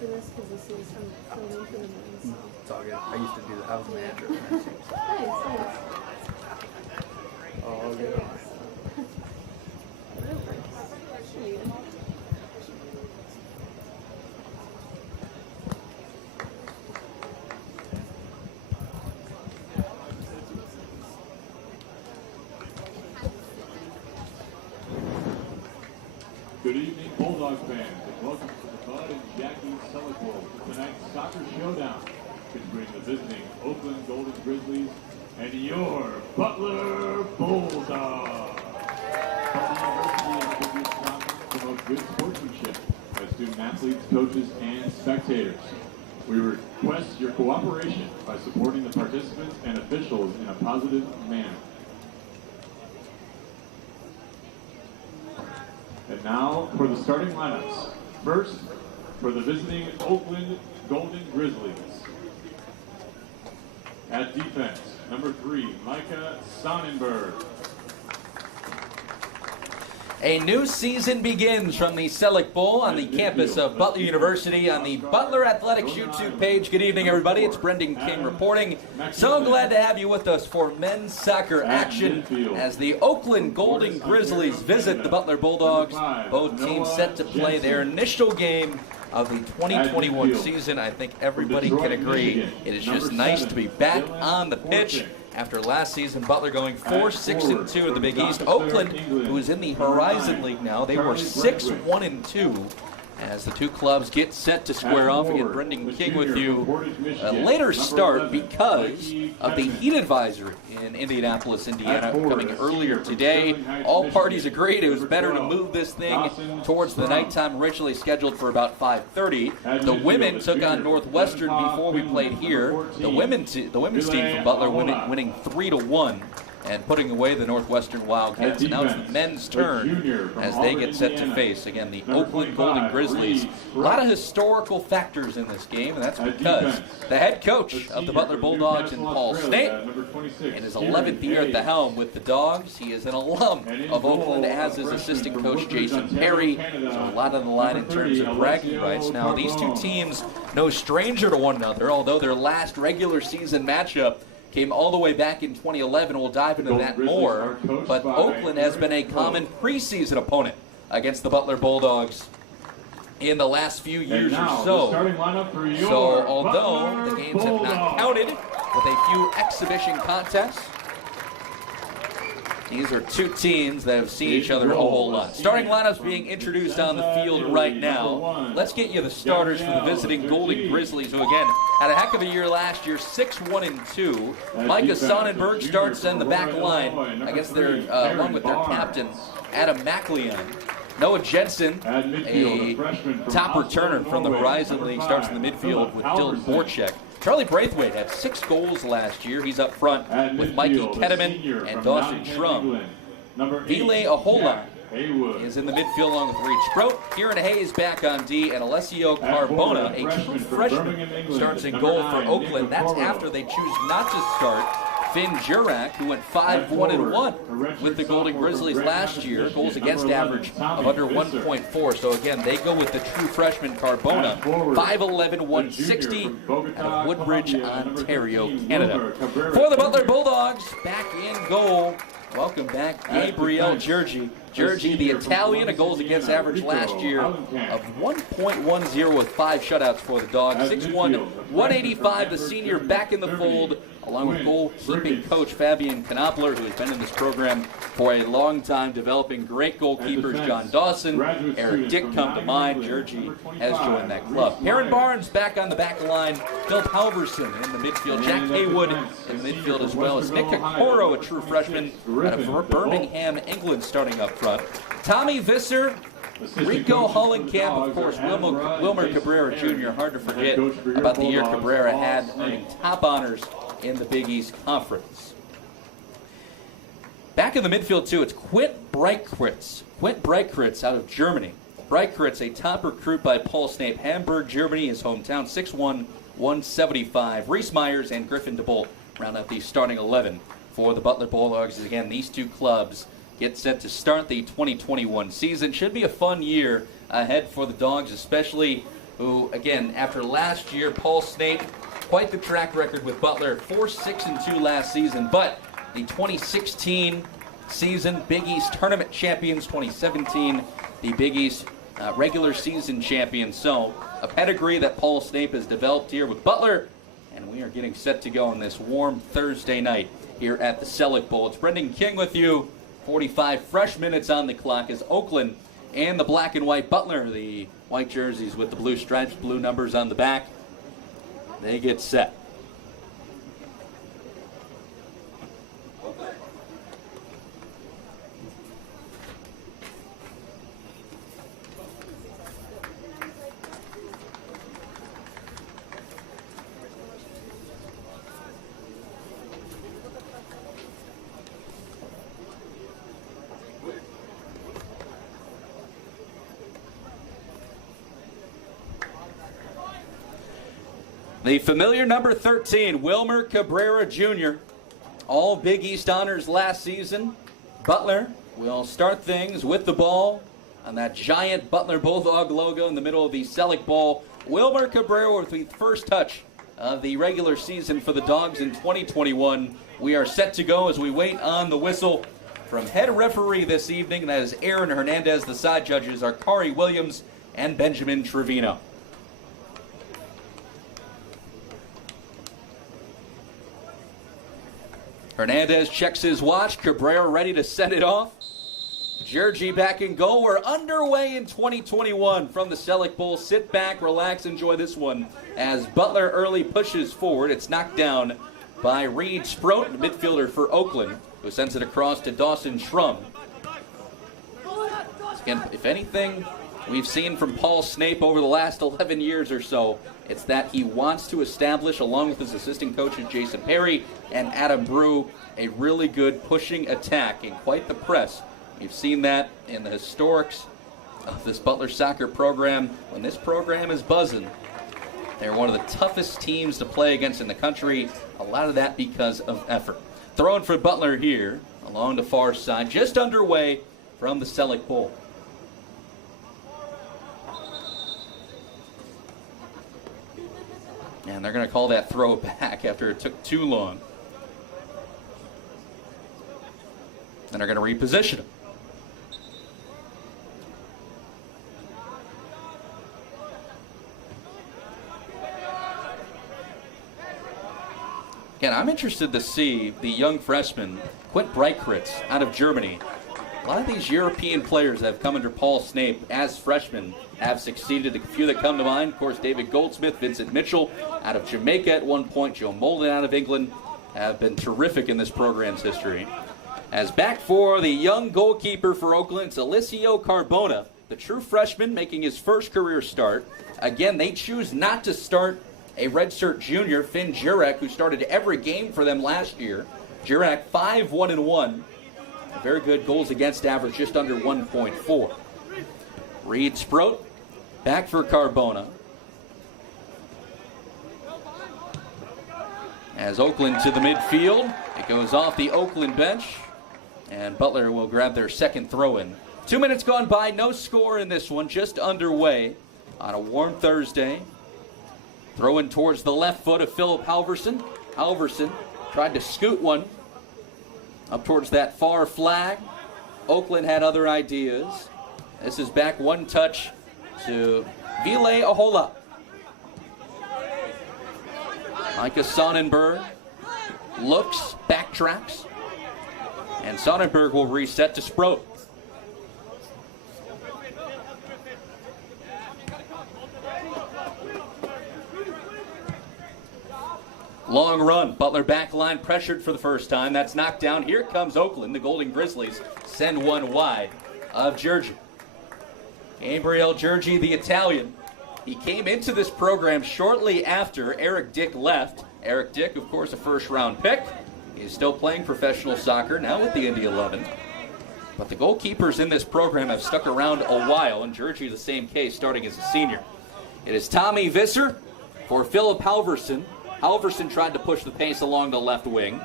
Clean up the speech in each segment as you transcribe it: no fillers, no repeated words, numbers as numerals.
for this because this is I'm filming for the men's. So. It's all good. I used to do that. I was a manager of the men's teams. Nice. All good. Good evening, Bulldogs fans, and welcome to the Bud and Jackie Sellick Bowl, tonight's soccer showdown between the visiting Oakland Golden Grizzlies and your Butler Bulldogs. Butler University and the Big East Conference promote good sportsmanship by student athletes, coaches, and spectators. We request your cooperation by supporting the participants and officials in a positive manner. And now for the starting lineups. First, for the visiting Oakland Golden Grizzlies. At defense, number 3, Micah Sonnenberg. A new season begins from the Sellick Bowl on the campus of Butler University on the Butler Athletics YouTube page. Good evening, everybody. It's Brendan King reporting. So glad to have you with us for men's soccer action as the Oakland Golden Grizzlies visit the Butler Bulldogs. Both teams set to play their initial game of the 2021 season. I think everybody can agree it is just nice to be back on the pitch. After last season, Butler going 4-6-2 in the Big East. Oakland, who is in the Horizon League now, they were 6-1-2 as the two clubs get set to square off. Again, Brendan King with you. A later start because of the heat advisory in Indianapolis, Indiana, coming earlier today. All parties agreed it was better to move this thing towards the nighttime, originally scheduled for about 5:30. The women took on Northwestern before we played here. The women's team from Butler winning 3-1. And putting away the Northwestern Wildcats. And now it's the men's turn as they get set to face, again, the Oakland Golden Grizzlies. A lot of historical factors in this game, and that's because the head coach of the Butler Bulldogs, Paul Snape, in his 11th year at the helm with the Dogs. He is an alum of Oakland, as is assistant coach Jason Perry. So a lot on the line in terms of bragging rights. Now, these two teams no stranger to one another, although their last regular season matchup came all the way back in 2011. We'll dive into that more. But Oakland has been a common preseason opponent against the Butler Bulldogs in the last few years or so. So although the games have not counted with a few exhibition contests, these are two teams that have seen each other a whole lot. Starting lineups being introduced on the field right now. Let's get you the starters for the visiting Golden Grizzlies, who again had a heck of a year last year, 6-1-2. Micah Sonnenberg starts in the back line against along with their captain, Adam McLeon. Noah Jensen, a top returner from the Horizon League, starts in the midfield with Dylan Borchek. Charlie Braithwaite had 6 goals last year. He's up front with Mikey Ketteman and Dawson Schrum. Vile Ahola is in the midfield along with Reed Sproat. Kieran Hayes back on D, and Alessio Carbona, a true freshman, starts in goal for Oakland. That's after they choose not to start Finn Jurak, who went 5-1-1 with the Golden Grizzlies last year. Goals against average of under 1.4. So again, they go with the true freshman Carbona, 5'11", 160, out of Woodbridge, Ontario, Canada. For the Butler Bulldogs, back in goal. Welcome back, Gabriel Giorgi. Giorgi, the Italian, a goals against average last year of 1.10 with 5 shutouts for the Dogs. 6'1", 185, the senior back in the fold, along with goalkeeping coach Fabian Knopler, who has been in this program for a long time, developing great goalkeepers. John Dawson, Eric Dick come to mind. Giorgi has joined that club. Aaron Barnes back on the back line. Phil Halverson in the midfield. Jack Haywood in the midfield as well as Nick Kokoro, a true freshman out of Birmingham, England, starting up front. Tommy Visser, Rico Hollenkamp, of course, Wilmer Cabrera Jr. Hard to forget about the year Cabrera had, earning top honors in the Big East Conference. Back in the midfield, too, it's Quint Breitkritz. Quint Breitkritz out of Germany. Breitkritz, a top recruit by Paul Snape. Hamburg, Germany, his hometown, 6'1", 175. Reese Myers and Griffin DeBolt round out the starting 11 for the Butler Bulldogs. Again, these two clubs get set to start the 2021 season. Should be a fun year ahead for the Dogs, especially who, again, after last year, Paul Snape, quite the track record with Butler, 4-6-2 last season, but the 2016 season Big East tournament champions, 2017 the Big East regular season champions. So a pedigree that Paul Snape has developed here with Butler, and we are getting set to go on this warm Thursday night here at the Sellick Bowl. It's Brendan King with you. 45 fresh minutes on the clock as Oakland and the black and white Butler, the white jerseys with the blue stripes, blue numbers on the back, they get set. The familiar number 13, Wilmer Cabrera Jr., all Big East honors last season. Butler will start things with the ball on that giant Butler Bulldog logo in the middle of the Sellick Bowl. Wilmer Cabrera with the first touch of the regular season for the Dogs in 2021. We are set to go as we wait on the whistle from head referee this evening. That is Aaron Hernandez. The side judges are Kari Williams and Benjamin Trevino. Hernandez checks his watch. Cabrera ready to set it off. Georgie back in goal. We're underway in 2021 from the Sellick Bowl. Sit back, relax, enjoy this one as Butler early pushes forward. It's knocked down by Reed Sproat, the midfielder for Oakland, who sends it across to Dawson Schrum. Again, if anything we've seen from Paul Snape over the last 11 years or so, it's that he wants to establish, along with his assistant coaches Jason Perry and Adam Brew, a really good pushing attack and quite the press. You've seen that in the historics of this Butler soccer program. When this program is buzzing, they're one of the toughest teams to play against in the country. A lot of that because of effort. Throwing for Butler here along the far side, just underway from the Sellick Bowl. And they're going to call that throw back after it took too long. And they're going to reposition him. Again, I'm interested to see the young freshman, Quint Breitkritz, out of Germany. A lot of these European players that have come under Paul Snape as freshmen have succeeded. A few that come to mind, of course, David Goldsmith, Vincent Mitchell out of Jamaica at one point, Joe Molden out of England, have been terrific in this program's history. As back for the young goalkeeper for Oakland, it's Alessio Carbona, the true freshman making his first career start. Again, they choose not to start a redshirt junior, Finn Jurek, who started every game for them last year. Jurek 5-1-1. Very good goals against average, just under 1.4. Reed Sproat back for Carbona. As Oakland to the midfield, it goes off the Oakland bench, and Butler will grab their second throw-in. 2 minutes gone by, no score in this one, just underway on a warm Thursday. Throw-in towards the left foot of Philip Halverson. Halverson tried to scoot one up towards that far flag. Oakland had other ideas. This is back one touch to Ville Ahola. Micah Sonnenberg looks, backtracks, and Sonnenberg will reset to Sproat. Long run. Butler back line pressured for the first time. That's knocked down. Here comes Oakland. The Golden Grizzlies send one wide of Georgie. Gabriel Georgie, the Italian. He came into this program shortly after Eric Dick left. Eric Dick, of course, a first-round pick. He's still playing professional soccer, now with the Indy 11. But the goalkeepers in this program have stuck around a while, and Georgie the same case, starting as a senior. It is Tommy Visser for Philip Halverson. Halverson tried to push the pace along the left wing.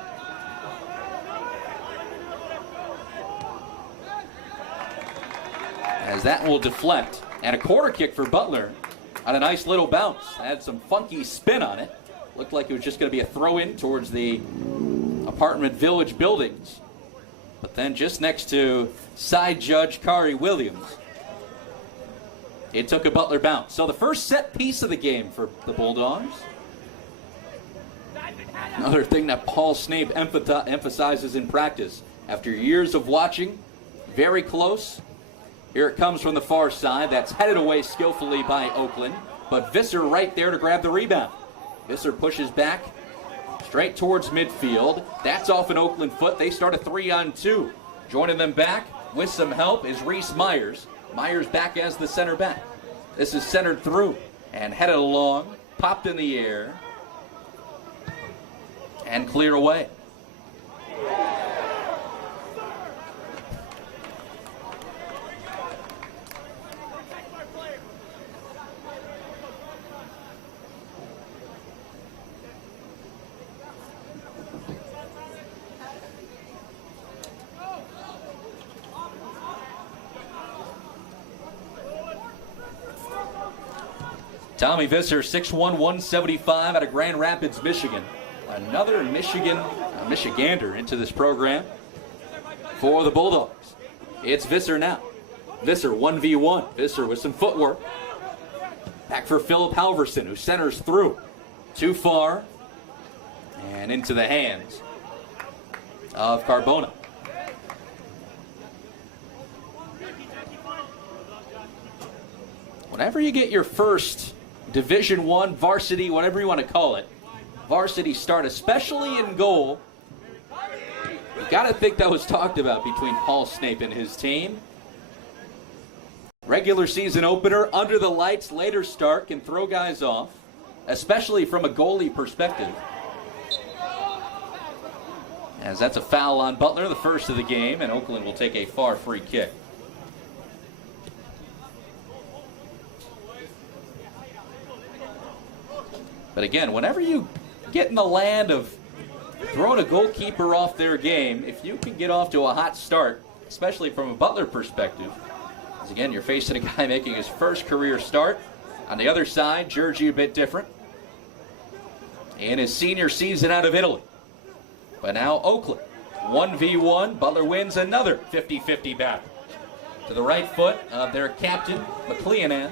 As that will deflect. And a corner kick for Butler. on a nice little bounce. Had some funky spin on it. Looked like it was just going to be a throw-in towards the apartment village buildings. But then just next to side judge Kari Williams, it took a Butler bounce. So the first set piece of the game for the Bulldogs. Another thing that Paul Snape emphasizes in practice. After years of watching, very close. Here it comes from the far side. That's headed away skillfully by Oakland. But Visser right there to grab the rebound. Visser pushes back straight towards midfield. That's off an Oakland foot. They start a 3-on-2. Joining them back with some help is Reese Myers. Myers back as the center back. This is centered through and headed along. Popped in the air. And cleared away. Tommy Visser, 6'1", 175 out of Grand Rapids, Michigan. Another Michigander into this program for the Bulldogs. It's Visser now. Visser 1v1. Visser with some footwork. Back for Philip Halverson, who centers through. Too far. And into the hands of Carbona. Whenever you get your first Division I, varsity, whatever you want to call it, varsity start, especially in goal, you got to think that was talked about between Paul Snape and his team. Regular season opener, under the lights, later start, can throw guys off, especially from a goalie perspective. As that's a foul on Butler, the first of the game, and Oakland will take a far free kick. But again, whenever you get in the land of throwing a goalkeeper off their game, if you can get off to a hot start, especially from a Butler perspective, because again, you're facing a guy making his first career start. On the other side, Georgie a bit different. In his senior season out of Italy. But now Oakland, 1v1. Butler wins another 50-50 battle. To the right foot of their captain, McLeonan.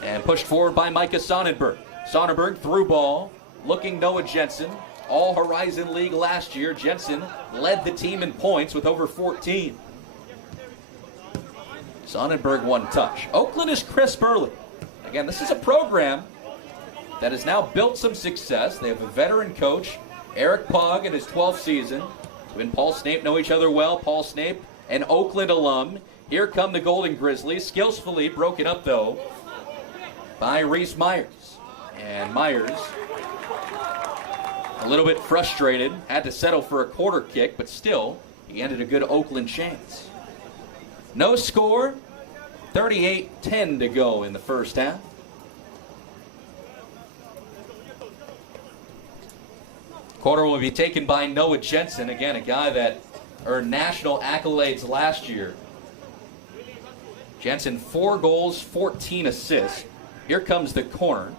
And pushed forward by Micah Sonnenberg. Sonnenberg through ball, looking Noah Jensen. All Horizon League last year. Jensen led the team in points with over 14. Sonnenberg one touch. Oakland is crisp early. Again, this is a program that has now built some success. They have a veteran coach, Eric Pogg, in his 12th season. Who and Paul Snape know each other well. Paul Snape, an Oakland alum. Here come the Golden Grizzlies. Skillfully broken up, though, by Reese Myers. And Myers, a little bit frustrated, had to settle for a quarter kick, but still, he ended a good Oakland chance. No score, 38-10 to go in the first half. Quarter will be taken by Noah Jensen, again, a guy that earned national accolades last year. Jensen, 4 goals, 14 assists. Here comes the corner.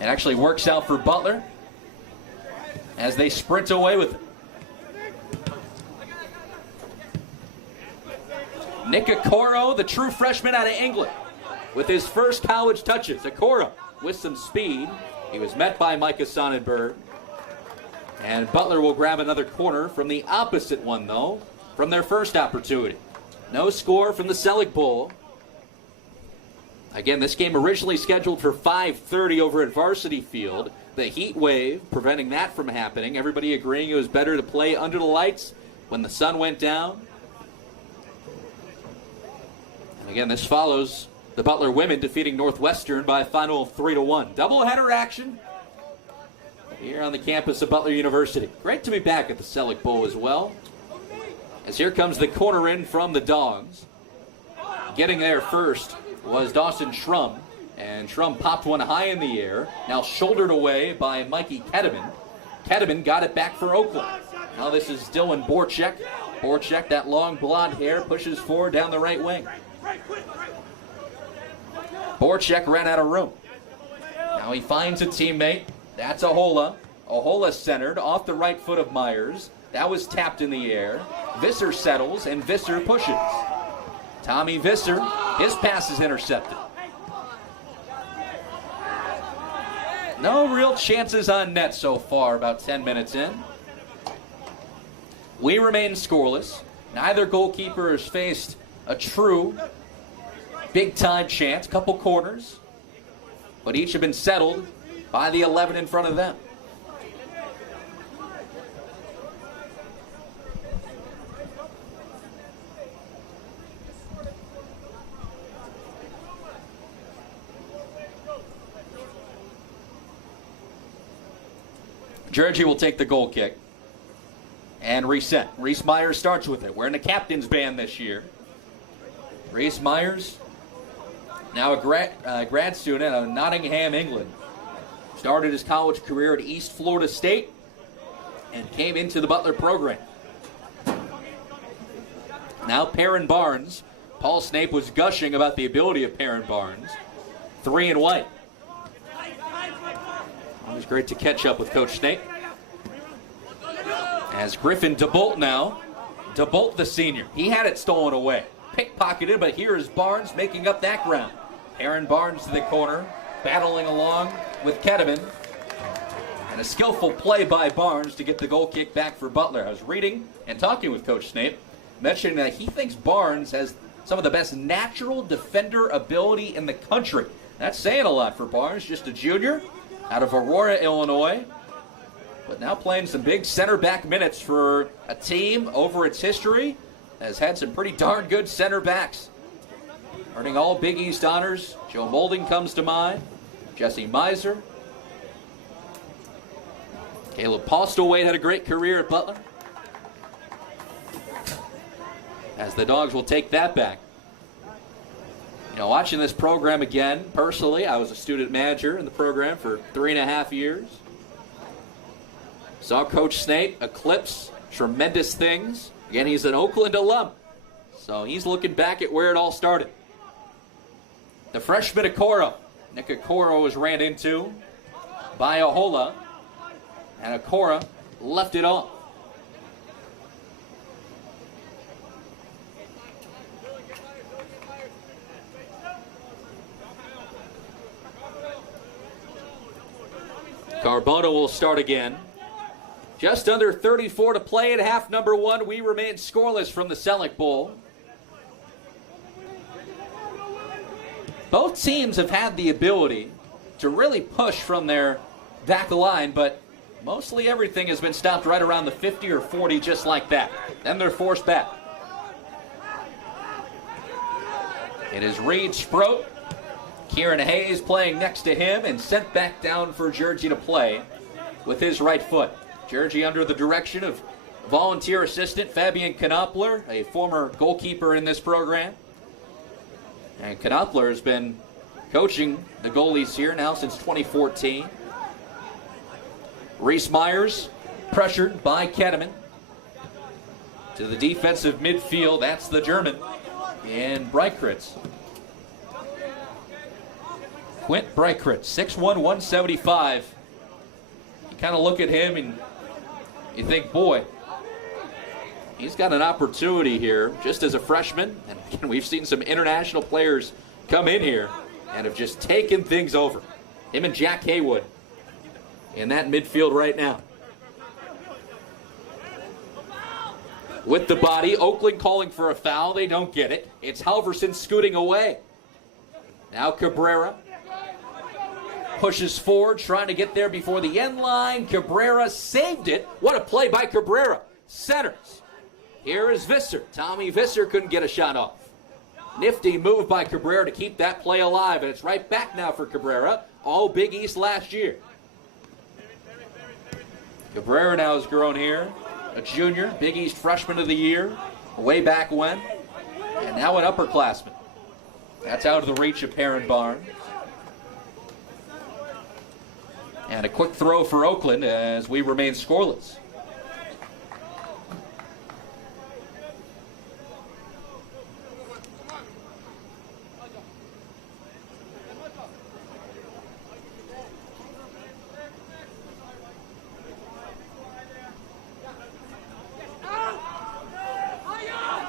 It actually works out for Butler as they sprint away with it. Nick Okoro, the true freshman out of England, with his first college touches. Okoro with some speed. He was met by Micah Sonnenberg. And Butler will grab another corner from the opposite one, though, from their first opportunity. No score from the Sellick Bowl. Again, this game originally scheduled for 5:30 over at Varsity Field. The heat wave preventing that from happening. Everybody agreeing it was better to play under the lights when the sun went down. And again, this follows the Butler women defeating Northwestern by a final of 3-1. Doubleheader action here on the campus of Butler University. Great to be back at the Sellick Bowl as well. As here comes the corner in from the Dogs. Getting there first was Dawson Schrum, and Schrum popped one high in the air, now shouldered away by Mikey Kedeman. Kedeman got it back for Oakland. Now this is Dylan Borchek. Borchek, that long blonde hair, pushes forward down the right wing. Borchek ran out of room. Now he finds a teammate. That's Ahola. Ahola centered off the right foot of Myers. That was tapped in the air. Visser settles, and Visser pushes. Tommy Visser, his pass is intercepted. No real chances on net so far, about 10 minutes in. We remain scoreless. Neither goalkeeper has faced a true big-time chance. Couple corners, but each have been settled by the 11 in front of them. Georgie will take the goal kick and reset. Reese Myers starts with it. We're in the captain's band this year. Reese Myers, now a grad student out of Nottingham, England. Started his college career at East Florida State and came into the Butler program. Now Perrin Barnes. Paul Snape was gushing about the ability of Perrin Barnes. 3 and white. It was great to catch up with Coach Snape. As Griffin DeBolt now. DeBolt the senior. He had it stolen away. Pickpocketed, but here is Barnes making up that ground. Aaron Barnes to the corner, battling along with Kedeman. And a skillful play by Barnes to get the goal kick back for Butler. I was reading and talking with Coach Snape, mentioning that he thinks Barnes has some of the best natural defender ability in the country. That's saying a lot for Barnes, just a junior out of Aurora, Illinois. But now playing some big center back minutes for a team over its history has had some pretty darn good center backs. Earning all Big East honors. Joe Molding comes to mind. Jesse Miser. Caleb Postlethwaite had a great career at Butler. As the Dogs will take that back. You know, watching this program again, personally, I was a student manager in the program for 3.5 years. Saw Coach Snape eclipse tremendous things. Again, he's an Oakland alum, so he's looking back at where it all started. The freshman Okoro. Nick Okoro was ran into by Ahola, and Okoro left it off. Carbona will start again. Just under 34 to play at half number 1. We remain scoreless from the Sellick Bowl. Both teams have had the ability to really push from their back line, but mostly everything has been stopped right around the 50 or 40, just like that. Then they're forced back. It is Reed Sproat. Kieran Hayes playing next to him and sent back down for Georgie to play with his right foot. Georgie under the direction of volunteer assistant Fabian Knopfler, a former goalkeeper in this program. And Knopfler has been coaching the goalies here now since 2014. Reese Myers pressured by Kedeman. To the defensive midfield, that's the German. And Breikritz. Quint Breikritz, 6'1", 175. You kind of look at him and you think, boy, he's got an opportunity here just as a freshman. And again, we've seen some international players come in here and have just taken things over. Him and Jack Haywood in that midfield right now. With the body, Oakland calling for a foul. They don't get it. It's Halverson scooting away. Now Cabrera pushes forward, trying to get there before the end line. Cabrera saved it. What a play by Cabrera. Centers. Here is Visser. Tommy Visser couldn't get a shot off. Nifty move by Cabrera to keep that play alive, and it's right back now for Cabrera. All Big East last year. Cabrera now has grown here. A junior, Big East freshman of the year, way back when. And now an upperclassman. That's out of the reach of Perrin Barnes. And a quick throw for Oakland as we remain scoreless.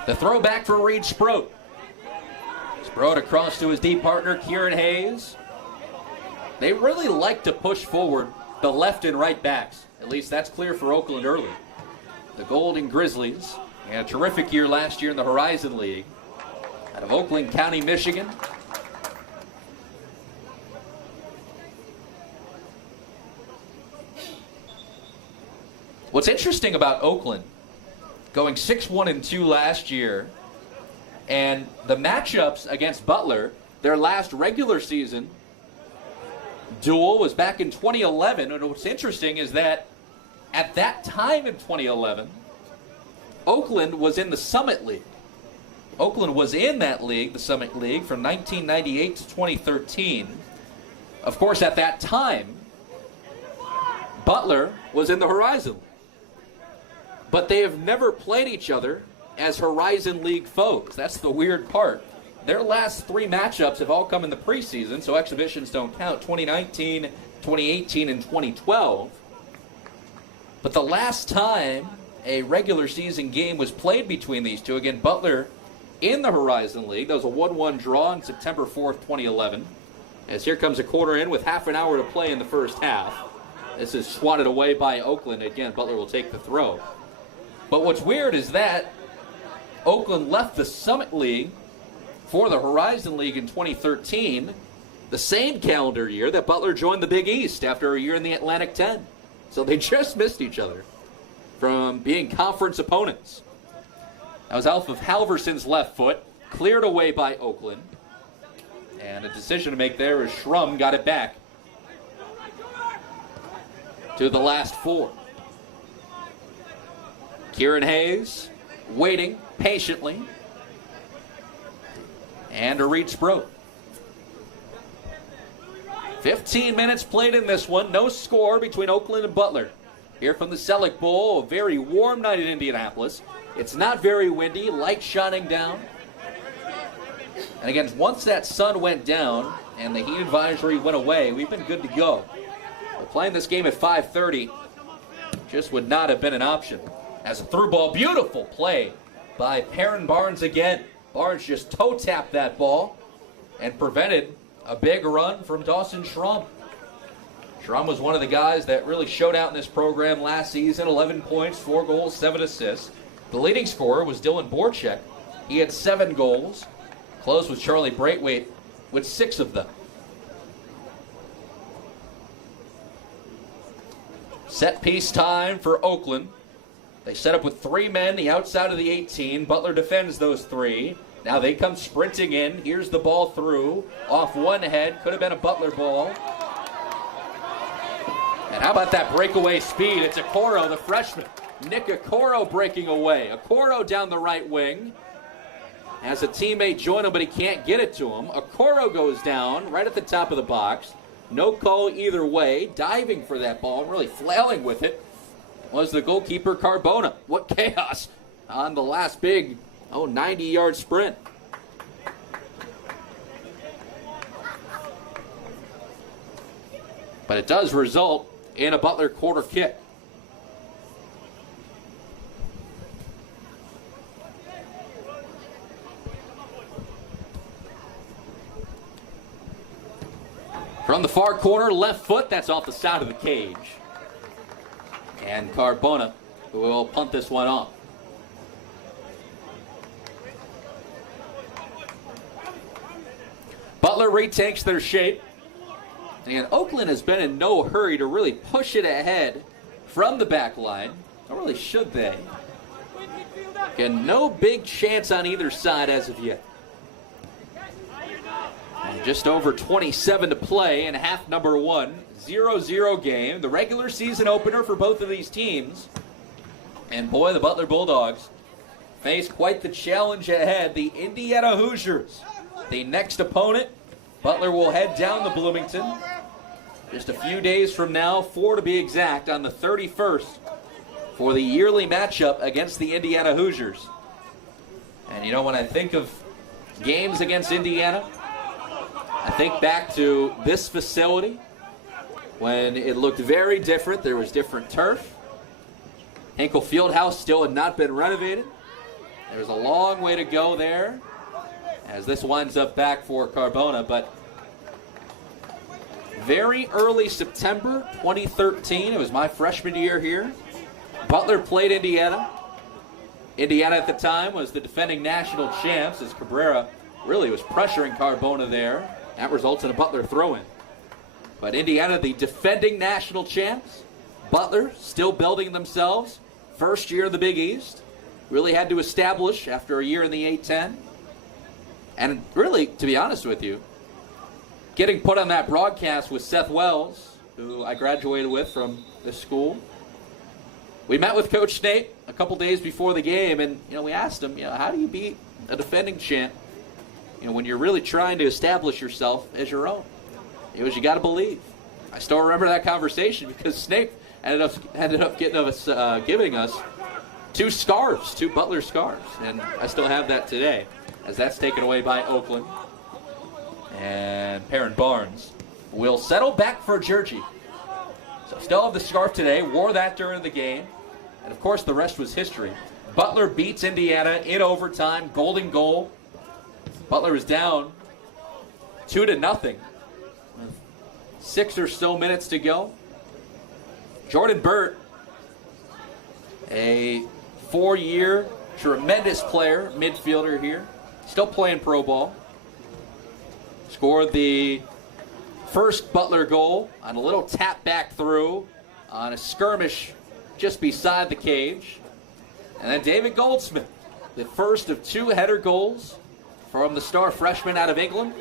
The throwback for Reed Sproat. Sproat across to his deep partner, Kieran Hayes. They really like to push forward the left and right backs. At least that's clear for Oakland early. The Golden Grizzlies had a terrific year last year in the Horizon League out of Oakland County, Michigan. What's interesting about Oakland, going 6-1-2 last year, and the matchups against Butler, their last regular season duel was back in 2011. And what's interesting is that at that time in 2011, Oakland was in the Summit League. Oakland was in that league, the Summit League, from 1998 to 2013. Of course, at that time, Butler was in the Horizon League. But they have never played each other as Horizon League foes. That's the weird part. Their last 3 matchups have all come in the preseason, so exhibitions don't count. 2019, 2018, and 2012. But the last time a regular season game was played between these two, again, Butler in the Horizon League. That was a 1-1 draw on September 4th, 2011. As here comes a quarter in with half an hour to play in the first half. This is swatted away by Oakland. Again, Butler will take the throw. But what's weird is that Oakland left the Summit League for the Horizon League in 2013, the same calendar year that Butler joined the Big East after a year in the Atlantic 10. So they just missed each other from being conference opponents. That was off of Halverson's left foot, cleared away by Oakland. And a decision to make there as Schrum got it back to the last 4. Kieran Hayes waiting patiently. And a Reed Sproat. 15 minutes played in this one. No score between Oakland and Butler. Here from the Sellick Bowl, a very warm night in Indianapolis. It's not very windy, light shining down. And again, once that sun went down and the heat advisory went away, we've been good to go. But playing this game at 5:30 just would not have been an option. As a through ball, beautiful play by Perrin Barnes again. Barnes just toe-tapped that ball and prevented a big run from Dawson Schrum. Schrum was one of the guys that really showed out in this program last season. 11 points, 4 goals, 7 assists. The leading scorer was Dylan Borchek. He had 7 goals. Close with Charlie Braithwaite with 6 of them. Set piece time for Oakland. They set up with 3 men, the outside of the 18. Butler defends those 3. Now they come sprinting in. Here's the ball through. Off one head. Could have been a Butler ball. And how about that breakaway speed? It's Okoro, the freshman. Nick Okoro breaking away. Okoro down the right wing. Has a teammate join him, but he can't get it to him. Okoro goes down right at the top of the box. No call either way. Diving for that ball, really flailing with it, was the goalkeeper Carbona. What chaos on the last big, 90-yard sprint. But it does result in a Butler quarter kick. From the far corner, left foot, that's off the side of the cage. And Carbona will punt this one off. Butler retakes their shape. And Oakland has been in no hurry to really push it ahead from the back line. Or really should they? And no big chance on either side as of yet. And just over 27 to play in half number 1. 0-0 game. The regular season opener for both of these teams. And boy, the Butler Bulldogs face quite the challenge ahead. The Indiana Hoosiers. The next opponent. Butler will head down to Bloomington just a few days from now, 4 to be exact, on the 31st for the yearly matchup against the Indiana Hoosiers. And you know, when I think of games against Indiana, I think back to this facility when it looked very different. There was different turf. Henkel Fieldhouse still had not been renovated. There's a long way to go there as this winds up back for Carbona, but very early September 2013, it was my freshman year here, Butler played Indiana. Indiana at the time was the defending national champs as Cabrera really was pressuring Carbona there. That results in a Butler throw-in. But Indiana, the defending national champs, Butler still building themselves. First year in the Big East. Really had to establish after a year in the A-10. And really, to be honest with you, getting put on that broadcast with Seth Wells, who I graduated with from this school. We met with Coach Snape a couple days before the game, and we asked him, how do you beat a defending champ? When you're really trying to establish yourself as your own. It was, you got to believe. I still remember that conversation because Snape ended up giving us two Butler scarves, and I still have that today, as that's taken away by Oakland. And Perrin Barnes will settle back for a jersey. So still have the scarf today, wore that during the game, and of course the rest was history. Butler beats Indiana in overtime, golden goal. Butler is down 2-0 with 6 or so minutes to go. Jordan Burt, a 4-year tremendous player, midfielder here, still playing pro ball. Scored the first Butler goal on a little tap back through on a skirmish just beside the cage. And then David Goldsmith, the first of 2 header goals from the star freshman out of England.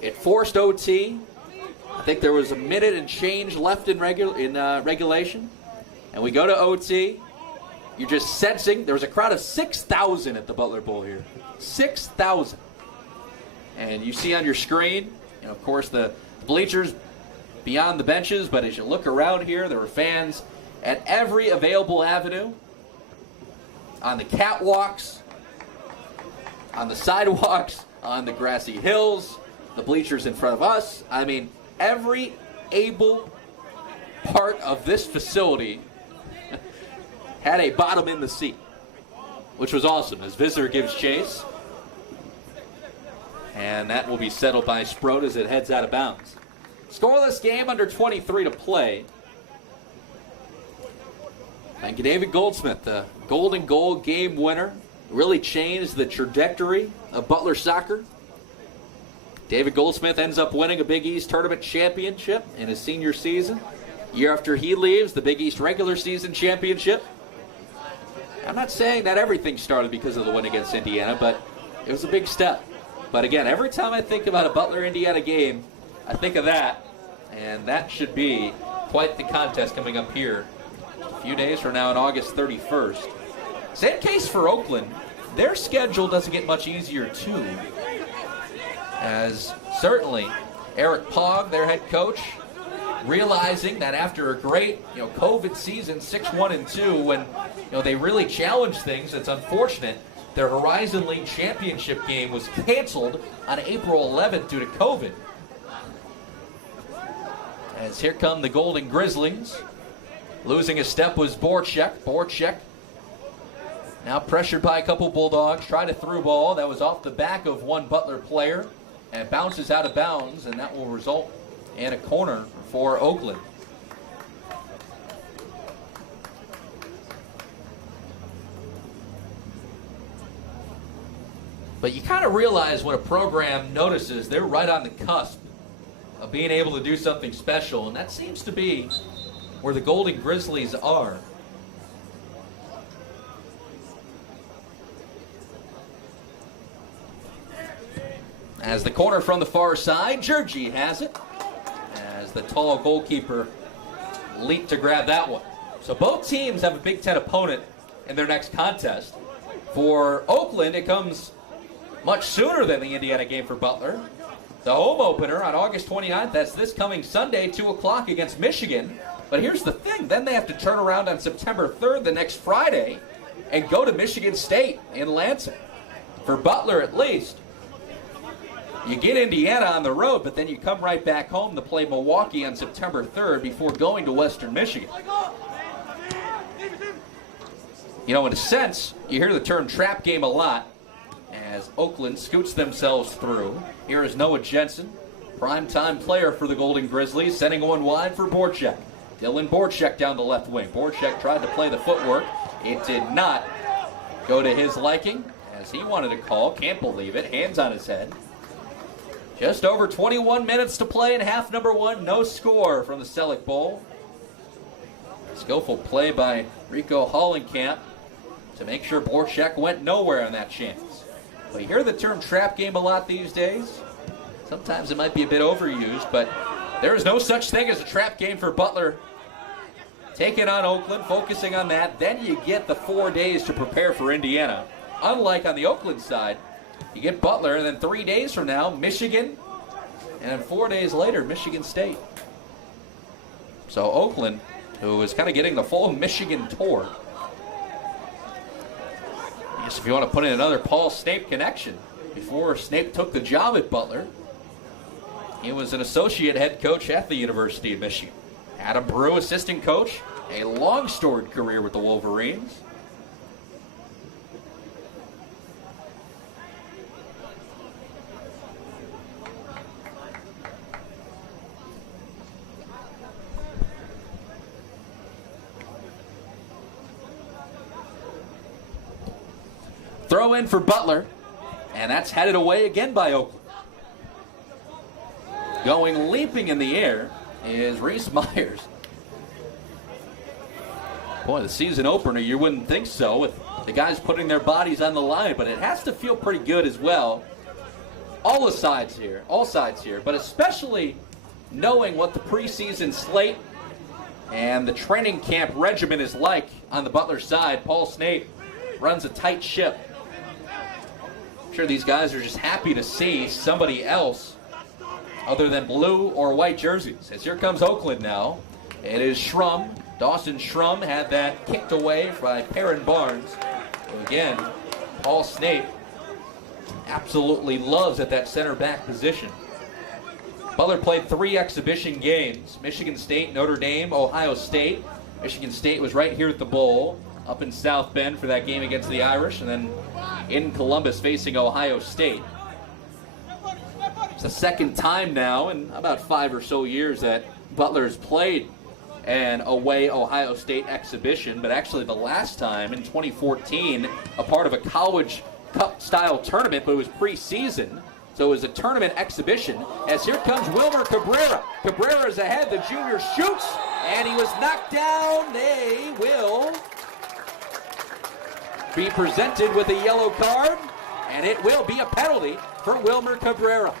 It forced OT. I think there was a minute and change left in regulation. And we go to OT. You're just sensing, there was a crowd of 6,000 at the Butler Bowl here. 6,000. And you see on your screen, of course, the bleachers beyond the benches, but as you look around here, there were fans at every available avenue, on the catwalks, on the sidewalks, on the grassy hills, the bleachers in front of us. I mean, every able part of this facility had a bottom in the seat, which was awesome as visitor gives chase. And that will be settled by Sproat as it heads out of bounds. Scoreless game, under 23 to play. Thank you, David Goldsmith, the golden goal game winner. Really changed the trajectory of Butler soccer. David Goldsmith ends up winning a Big East tournament championship in his senior season. Year after he leaves, the Big East regular season championship. I'm not saying that everything started because of the win against Indiana, but it was a big step. But again, every time I think about a Butler-Indiana game, I think of that, and that should be quite the contest coming up here a few days from now on August 31st. Same case for Oakland. Their schedule doesn't get much easier, too, as certainly Eric Pogg, their head coach, realizing that after a great COVID season, 6-1-2, when they really challenged things, it's unfortunate. Their Horizon League championship game was canceled on April 11th due to COVID. As here come the Golden Grizzlies. Losing a step was Borchek. Borchek now pressured by a couple Bulldogs. Tried a through ball that was off the back of one Butler player and bounces out of bounds, and that will result in a corner for Oakland. But you kind of realize when a program notices they're right on the cusp of being able to do something special, and that seems to be where the Golden Grizzlies are. As the corner from the far side, Georgie has it, as the tall goalkeeper leaped to grab that one. So both teams have a Big Ten opponent in their next contest. For Oakland, it comes much sooner than the Indiana game for Butler. The home opener on August 29th, that's this coming Sunday, 2 o'clock against Michigan. But here's the thing, then they have to turn around on September 3rd, the next Friday, and go to Michigan State in Lansing. For Butler, at least, you get Indiana on the road, but then you come right back home to play Milwaukee on September 3rd before going to Western Michigan. You know, in a sense, you hear the term trap game a lot as Oakland scoots themselves through. Here is Noah Jensen, primetime player for the Golden Grizzlies, sending one wide for Borchek. Dylan Borchek down the left wing. Borchek tried to play the footwork. It did not go to his liking as he wanted a call. Can't believe it. Hands on his head. Just over 21 minutes to play in half number one. No score from the Sellick Bowl. Skillful play by Rico Hollenkamp to make sure Borchek went nowhere on that chance. But you hear the term trap game a lot these days. Sometimes it might be a bit overused, but there is no such thing as a trap game for Butler. Taking on Oakland, focusing on that. Then you get the 4 days to prepare for Indiana. Unlike on the Oakland side, you get Butler, and then 3 days from now, Michigan, and then 4 days later, Michigan State. So Oakland, who is kind of getting the full Michigan tour. I guess if you want to put in another Paul Snape connection, before Snape took the job at Butler, he was an associate head coach at the University of Michigan. Adam Brew, assistant coach, a long storied career with the Wolverines. Throw in for Butler, and that's headed away again by Oakland. Going leaping in the air is Reese Myers. Boy, the season opener, you wouldn't think so with the guys putting their bodies on the line, but it has to feel pretty good as well. All sides here, but especially knowing what the preseason slate and the training camp regimen is like on the Butler side. Paul Snape runs a tight ship. I'm sure these guys are just happy to see somebody else other than blue or white jerseys. As here comes Oakland now. It is Schrum. Dawson Schrum had that kicked away by Perrin Barnes. So again, Paul Snape absolutely loves at that center back position. Butler played 3 exhibition games. Michigan State, Notre Dame, Ohio State. Michigan State was right here at the Bowl, up in South Bend for that game against the Irish, and then in Columbus facing Ohio State. It's the second time now in about 5 or so years that Butler's played an away Ohio State exhibition, but actually the last time in 2014, a part of a College Cup style tournament, but it was preseason, so it was a tournament exhibition. As here comes Wilmer Cabrera. Cabrera's ahead, the junior shoots, and he was knocked down. They will be presented with a yellow card, and it will be a penalty for Wilmer Cabrera.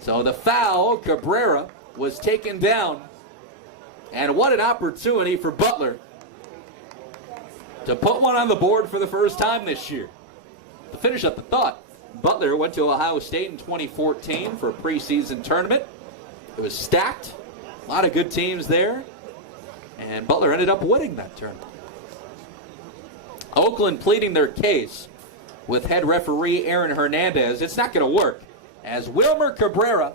So the foul, Cabrera was taken down. And what an opportunity for Butler to put one on the board for the first time this year. To finish up the thought, Butler went to Ohio State in 2014 for a preseason tournament. It was stacked, a lot of good teams there, and Butler ended up winning that tournament. Oakland pleading their case with head referee Aaron Hernandez. It's not going to work, as Wilmer Cabrera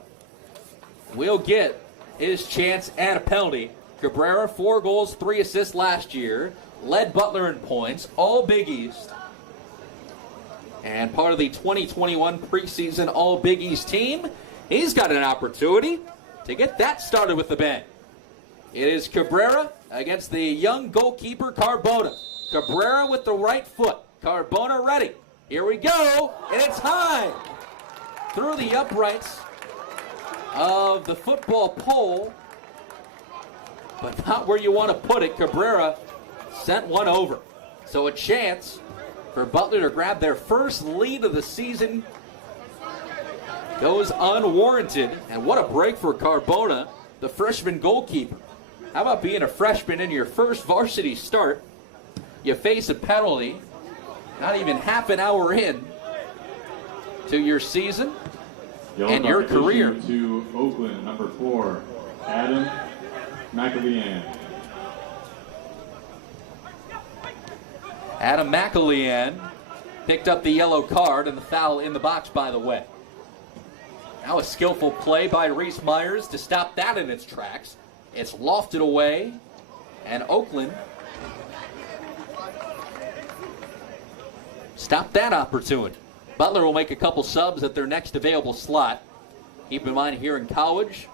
will get his chance at a penalty. Cabrera, 4 goals, 3 assists last year, led Butler in points, all Big East, and part of the 2021 preseason All Big East team. He's got an opportunity to get that started with the bang. It is Cabrera against the young goalkeeper Carbona. Cabrera with the right foot. Carbona ready. Here we go, and it's high through the uprights of the football pole, but not where you want to put it. Cabrera sent one over. So a chance for Butler to grab their first lead of the season goes unwarranted. And what a break for Carbona, the freshman goalkeeper. How about being a freshman in your first varsity start? You face a penalty, not even half an hour in to your season and your career. To Oakland, number 4, Adam McElhian. Adam McElhian picked up the yellow card and the foul in the box, by the way. Now a skillful play by Reese Myers to stop that in its tracks. It's lofted away, And Oakland stopped that opportunity. Butler will make a couple subs at their next available slot. Keep in mind, here in college,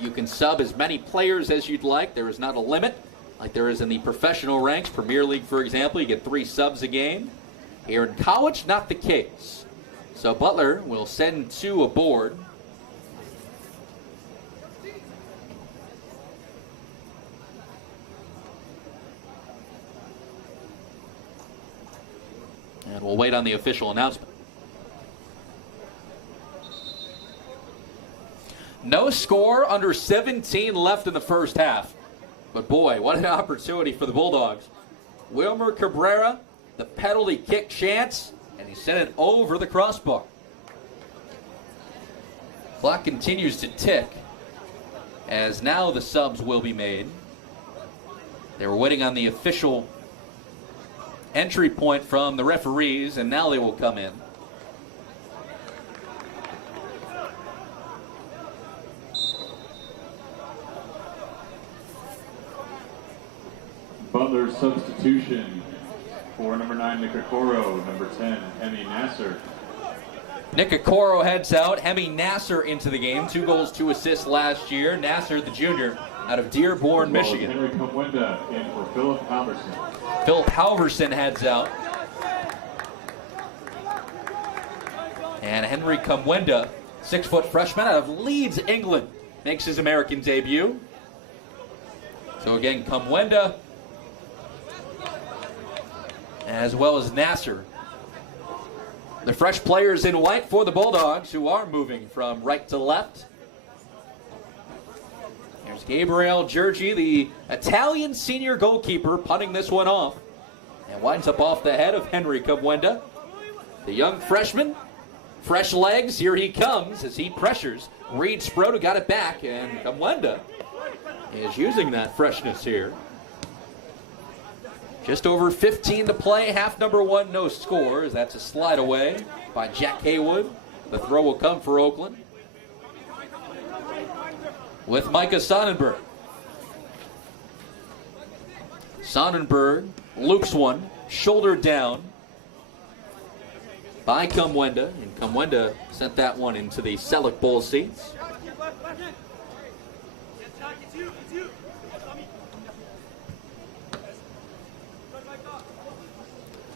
you can sub as many players as you'd like. There is not a limit like there is in the professional ranks. Premier League, for example, you get 3 subs a game. Here in college, not the case. So Butler will send 2 aboard. And we'll wait on the official announcement. No score, under 17 left in the first half. But boy, what an opportunity for the Bulldogs. Wilmer Cabrera, the penalty kick chance, and he sent it over the crossbar. Clock continues to tick as now the subs will be made. They were waiting on the official entry point from the referees, and now they will come in. Butler substitution for number 9, Nikokoro, number 10, Hemi Nasser. Nikokoro heads out. Hemi Nasser into the game. 2 goals, 2 assists last year. Nasser, the junior, out of Dearborn, Michigan. Henry Kamwenda in for Philip Halverson. Philip Halverson heads out. And Henry Kamwenda, 6-foot freshman out of Leeds, England, makes his American debut. So again, Kamwenda, as well as Nasser. The fresh players in white for the Bulldogs, who are moving from right to left. There's Gabriel Giorgi, the Italian senior goalkeeper, punting this one off. And winds up off the head of Henry Kamwenda. The young freshman, fresh legs, here he comes as he pressures. Reed Sproto got it back, and Kamwenda is using that freshness here. Just over 15 to play, half number 1, no score, as that's a slide away by Jack Haywood. The throw will come for Oakland with Micah Sonnenberg. Sonnenberg loops one, shoulder down by Kamwenda, and Kamwenda sent that one into the Sellick Bowl seats.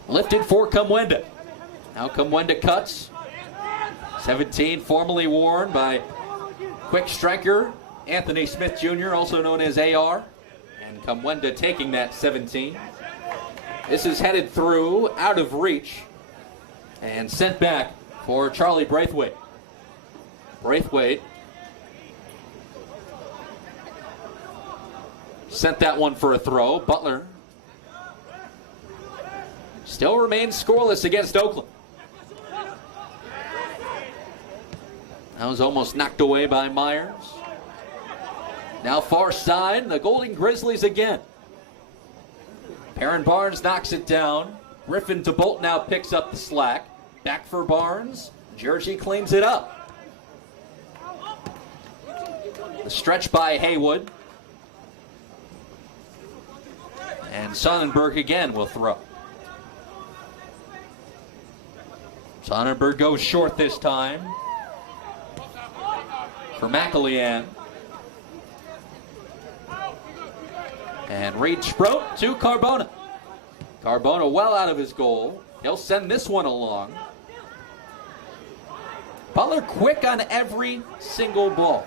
Lifted for Kamwenda. Now Kamwenda cuts. 17, formerly worn by quick striker Anthony Smith Jr., also known as AR. And Kamwenda taking that 17. This is headed through, out of reach, and sent back for Charlie Braithwaite. Braithwaite sent that one for a throw. Butler still remains scoreless against Oakland. That was almost knocked away by Myers. Now far side, the Golden Grizzlies again. Perrin Barnes knocks it down. Griffin DeBolt now picks up the slack. Back for Barnes. Giorgi cleans it up. The stretch by Haywood. And Sonnenberg again will throw. Sonnenberg goes short this time for McAlean. And Reed Sprout to Carbona. Carbona well out of his goal. He'll send this one along. Butler quick on every single ball.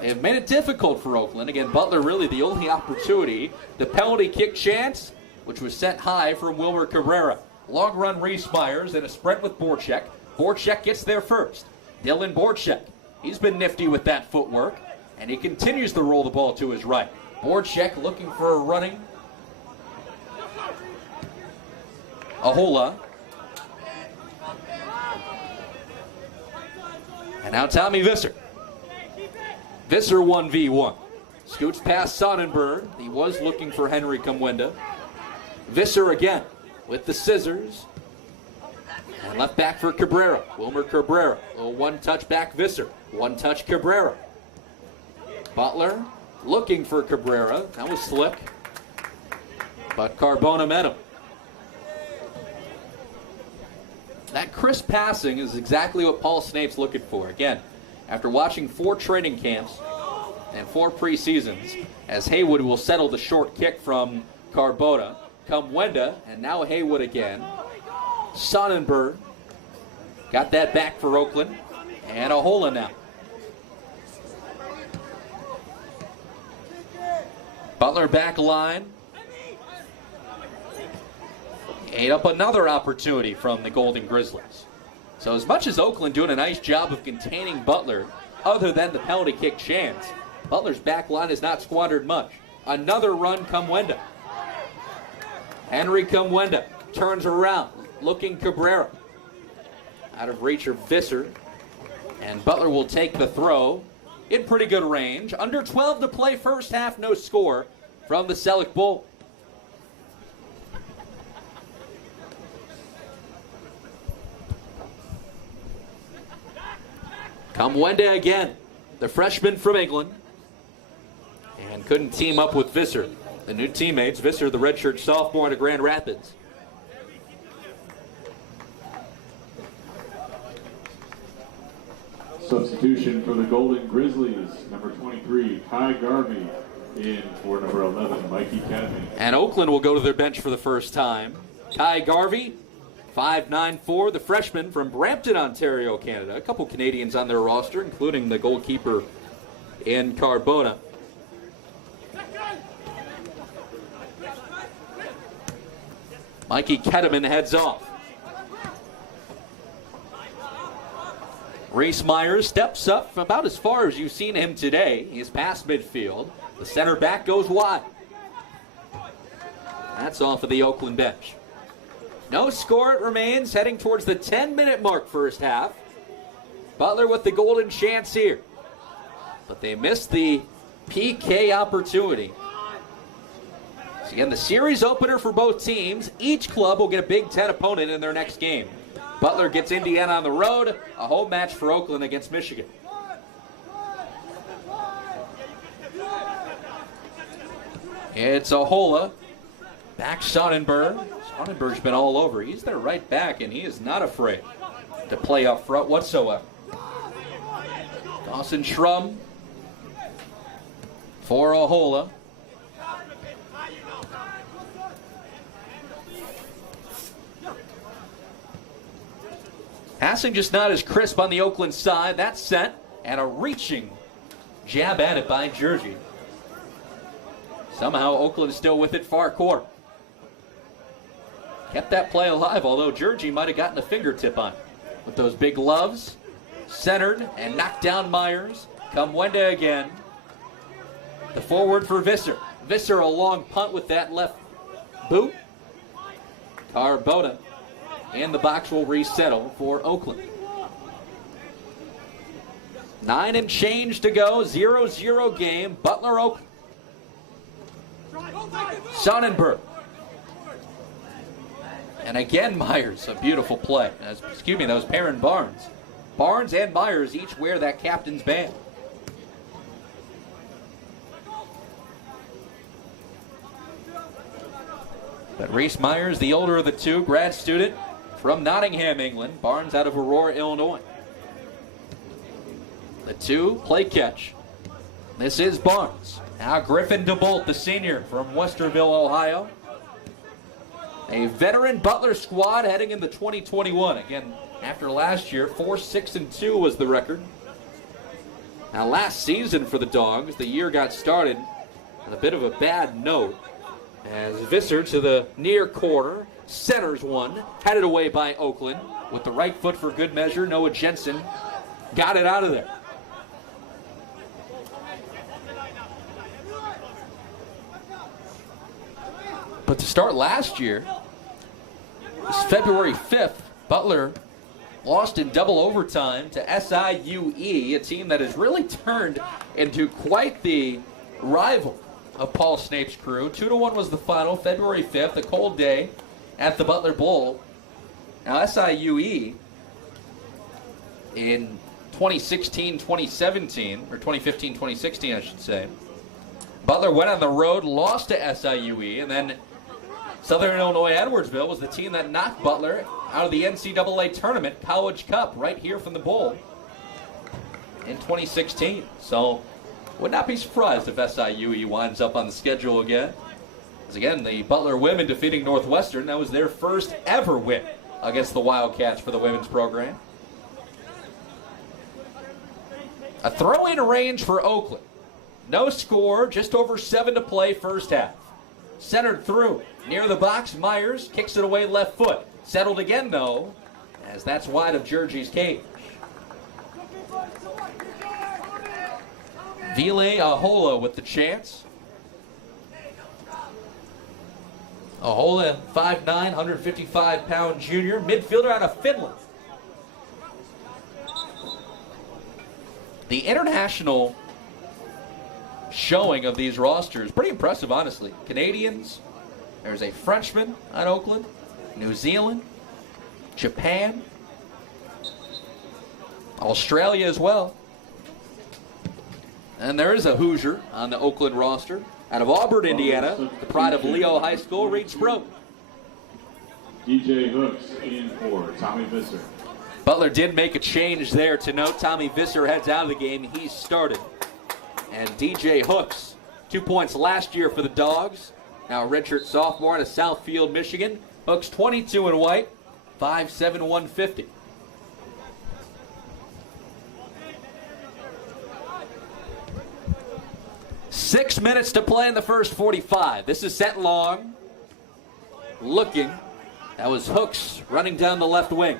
They have made it difficult for Oakland. Again, Butler really the only opportunity. The penalty kick chance, which was sent high from Wilmer Cabrera. Long run Reese Myers and a sprint with Borchek. Borchek gets there first. Dylan Borchek. He's been nifty with that footwork, and he continues to roll the ball to his right. Borchek looking for a running Ahola. And now Tommy Visser. Visser 1v1. Scoots past Sonnenberg. He was looking for Henry Kamwenda. Visser again with the scissors. And left back for Cabrera. Wilmer Cabrera. A one-touch back Visser. One-touch Cabrera. Butler looking for Cabrera. That was slick. But Carbona met him. That crisp passing is exactly what Paul Snape's looking for. Again, after watching 4 training camps and 4 preseasons, as Haywood will settle the short kick from Carbona. Come Wenda, and now Haywood again. Sonnenberg got that back for Oakland. And Ahola now. Butler back line. Ate up another opportunity from the Golden Grizzlies. So as much as Oakland doing a nice job of containing Butler, other than the penalty kick chance, Butler's back line has not squandered much. Another run, Kamwenda. Henry Kamwenda turns around, looking Cabrera. Out of reach of Visser. And Butler will take the throw in pretty good range. Under 12 to play first half, no score from the Sellick Bowl. Kamwenda again, the freshman from England. And couldn't team up with Visser. The new teammates, Visser, the redshirt sophomore out of Grand Rapids. Substitution for the Golden Grizzlies, number 23, Kai Garvey, in for number 11, Mikey Cadman. And Oakland will go to their bench for the first time. Kai Garvey, 5'9", the freshman from Brampton, Ontario, Canada. A couple Canadians on their roster, including the goalkeeper in Carbona. Mikey Kedeman heads off. Reese Myers steps up about as far as you've seen him today. He's past midfield. The center back goes wide. That's off of the Oakland bench. No score, it remains, heading towards the 10-minute mark first half. Butler with the golden chance here. But they missed the PK opportunity. So again, the series opener for both teams. Each club will get a Big Ten opponent in their next game. Butler gets Indiana on the road, a home match for Oakland against Michigan. It's Ahola. Back Sonnenberg. Sonnenberg's been all over. He's their right back, and he is not afraid to play up front whatsoever. Dawson Schrum for Ahola. Passing just not as crisp on the Oakland side. That's set. And a reaching jab at it by Jersey. Somehow Oakland is still with it far court. Kept that play alive, although Jersey might have gotten a fingertip on it. With those big gloves. Centered and knocked down Myers. Kamwenda again. The forward for Visser. Visser a long punt with that left boot. Carbona. And the box will resettle for Oakland. 9 and change to go. 0-0 game. Butler Oakland. Sonnenberg. And again Myers. A beautiful play. That was Perrin Barnes. Barnes and Myers each wear that captain's band. But Reese Myers, the older of the two, grad student from Nottingham, England. Barnes out of Aurora, Illinois. The two play catch. This is Barnes. Now Griffin DeBolt, the senior from Westerville, Ohio. A veteran Butler squad heading into 2021. Again, after last year, 4-6-2 was the record. Now last season for the Dogs, the year got started on a bit of a bad note. As Visser to the near corner, centers one, headed away by Oakland. With the right foot for good measure, Noah Jensen got it out of there. But to start last year, it was February 5th, Butler lost in double overtime to SIUE, a team that has really turned into quite the rival of Paul Snape's crew. 2-1 was the final, February 5th, a cold day at the Butler Bowl. Now SIUE in 2016-2017, or 2015-2016 I should say, Butler went on the road, lost to SIUE, and then Southern Illinois Edwardsville was the team that knocked Butler out of the NCAA Tournament College Cup right here from the bowl in 2016. So would not be surprised if SIUE winds up on the schedule again. As again, the Butler women defeating Northwestern. That was their first ever win against the Wildcats for the women's program. A throw-in range for Oakland. No score, just over 7 to play first half. Centered through. Near the box, Myers kicks it away left foot. Settled again, though, as that's wide of Jersey's cage. Ville Ahola with the chance. Ahola, 5'9", 155-pound junior, midfielder out of Finland. The international showing of these rosters, pretty impressive, honestly. Canadians, there's a Frenchman on Oakland, New Zealand, Japan, Australia as well. And there is a Hoosier on the Oakland roster. Out of Auburn, Indiana, the pride of Leo High School, Reed Sproat. DJ Hooks in for Tommy Visser. Butler did make a change there to note. Tommy Visser heads out of the game. He started. And DJ Hooks, 2 points last year for the Dogs. Now a redshirt sophomore out of Southfield, Michigan. Hooks 22 in white, 5'7", 150. Six minutes to play in the first 45. This is set long. Looking. That was Hooks running down the left wing.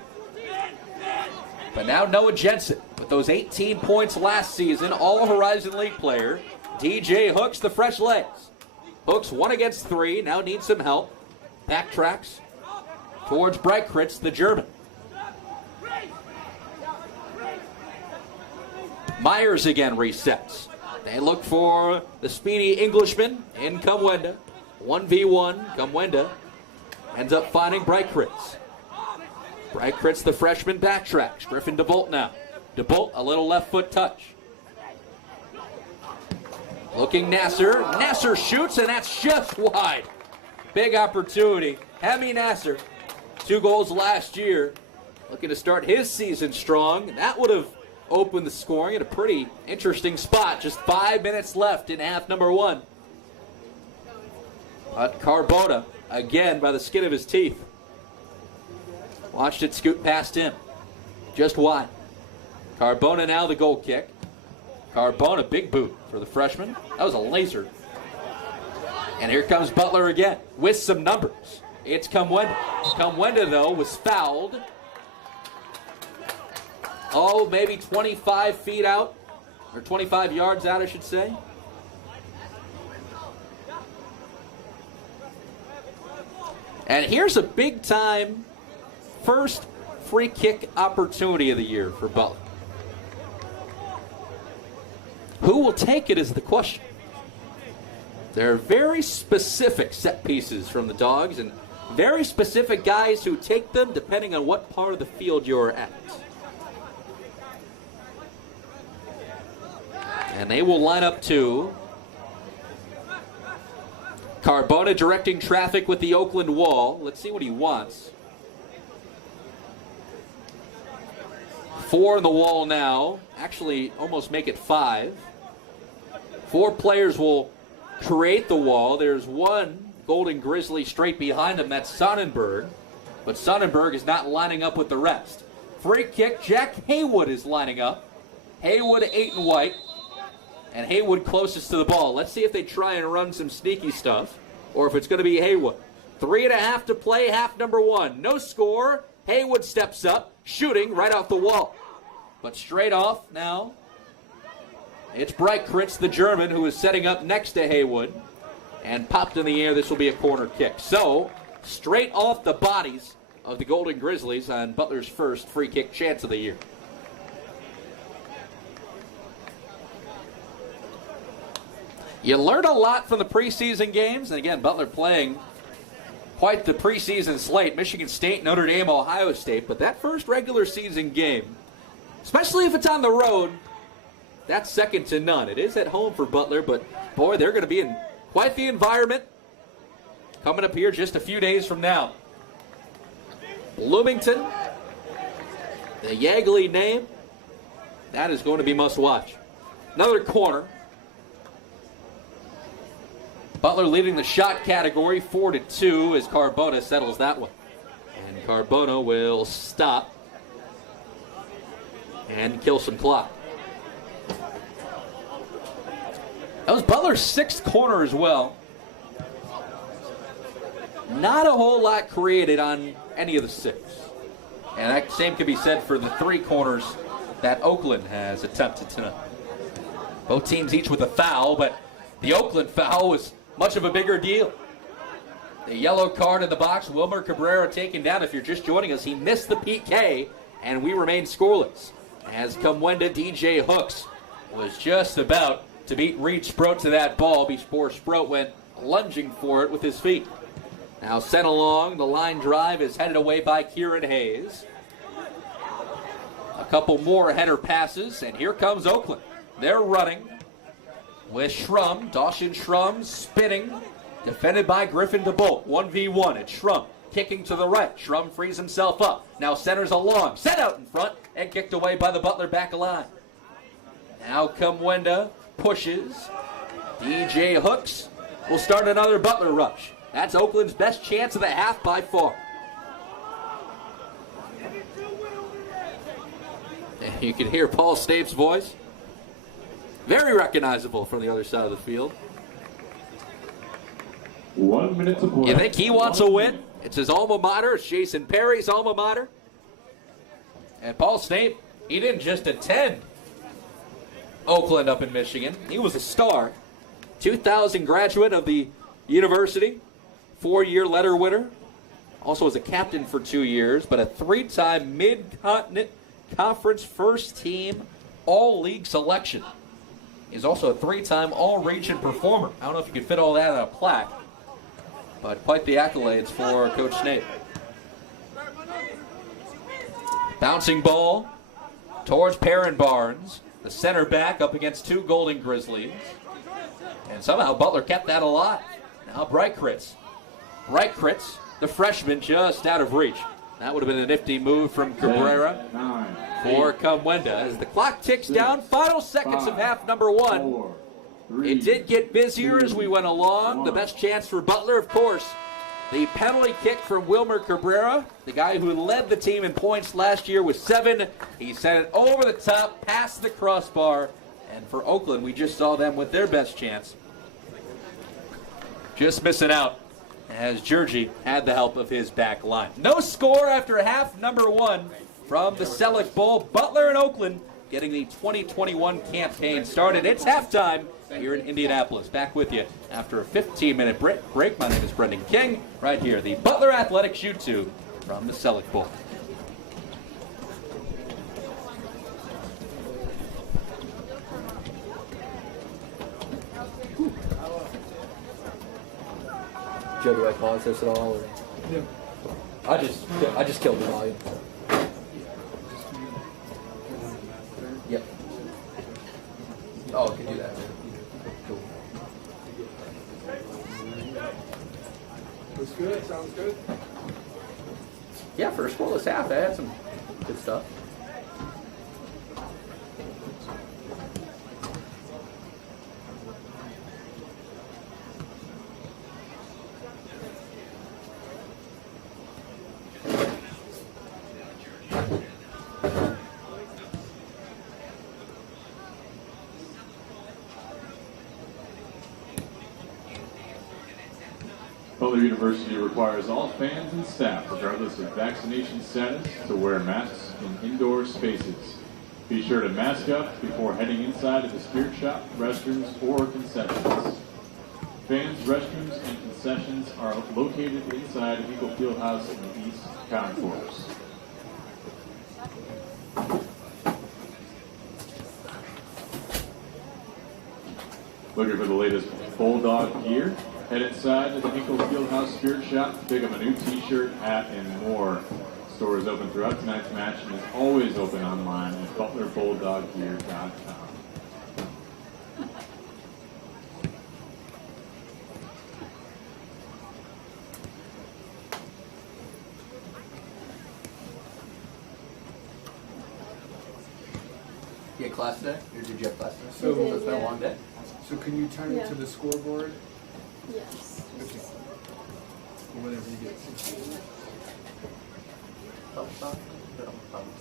But now Noah Jensen with those 18 points last season, all Horizon League player. DJ Hooks, the fresh legs. Hooks 1 against 3, now needs some help. Backtracks towards Breitkritz, the German. Myers again resets. They look for the speedy Englishman in Kamwenda. 1v1, Kamwenda ends up finding Breitkritz. Breitkritz, the freshman, backtracks. Griffin DeBolt now. DeBolt, a little left foot touch. Looking Nasser. Nasser shoots, and that's just wide. Big opportunity. Hemi Nasser, 2 goals last year. Looking to start his season strong. That would have opened the scoring at a pretty interesting spot. Just 5 minutes left in half number 1. But Carbona, again, by the skin of his teeth. Watched it scoot past him. Just wide. Carbona now the goal kick. Carbona, big boot for the freshman. That was a laser. And here comes Butler again with some numbers. It's Kamwenda. Kamwenda, though, was fouled. Oh, maybe 25 feet out. Or 25 yards out, I should say. And here's a big-time first free kick opportunity of the year for Butler. Who will take it is the question. There are very specific set pieces from the Dogs and very specific guys who take them depending on what part of the field you're at. And they will line up to Carbona directing traffic with the Oakland wall. Let's see what he wants. 4 in the wall now. Actually, almost make it 5. 4 players will create the wall. There's one Golden Grizzly straight behind him. That's Sonnenberg. But Sonnenberg is not lining up with the rest. Free kick. Jack Haywood is lining up. Haywood 8 in white. And Haywood closest to the ball. Let's see if they try and run some sneaky stuff. Or if it's going to be Haywood. 3.5 to play, half number 1. No score. Haywood steps up, shooting right off the wall. But straight off now, it's Breitkritz, the German, who is setting up next to Haywood. And popped in the air. This will be a corner kick. So, straight off the bodies of the Golden Grizzlies on Butler's first free kick chance of the year. You learn a lot from the preseason games. And again, Butler playing quite the preseason slate. Michigan State, Notre Dame, Ohio State. But that first regular season game, especially if it's on the road, that's second to none. It is at home for Butler, but boy, they're going to be in quite the environment coming up here just a few days from now. Bloomington, the Yeagley name, that is going to be must-watch. Another corner. Butler leading the shot category 4-2 as Carbona settles that one. And Carbona will stop and kill some clock. That was Butler's sixth corner as well. Not a whole lot created on any of the six. And that same can be said for the three corners that Oakland has attempted tonight. Both teams each with a foul, but the Oakland foul was much of a bigger deal. The yellow card in the box, Wilmer Cabrera taken down. If you're just joining us, he missed the PK, and we remain scoreless. As Kamwenda DJ Hooks was just about to beat Reed Sproat to that ball before Sproat went lunging for it with his feet. Now sent along, the line drive is headed away by Kieran Hayes. A couple more header passes, and here comes Oakland. They're running with Schrum, Dawson Schrum spinning, defended by Griffin DeBolt. 1v1, it's Schrum kicking to the right. Schrum frees himself up. Now centers along, set out in front, and kicked away by the Butler back line. Now Kamwenda pushes. DJ Hooks will start another Butler rush. That's Oakland's best chance of the half by far. And you can hear Paul Snape's voice. Very recognizable from the other side of the field. 1 minute to play. You think he wants a win? It's his alma mater. It's Jason Perry's alma mater. And Paul Snape, he didn't just attend Oakland up in Michigan. He was a star. 2000 graduate of the university. 4-year letter winner. Also was a captain for 2 years, but a 3-time Mid-Continent Conference first team all-league selection. He's also a 3-time all-region performer. I don't know if you could fit all that on a plaque, but quite the accolades for Coach Snape. Bouncing ball towards Perrin Barnes. The center back up against two Golden Grizzlies. And somehow Butler kept that alive. Now Breitkritz. Breitkritz, the freshman, just out of reach. That would have been a nifty move from Cabrera for Kamwenda. As the clock ticks down, final seconds of half number one. It did get busier as we went along. The best chance for Butler, of course, the penalty kick from Wilmer Cabrera, the guy who led the team in points last year with 7. He sent it over the top, past the crossbar. And for Oakland, we just saw them with their best chance. Just missing out as Georgie had the help of his back line. No score after half number one from the Sellick Bowl. Butler and Oakland getting the 2021 campaign started. It's halftime here in Indianapolis. Back with you after a 15-minute break. My name is Brendan King, right here, the Butler Athletics YouTube from the Sellick Bowl. Joe, do I pause this at all? Or? Yeah. I just killed the volume. Yep. Oh, I can do that. Cool. Looks good. Sounds good. Yeah, for a scoreless half, I had some good stuff. Butler University requires all fans and staff, regardless of vaccination status, to wear masks in indoor spaces. Be sure to mask up before heading inside of the spirit shop, restrooms, or concessions. Fans, restrooms, and concessions are located inside of Eagle Fieldhouse in the East Concourse. Looking for the latest Bulldog gear? Head inside to the Hinkle Fieldhouse Spirit Shop to pick up a new t-shirt, hat, and more. Store is open throughout tonight's match and is always open online at ButlerBulldogGear.com. take class today? Or did you have class today? We did, It's been a yeah. long day. So can you turn it Yeah. to the scoreboard? Yes. Okay. Whenever you get 60. Thumbs up. Thumbs.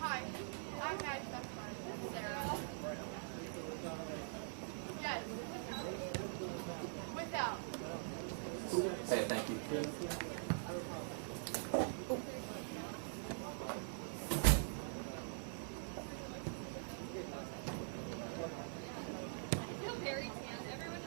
Hi, I'm Matt Sarah. Yes. Without. Hey, thank you. I feel very tan. Everyone is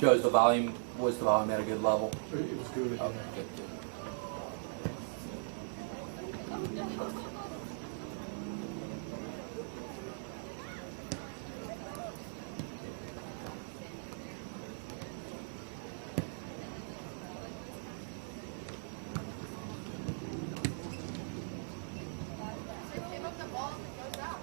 Joe, was the volume at a good level? It was good. Okay, good, good. give up the ball and it goes out.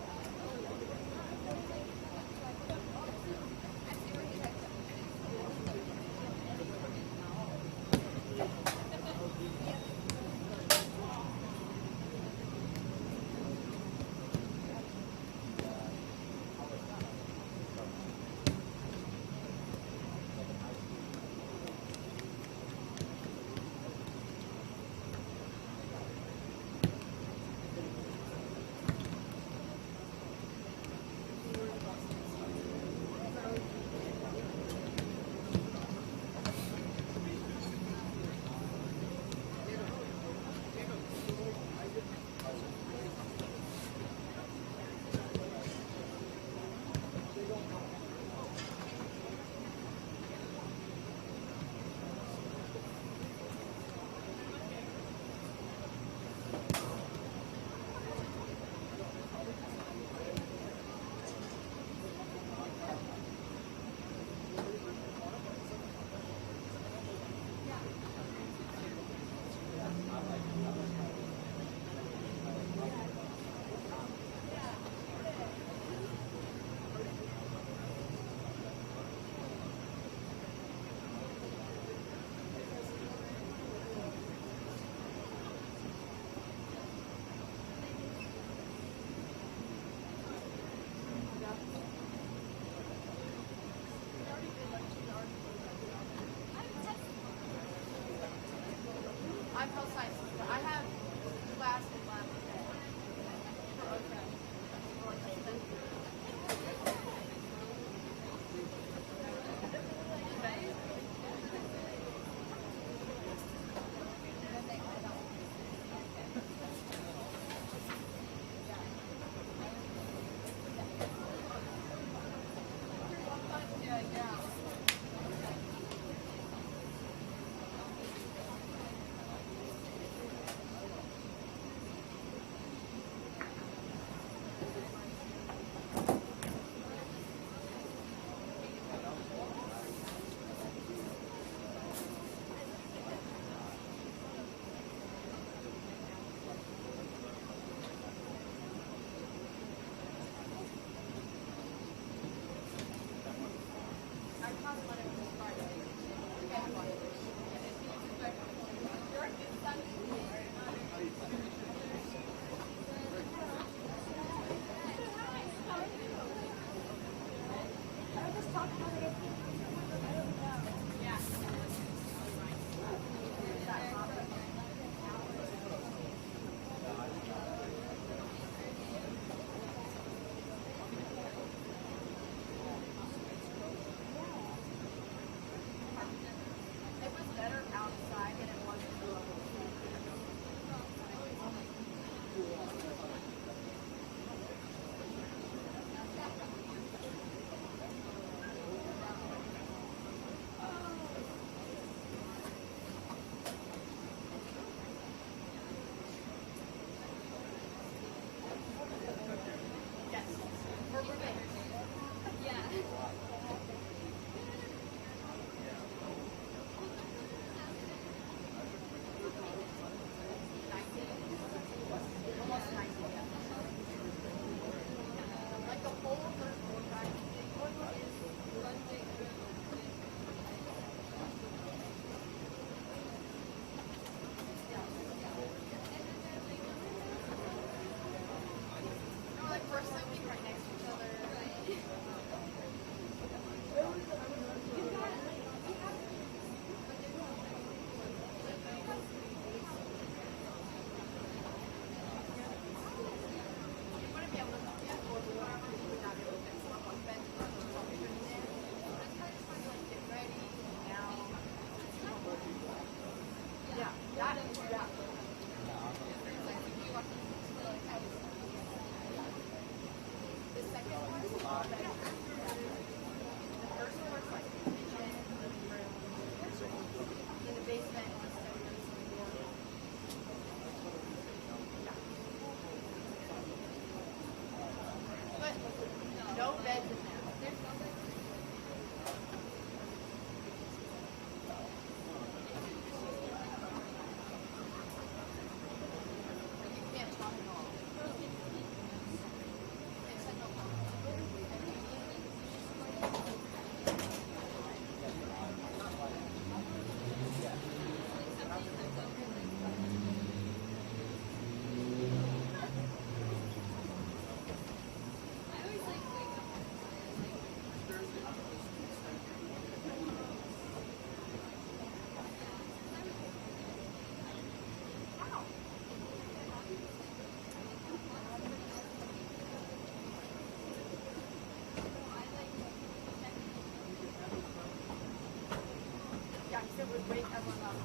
Yeah, because it would wake everyone up.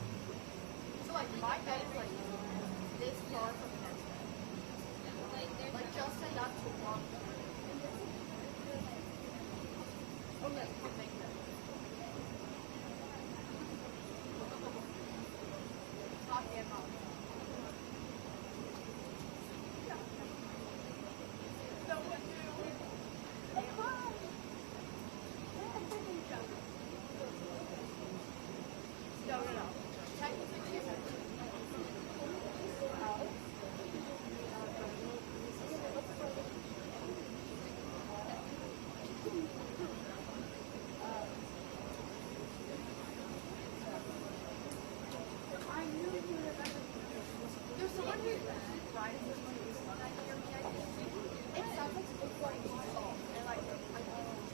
So like my bed is like this far from the next bed. Like just enough to walk. Okay, thank you. Top and bottom. No one knew. No. Technically, she's there's someone who rides this one who's not near me, I think. It sounds like it's going to fall. And like, I don't know.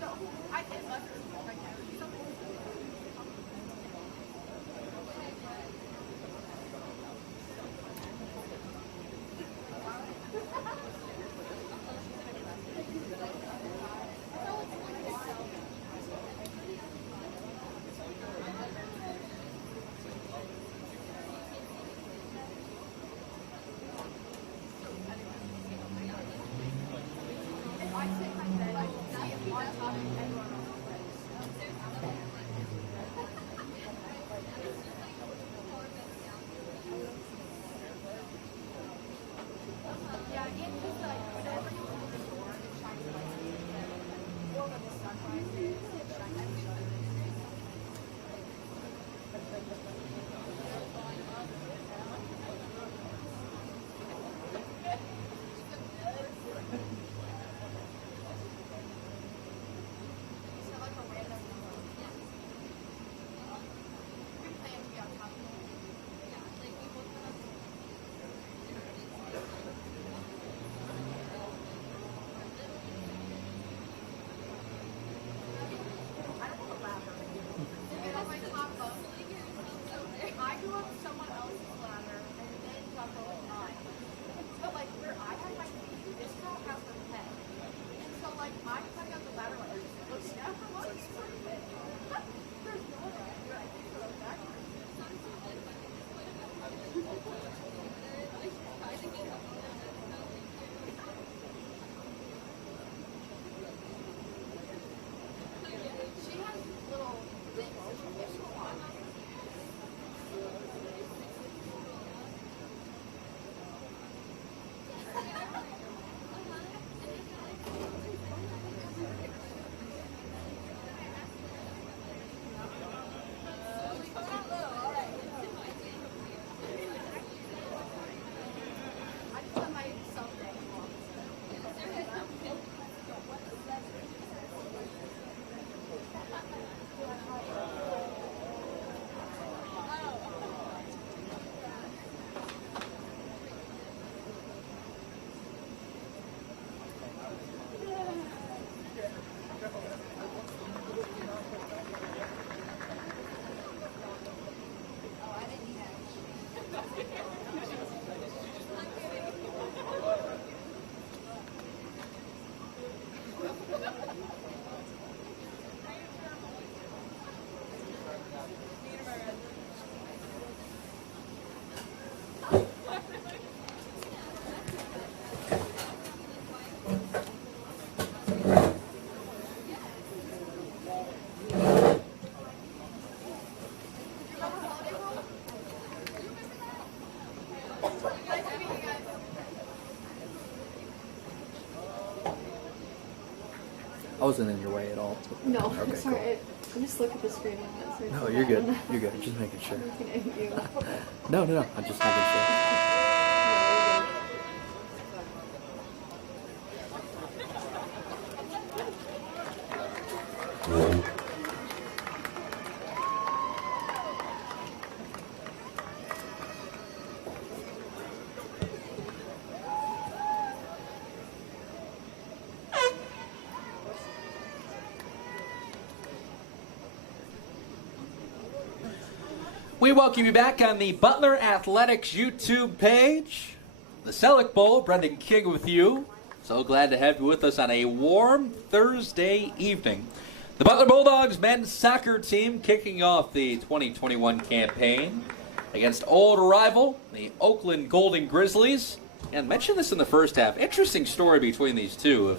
No, I can let her. I can. wasn't in your way at all. No, Okay, it's alright. I just look at the screen and it's No, you're good. You're good. Just making sure. I'm looking at you. No. I'm just making sure. We welcome you back on the Butler Athletics YouTube page. The Sellick Bowl, Brendan King with you. So glad to have you with us on a warm Thursday evening. The Butler Bulldogs men's soccer team kicking off the 2021 campaign against old rival, the Oakland Golden Grizzlies. And mentioned this in the first half. Interesting story between these two.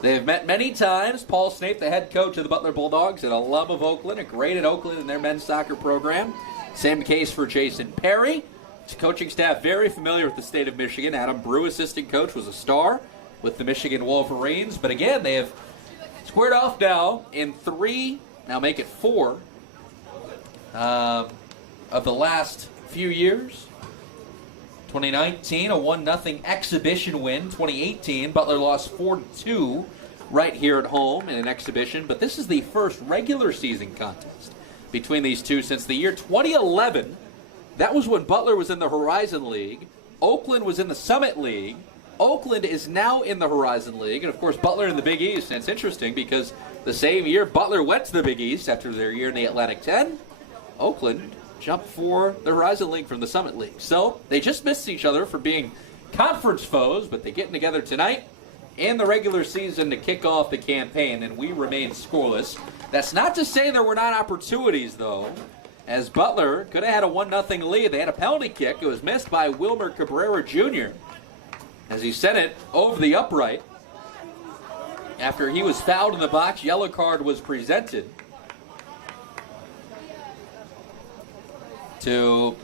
They've met many times. Paul Snape, the head coach of the Butler Bulldogs, an alum of Oakland, a great at Oakland in their men's soccer program. Same case for Jason Perry. His coaching staff very familiar with the state of Michigan. Adam Brew, assistant coach, was a star with the Michigan Wolverines. But again, they have squared off now in 3, now make it 4, of the last few years. 2019, a 1-0 exhibition win. 2018, Butler lost 4-2 right here at home in an exhibition. But this is the first regular season contest between these two since the year 2011. That was when Butler was in the Horizon League. Oakland was in the Summit League. Oakland is now in the Horizon League. And, of course, Butler in the Big East. And it's interesting because the same year Butler went to the Big East after their year in the Atlantic 10, Oakland jumped for the Horizon League from the Summit League. So they just missed each other for being conference foes, but they're getting together tonight in the regular season to kick off the campaign, and we remain scoreless. That's not to say there were not opportunities, though, as Butler could have had a 1-0 lead. They had a penalty kick. It was missed by Wilmer Cabrera Jr. as he sent it over the upright. After he was fouled in the box, yellow card was presented to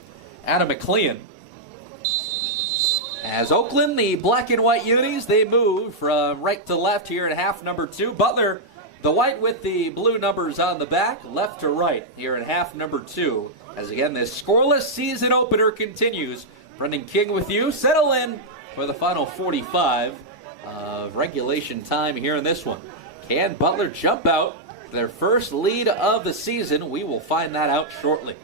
Adam McLean. As Oakland, the black and white unis, they move from right to left here in half number 2. Butler, the white with the blue numbers on the back, left to right here in half number 2. As again, this scoreless season opener continues. Brendan King with you. Settle in for the final 45 of regulation time here in this one. Can Butler jump out their first lead of the season? We will find that out shortly.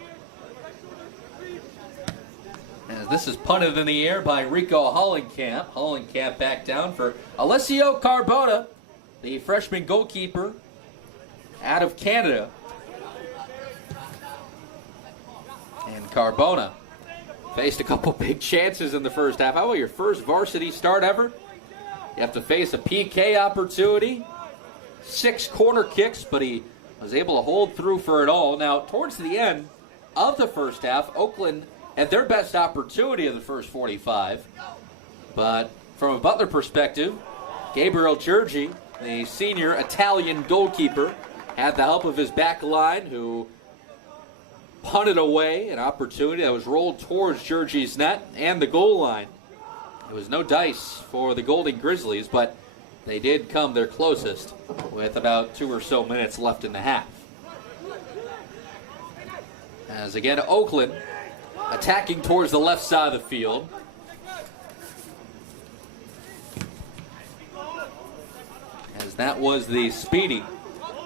As this is punted in the air by Rico Hollenkamp. Hollenkamp back down for Alessio Carbona, the freshman goalkeeper out of Canada. And Carbona faced a couple big chances in the first half. How about your first varsity start ever? You have to face a PK opportunity, 6 corner kicks, but he was able to hold through for it all. Now, towards the end of the first half, Oakland had their best opportunity of the first 45. But from a Butler perspective, Gabriel Giorgi, the senior Italian goalkeeper, had the help of his back line, who punted away an opportunity that was rolled towards Giorgi's net and the goal line. It was no dice for the Golden Grizzlies, but they did come their closest with about 2 or so minutes left in the half. As again, Oakland attacking towards the left side of the field. As that was the speedy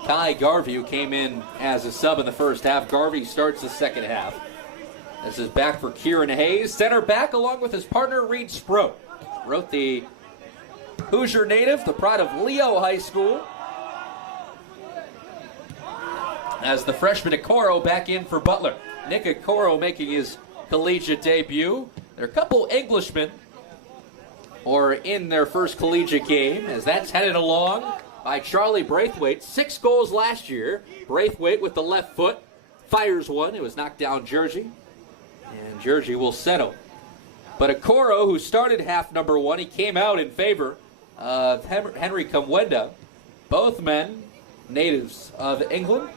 Kai Garvey, who came in as a sub in the first half. Garvey starts the second half. This is back for Kieran Hayes, center back, along with his partner Reed Sproat. Sproat, the Hoosier native, the pride of Leo High School. As the freshman Okoro back in for Butler. Nick Okoro making his collegiate debut. There are a couple Englishmen or in their first collegiate game, as that's headed along by Charlie Braithwaite. 6 goals last year. Braithwaite with the left foot fires one. It was knocked down Giorgi, and Giorgi will settle. But Okoro, who started half number 1, he came out in favor of Henry Kamwenda. Both men natives of England.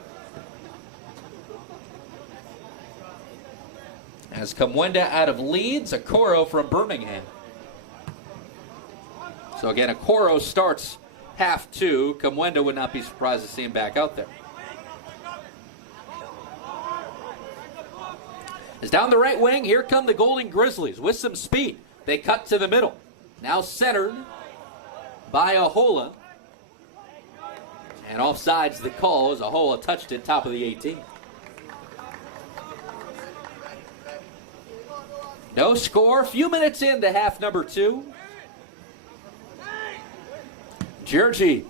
As Kamwenda out of Leeds, Okoro from Birmingham. So again, Okoro starts half two. Kamwenda would not be surprised to see him back out there. As down the right wing, here come the Golden Grizzlies with some speed. They cut to the middle. Now centered by Ahola. And offsides the call as Ahola touched it top of the 18. No score. A few minutes into half number two. Georgie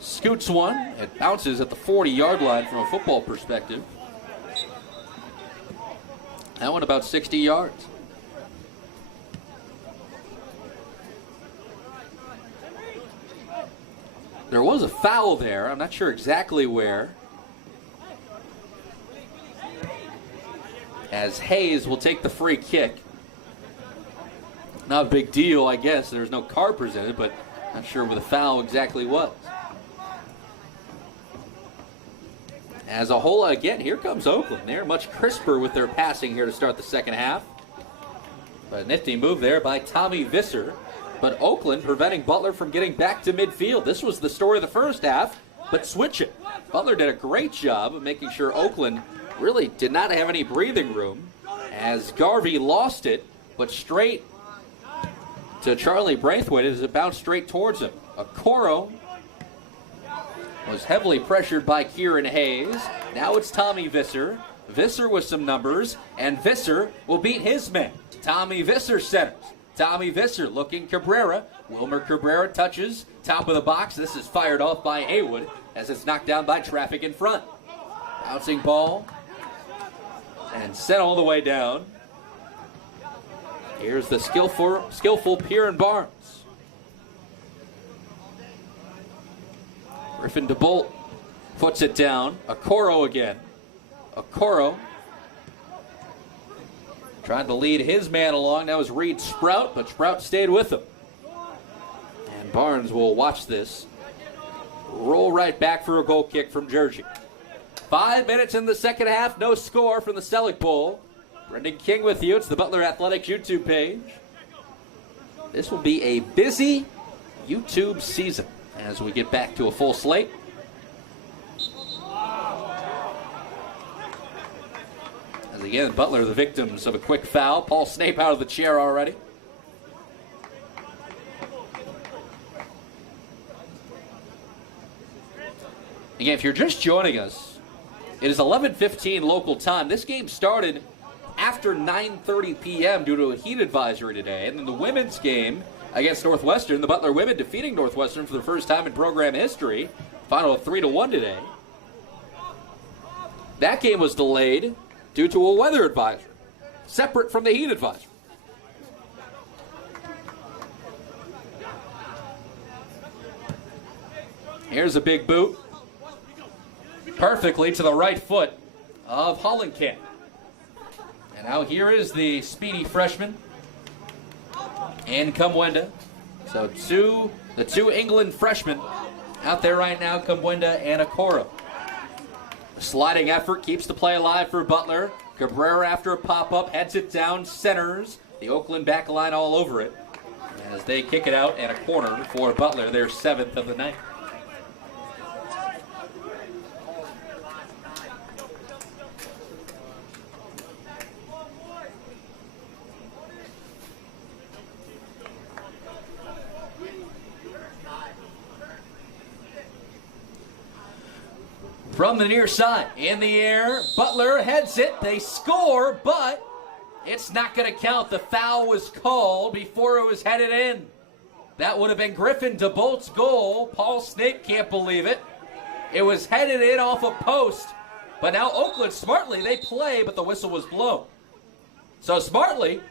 scoots one. It bounces at the 40-yard line from a football perspective. That one about 60 yards. There was a foul there. I'm not sure exactly where. As Hayes will take the free kick. Not a big deal, I guess. There's no card presented, but not sure where the foul exactly was. As a whole, again, here comes Oakland. They're much crisper with their passing here to start the second half. But a nifty move there by Tommy Visser. But Oakland preventing Butler from getting back to midfield. This was the story of the first half, but switch it. Butler did a great job of making sure Oakland really did not have any breathing room. As Garvey lost it, but straight to Charlie Braithwaite as it bounced straight towards him. Okoro was heavily pressured by Kieran Hayes. Now it's Tommy Visser. Visser with some numbers, and Visser will beat his man. Tommy Visser centers. Tommy Visser looking Cabrera. Wilmer Cabrera touches top of the box. This is fired off by Haywood as it's knocked down by traffic in front. Bouncing ball and sent all the way down. Here's the skillful Pierre Barnes. Griffin DeBolt puts it down. Okoro again. Okoro tried to lead his man along. That was Reed Sprout, but Sprout stayed with him. And Barnes will watch this. Roll right back for a goal kick from Georgie. 5 minutes in the second half. No score from the Sellick Bowl. Brendan King with you. It's the Butler Athletics YouTube page. This will be a busy YouTube season as we get back to a full slate. As again, Butler the victims of a quick foul. Paul Snape out of the chair already. Again, if you're just joining us, it is 11:15 local time. This game started after 9:30 p.m. due to a heat advisory today. And then the women's game against Northwestern, the Butler women defeating Northwestern for the first time in program history. Final of 3-1 today. That game was delayed due to a weather advisory, separate from the heat advisory. Here's a big boot. Perfectly to the right foot of Hollenkamp. And now here is the speedy freshman and Kamwenda. So the two England freshmen out there right now, Kamwenda and Okoro. A sliding effort keeps the play alive for Butler. Cabrera after a pop-up heads it down, centers. The Oakland back line all over it as they kick it out and a corner for Butler, their 7th of the night. From the near side, in the air, Butler heads it, they score, but it's not going to count. The foul was called before it was headed in. That would have been Griffin DeBolt's goal. Paul Snape can't believe it. It was headed in off a post, but now Oakland smartly, they play, but the whistle was blown. So smartly,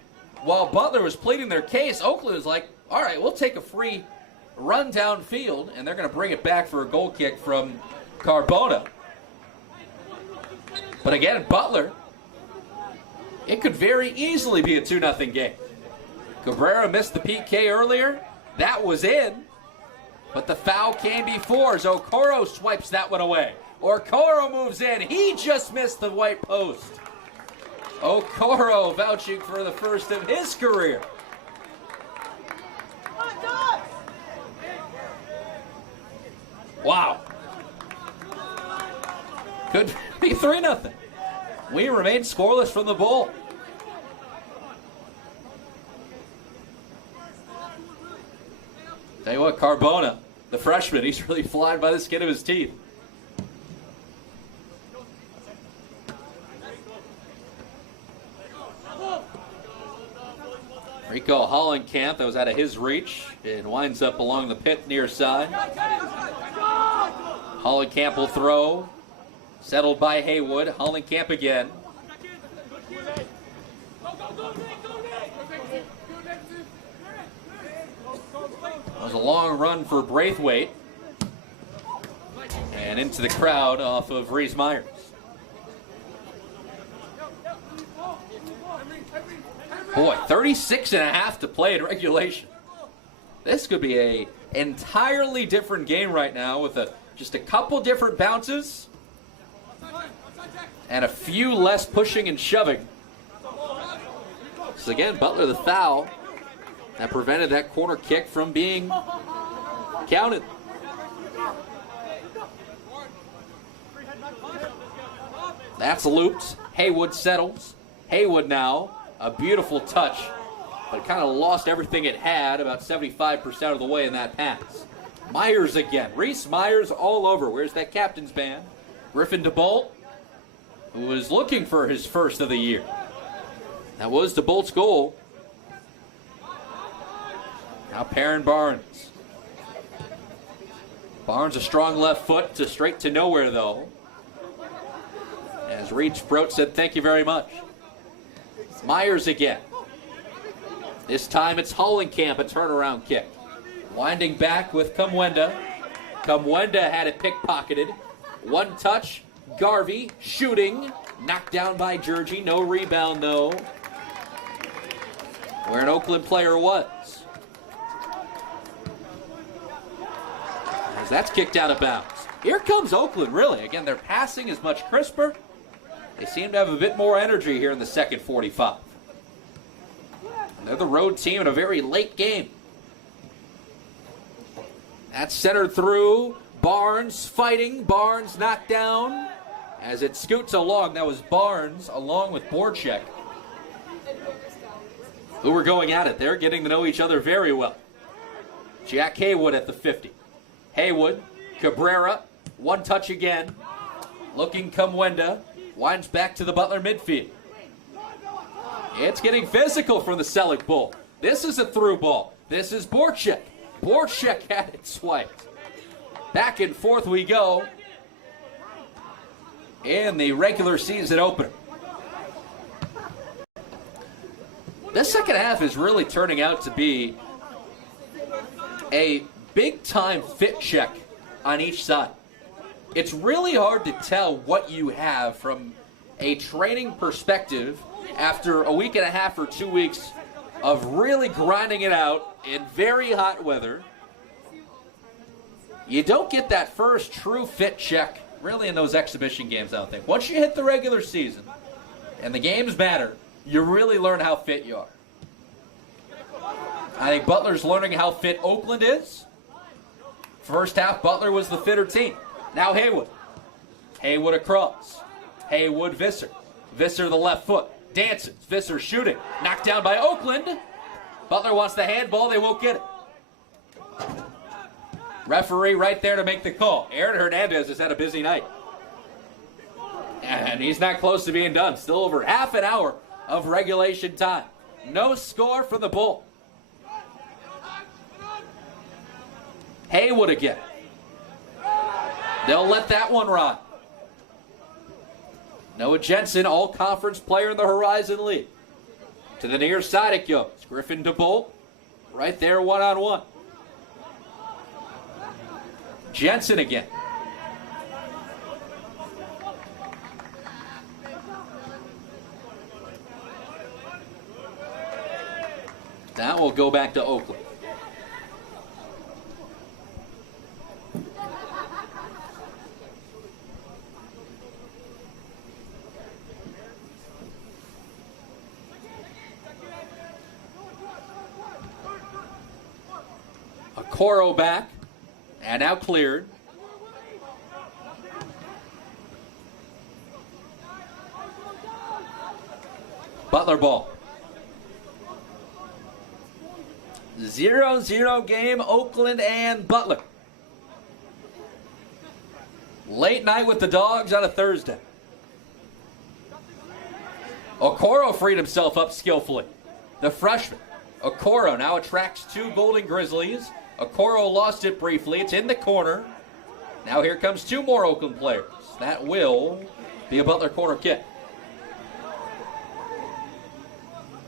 while Butler was pleading their case, Oakland was like, all right, we'll take a free run downfield, and they're going to bring it back for a goal kick from Carbona. But again, Butler, it could very easily be a 2-0 game. Cabrera missed the PK earlier. That was in. But the foul came before, so Okoro swipes that one away. Okoro moves in. He just missed the white post. Okoro vouching for the first of his career. Wow. Could be 3-0. We remain scoreless from the bowl. Tell you what, Carbona, the freshman, he's really flying by the skin of his teeth. Rico Hollenkamp, that was out of his reach, and winds up along the pit near side. Hollenkamp will throw. Settled by Haywood. Hollenkamp again. That was a long run for Braithwaite. And into the crowd off of Reese Myers. Boy, 36.5 to play in regulation. This could be an entirely different game right now with just a couple different bounces and a few less pushing and shoving. So again, Butler the foul that prevented that corner kick from being counted. That's looped. Haywood settles. Haywood now. A beautiful touch, but it kind of lost everything it had about 75% of the way in that pass. Myers again. Reese Myers all over. Where's that captain's band? Griffin DeBolt, who was looking for his first of the year. That was DeBolt's goal. Now Perrin Barnes. Barnes a strong left foot to straight to nowhere, though. As Reed Sprout said, thank you very much. Myers again. This time it's Hollenkamp, a turnaround kick. Winding back with Kamwenda. Kamwenda had it pickpocketed. One touch. Garvey shooting. Knocked down by Georgie. No rebound, though. Where an Oakland player was. As that's kicked out of bounds. Here comes Oakland, really. Again, their passing is much crisper. They seem to have a bit more energy here in the second 45. They're the road team in a very late game. That's centered through. Barnes fighting. Barnes knocked down. As it scoots along, that was Barnes along with Borchek, who were going at it. They're getting to know each other very well. Jack Haywood at the 50. Haywood, Cabrera, one touch again. Looking Kamwenda. Winds back to the Butler midfield. It's getting physical from the Sellick Bowl. This is a through ball. This is Borchek. Borchek had it swiped. Back and forth we go in the regular season opener. This second half is really turning out to be a big-time fit check on each side. It's really hard to tell what you have from a training perspective after a week and a half or 2 weeks of really grinding it out in very hot weather. You don't get that first true fit check really in those exhibition games, I don't think. Once you hit the regular season and the games matter, you really learn how fit you are. I think Butler's learning how fit Oakland is. First half, Butler was the fitter team. Now Haywood. Haywood across. Haywood, Visser. Visser the left foot. Dances. Visser shooting. Knocked down by Oakland. Butler wants the handball. They won't get it. Referee right there to make the call. Aaron Hernandez has had a busy night. And he's not close to being done. Still over half an hour of regulation time. No score for the Bull. Haywood again. They'll let that one run. Noah Jensen, all-conference player in the Horizon League. To the near side it goes. Griffin DeBolt, right there one-on-one. Jensen again. Now we'll go back to Oakland. Coro back, and now cleared. Butler ball. 0-0 game, Oakland and Butler. Late night with the Dogs on a Thursday. Okoro freed himself up skillfully. The freshman, Okoro, now attracts 2 Golden Grizzlies. Okoro lost it briefly. It's in the corner. Now here comes 2 more Oakland players. That will be a Butler corner kick.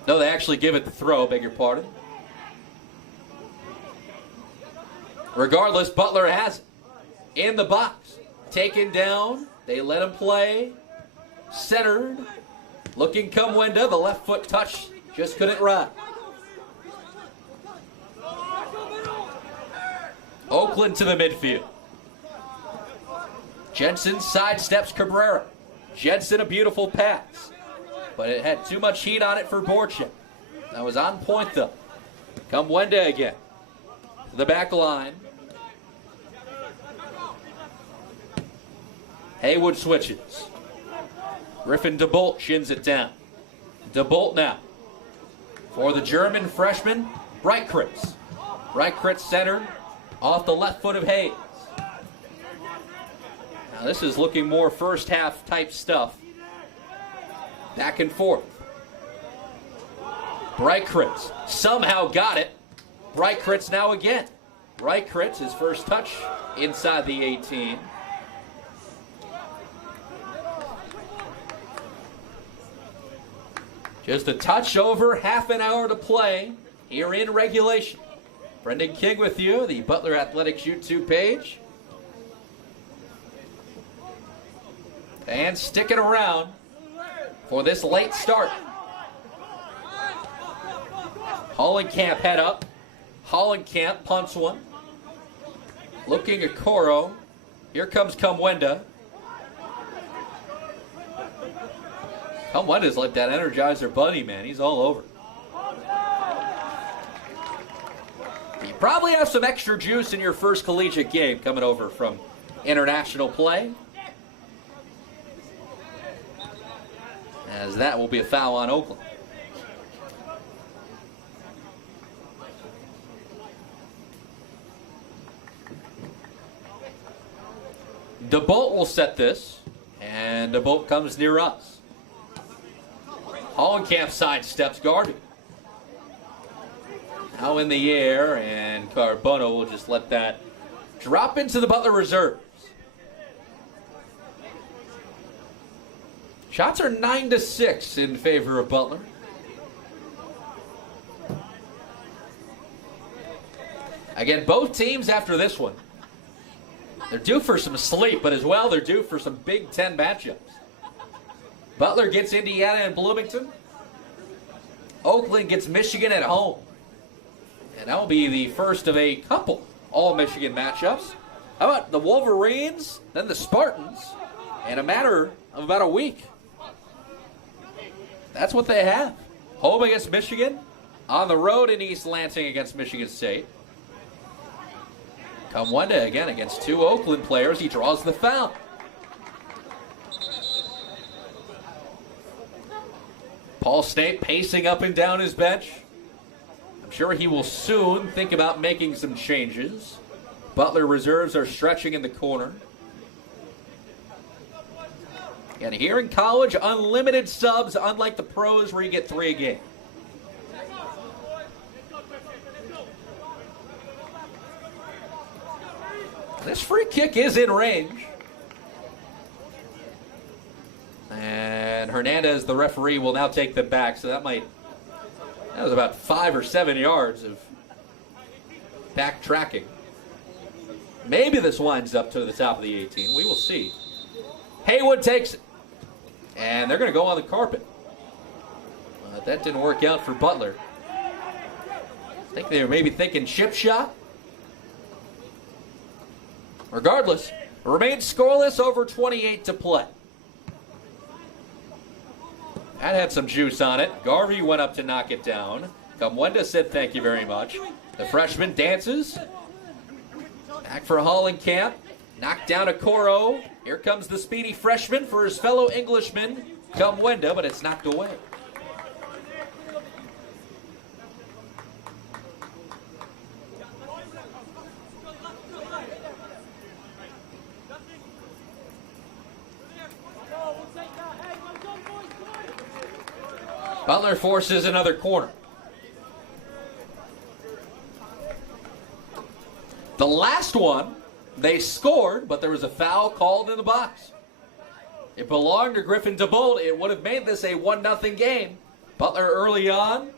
No, they actually give it the throw, beg your pardon. Regardless, Butler has it. In the box. Taken down. They let him play. Centered. Looking Kumwenda. The left foot touch. Just couldn't run. Oakland to the midfield. Jensen sidesteps Cabrera. Jensen a beautiful pass. But it had too much heat on it for Borchek. That was on point though. Kumwenda again. To the back line. Haywood switches. Griffin DeBolt shins it down. DeBolt now. For the German freshman, Breitkritz. Breitkritz centered off the left foot of Hayes. Now this is looking more first half type stuff. Back and forth. Breitkritz somehow got it. Breitkritz now again. Breitkritz, his first touch inside the 18. Just a touch over, half an hour to play here in regulation. Brendan King with you, the Butler Athletics YouTube page. And sticking around for this late start. Hollenkamp head up. Hollenkamp punts one. Looking at Okoro. Here comes Kumwenda. Kumwenda's like that Energizer Bunny, man. He's all over. You probably have some extra juice in your first collegiate game coming over from international play. As that will be a foul on Oakland. DeBolt will set this, and DeBolt comes near us. Hollenkamp sidesteps Garvey. Now in the air, and Carbono will just let that drop into the Butler reserves. Shots are 9-6 in favor of Butler. Again, both teams after this one, they're due for some sleep, but as well they're due for some Big Ten matchups. Butler gets Indiana and Bloomington. Oakland gets Michigan at home. And that will be the first of a couple all-Michigan matchups. How about the Wolverines, then the Spartans, in a matter of about a week? That's what they have. Home against Michigan, on the road in East Lansing against Michigan State. Kumwenda again against 2 Oakland players. He draws the foul. Paul State pacing up and down his bench. I'm sure he will soon think about making some changes. Butler reserves are stretching in the corner. And here in college, unlimited subs, unlike the pros where you get 3 a game. This free kick is in range. And Hernandez, the referee, will now take them back. So that was about 5 or 7 yards of backtracking. Maybe this winds up to the top of the 18. We will see. Haywood takes it. And they're going to go on the carpet. That didn't work out for Butler. I think they were maybe thinking chip shot. Regardless, remains scoreless, over 28 to play. That had some juice on it. Garvey went up to knock it down. Kumwenda said thank you very much. The freshman dances. Back for Hollenkamp. Knocked down Okoro. Here comes the speedy freshman for his fellow Englishman, Kumwenda, but it's knocked away. Butler forces another corner. The last one, they scored, but there was a foul called in the box. It belonged to Griffin DeBolt. It would have made this a 1-0 game. Butler early on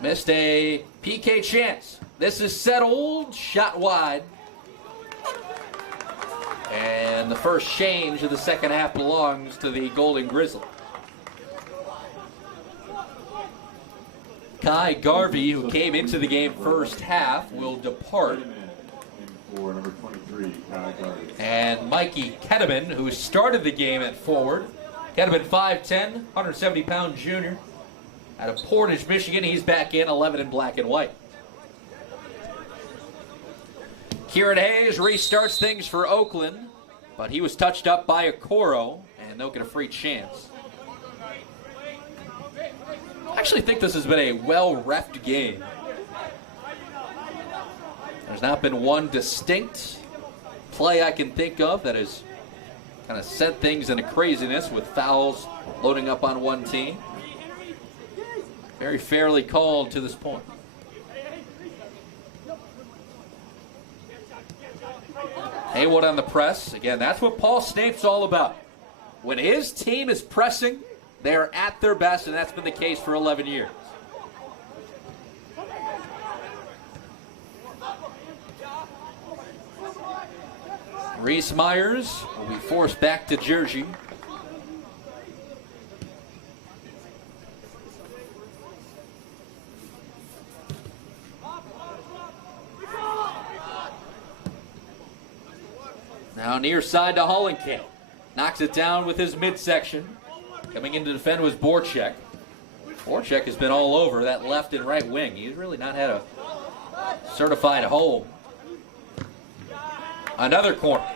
missed a PK chance. This is settled, shot wide. And the first change of the second half belongs to the Golden Grizzlies. Kai Garvey, who came into the game first half, will depart. For number 23, Kai Garvey. And Mikey Ketteman, who started the game at forward. Ketteman 5'10", 170-pound junior. Out of Portage, Michigan, he's back in 11 in black and white. Kieran Hayes restarts things for Oakland, but he was touched up by Okoro, and they'll get a free chance. I actually think this has been a well-reffed game. There's not been one distinct play I can think of that has kind of sent things into craziness with fouls loading up on one team. Very fairly called to this point. Haywood on the press. Again, that's what Paul Snape's all about. When his team is pressing, they are at their best, and that's been the case for 11 years. Reese Myers will be forced back to Jersey. Now near side to Hollenkamp. Knocks it down with his midsection. Coming in to defend was Borchek. Borchek has been all over that left and right wing. He's really not had a certified home. Another corner.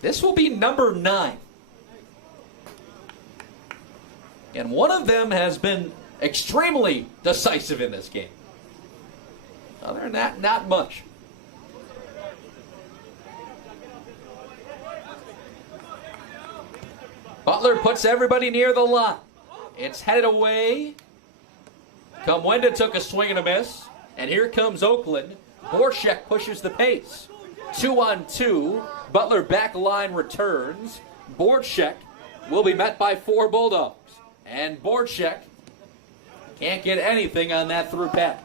This will be number 9. And one of them has been extremely decisive in this game. Other than that, not much. Butler puts everybody near the line. It's headed away. Kamwenda took a swing and a miss. And here comes Oakland. Borchek pushes the pace. 2-on-2. Butler back line returns. Borchek will be met by 4 Bulldogs. And Borchek can't get anything on that through pass.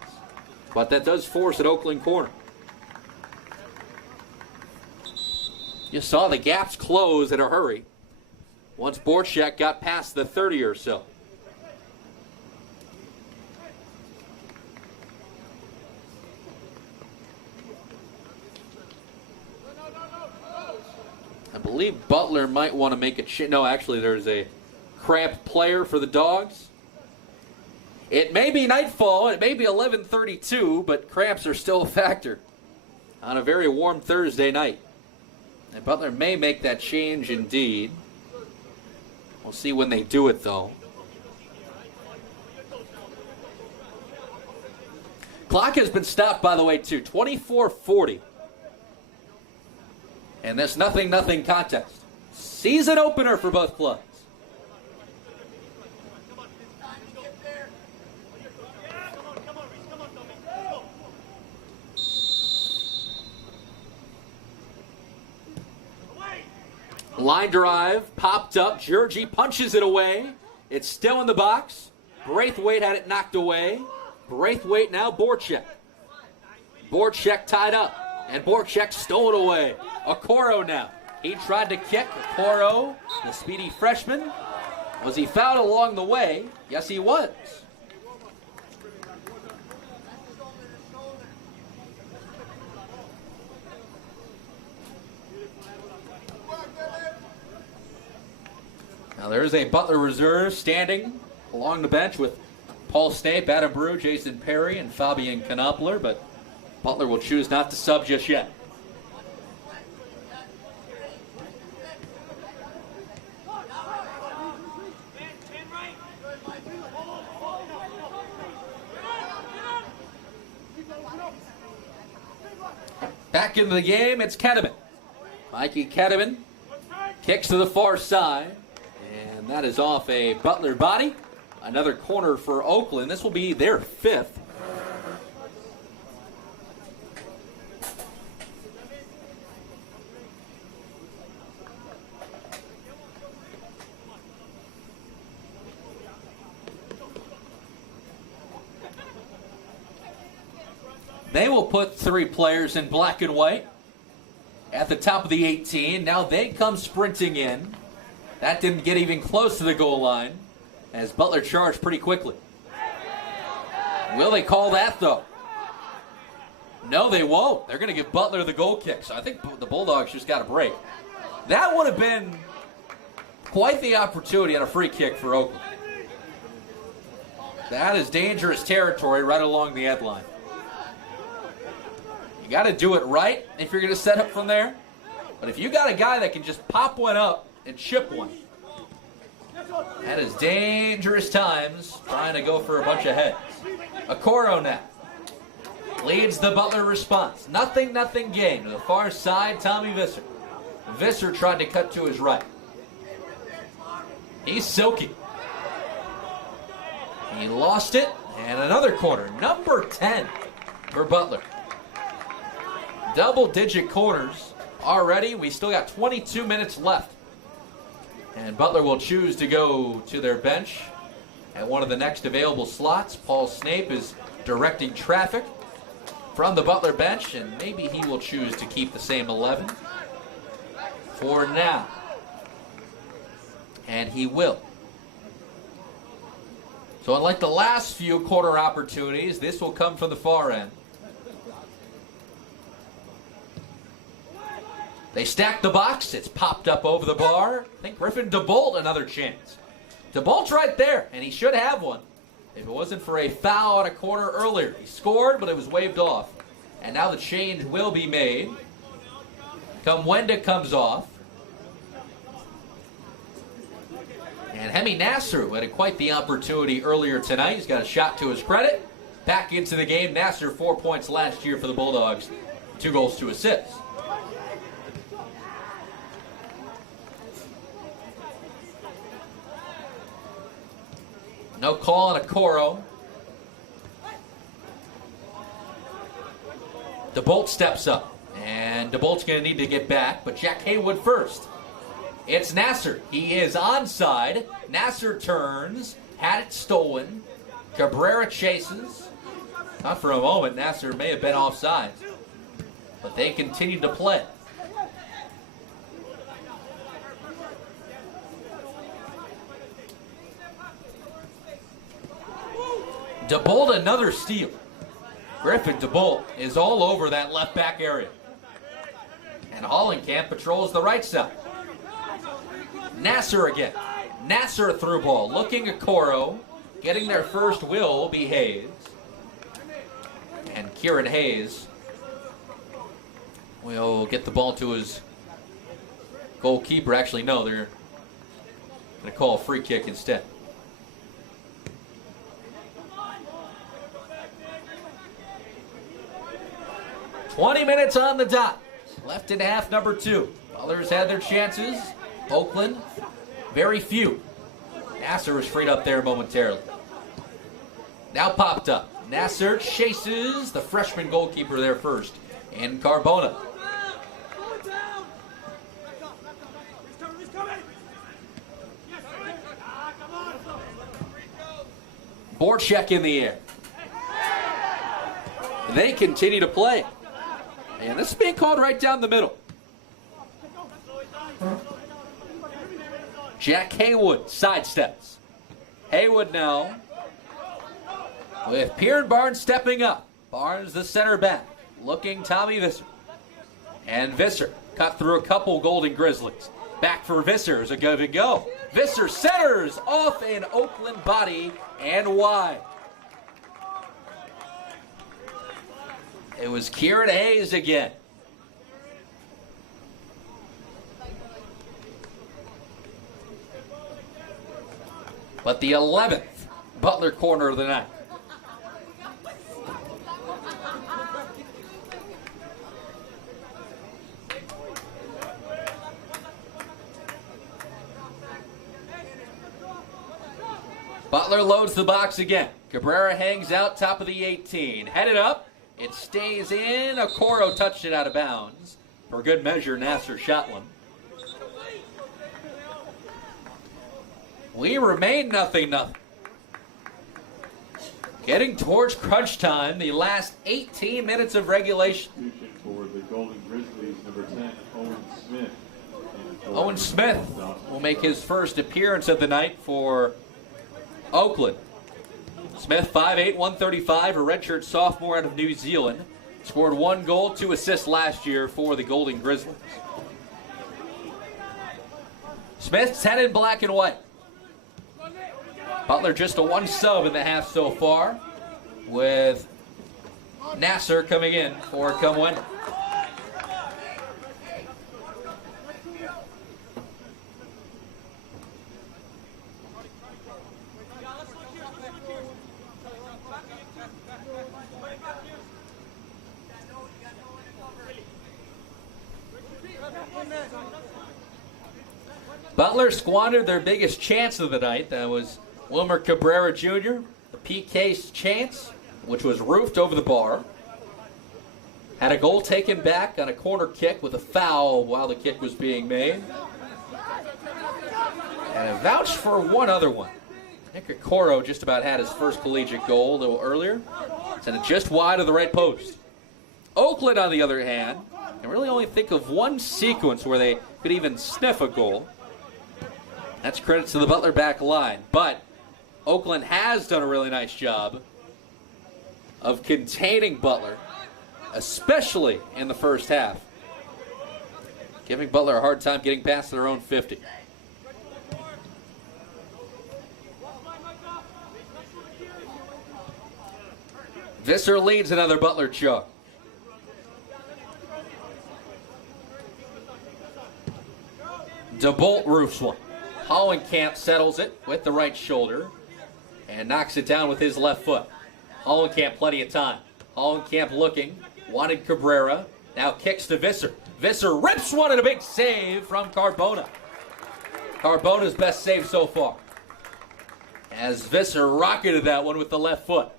But that does force an Oakland corner. You saw the gaps close in a hurry once Borchek got past the 30 or so. I believe Butler might want to make a change. No, actually, there's a cramped player for the Dogs. It may be nightfall, it may be 11:32, but cramps are still a factor on a very warm Thursday night. And Butler may make that change indeed. We'll see when they do it, though. Clock has been stopped, by the way, too. 24:40. And this 0-0 contest. Season opener for both clubs. Line drive, popped up. Georgie punches it away. It's still in the box. Braithwaite had it knocked away. Braithwaite now Borchek. Borchek tied up. And Borchek stole it away. Okoro now. He tried to kick. Okoro, the speedy freshman. Was he fouled along the way? Yes, he was. Now there is a Butler reserve standing along the bench with Paul Snape, Adam Brew, Jason Perry, and Fabian Knopfler, but Butler will choose not to sub just yet. Back into the game, it's Kedeman. Mikey Kedeman kicks to the far side, and that is off a Butler body. Another corner for Oakland. This will be their 5th. They will put 3 players in black and white at the top of the 18. Now they come sprinting in. That didn't get even close to the goal line as Butler charged pretty quickly. Will they call that, though? No, they won't. They're going to give Butler the goal kick. So I think the Bulldogs just got a break. That would have been quite the opportunity on a free kick for Oakland. That is dangerous territory right along the end line. You got to do it right if you're going to set up from there. But if you got a guy that can just pop one up and chip one, that is dangerous times trying to go for a bunch of heads. Okoro now leads the Butler response. Nothing game. To the far side, Tommy Visser. Visser tried to cut to his right. He's silky. He lost it, and another corner. Number 10 for Butler. Double-digit corners already. We still got 22 minutes left. And Butler will choose to go to their bench at one of the next available slots. Paul Snape is directing traffic from the Butler bench, and maybe he will choose to keep the same 11 for now. And he will. So unlike the last few corner opportunities, this will come from the far end. They stack the box. It's popped up over the bar. I think Griffin DeBolt, another chance. DeBolt's right there, and he should have one if it wasn't for a foul at a corner earlier. He scored, but it was waved off. And now the change will be made. Kamwenda comes off. And Hemi Nasser, who had quite the opportunity earlier tonight. He's got a shot to his credit. Back into the game. Nasser, 4 points last year for the Bulldogs. 2 goals, 2 assists. No call on Okoro. DeBolt steps up. And DeBolt's going to need to get back, but Jack Haywood first. It's Nasser. He is onside. Nasser turns. Had it stolen. Cabrera chases. Not for a moment. Nasser may have been offside. But they continue to play. DeBolt, another steal. Griffin DeBolt is all over that left back area. And Hollenkamp patrols the right side. Nasser again. Nasser through ball. Looking at Okoro. Getting their first will be Hayes. And Kieran Hayes will get the ball to his goalkeeper. Actually, no, they're going to call a free kick instead. "20 minutes on the dot. Left in half number 2. Others had their chances. Oakland, very few. Nasser was freed up there momentarily. Now popped up. Nasser chases the freshman goalkeeper there first. And Carbona. Borchek in the air. They continue to play. And this is being called right down the middle. Jack Haywood sidesteps. Haywood now with Pierre Barnes stepping up. Barnes the center back. Looking Tommy Visser. And Visser cut through a couple Golden Grizzlies. Back for Visser as a go to go. Visser centers off an Oakland body and wide. It was Kieran Hayes again. But the 11th Butler corner of the night. Butler loads the box again. Cabrera hangs out top of the 18. Headed up. It stays in. Okoro touched it out of bounds. For good measure, Nasser shot one. We remain 0-0. Getting towards crunch time, the last 18 minutes of regulation. For the Golden Grizzlies, number 10, Owen Smith. Owen Smith will make his first appearance of the night for Oakland. Smith, 5'8", 135, a redshirt sophomore out of New Zealand. Scored 1 goal, 2 assists last year for the Golden Grizzlies. Smith's 10 in black and white. Butler just a 1 sub in the half so far, with Nasser coming in for come win. Butler squandered their biggest chance of the night. That was Wilmer Cabrera Jr., the PK's chance, which was roofed over the bar. Had a goal taken back on a corner kick with a foul while the kick was being made. And a vouch for one other one. Nick Okoro just about had his first collegiate goal a little earlier. Sent it just wide of the right post. Oakland, on the other hand, can really only think of one sequence where they could even sniff a goal. That's credit to the Butler back line. But Oakland has done a really nice job of containing Butler, especially in the first half. Giving Butler a hard time getting past their own 50. Visser leads another Butler chunk. DeBolt roofs one. Hollenkamp settles it with the right shoulder and knocks it down with his left foot. Hollenkamp plenty of time. Hollenkamp looking, wanted Cabrera, now kicks to Visser. Visser rips one and a big save from Carbona. Carbona's best save so far, as Visser rocketed that one with the left foot,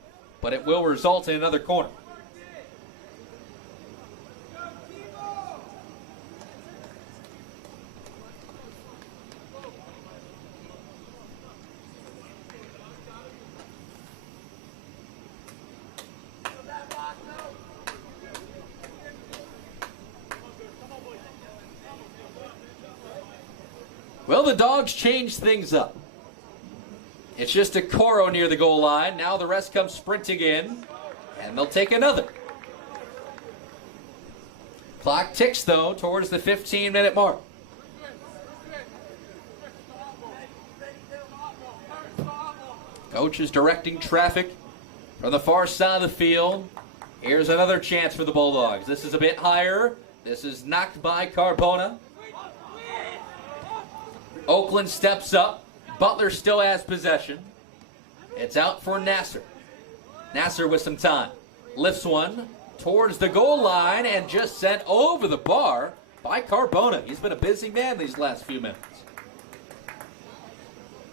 but it will result in another corner. Well, the Dogs changed things up. It's just a Okoro near the goal line. Now the rest come sprinting in, and they'll take another. Clock ticks, though, towards the 15-minute mark. Coach is directing traffic from the far side of the field. Here's another chance for the Bulldogs. This is a bit higher. This is knocked by Carbona. Oakland steps up. Butler still has possession. It's out for Nasser. Nasser with some time. Lifts one towards the goal line and just sent over the bar by Carbona. He's been a busy man these last few minutes.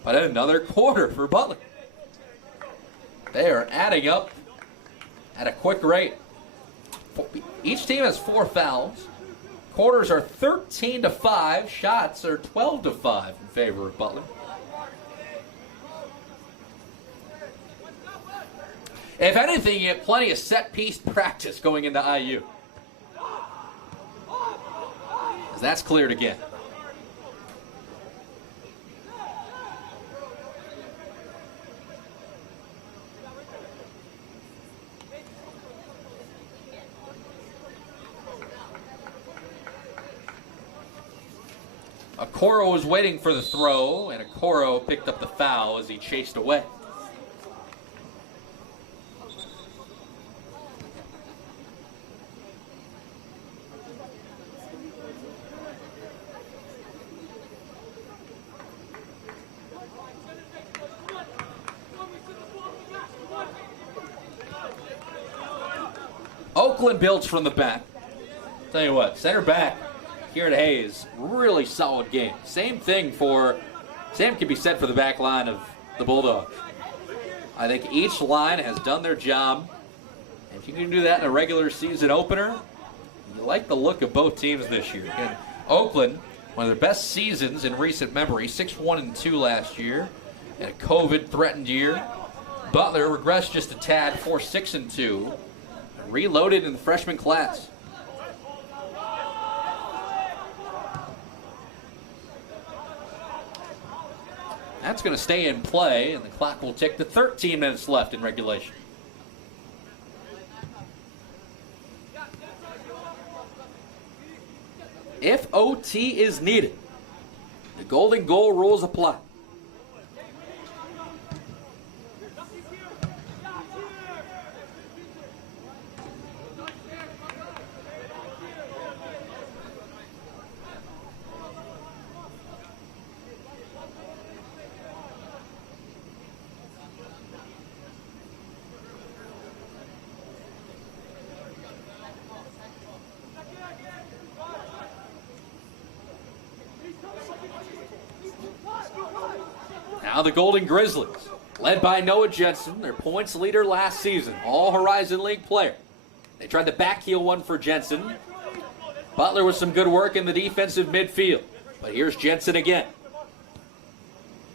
But another quarter for Butler. They are adding up at a quick rate. Each team has 4 fouls. Quarters are 13-5. Shots are 12-5 in favor of Butler. If anything, you get plenty of set-piece practice going into IU, as that's cleared again. Okoro was waiting for the throw, and Okoro picked up the foul as he chased away. Oakland builds from the back. Tell you what, center back here at Hayes, really solid game. Same can be said for the back line of the Bulldogs. I think each line has done their job. If you can do that in a regular season opener, you like the look of both teams this year. Again, Oakland, one of their best seasons in recent memory, 6-1-2 last year, in a COVID-threatened year. Butler regressed just a tad, 4-6-2, reloaded in the freshman class. That's going to stay in play, and the clock will tick to 13 minutes left in regulation. If OT is needed, the golden goal rules apply. Now the Golden Grizzlies, led by Noah Jensen, their points leader last season, All-Horizon League player. They tried to backheel one for Jensen. Butler with some good work in the defensive midfield. But here's Jensen again.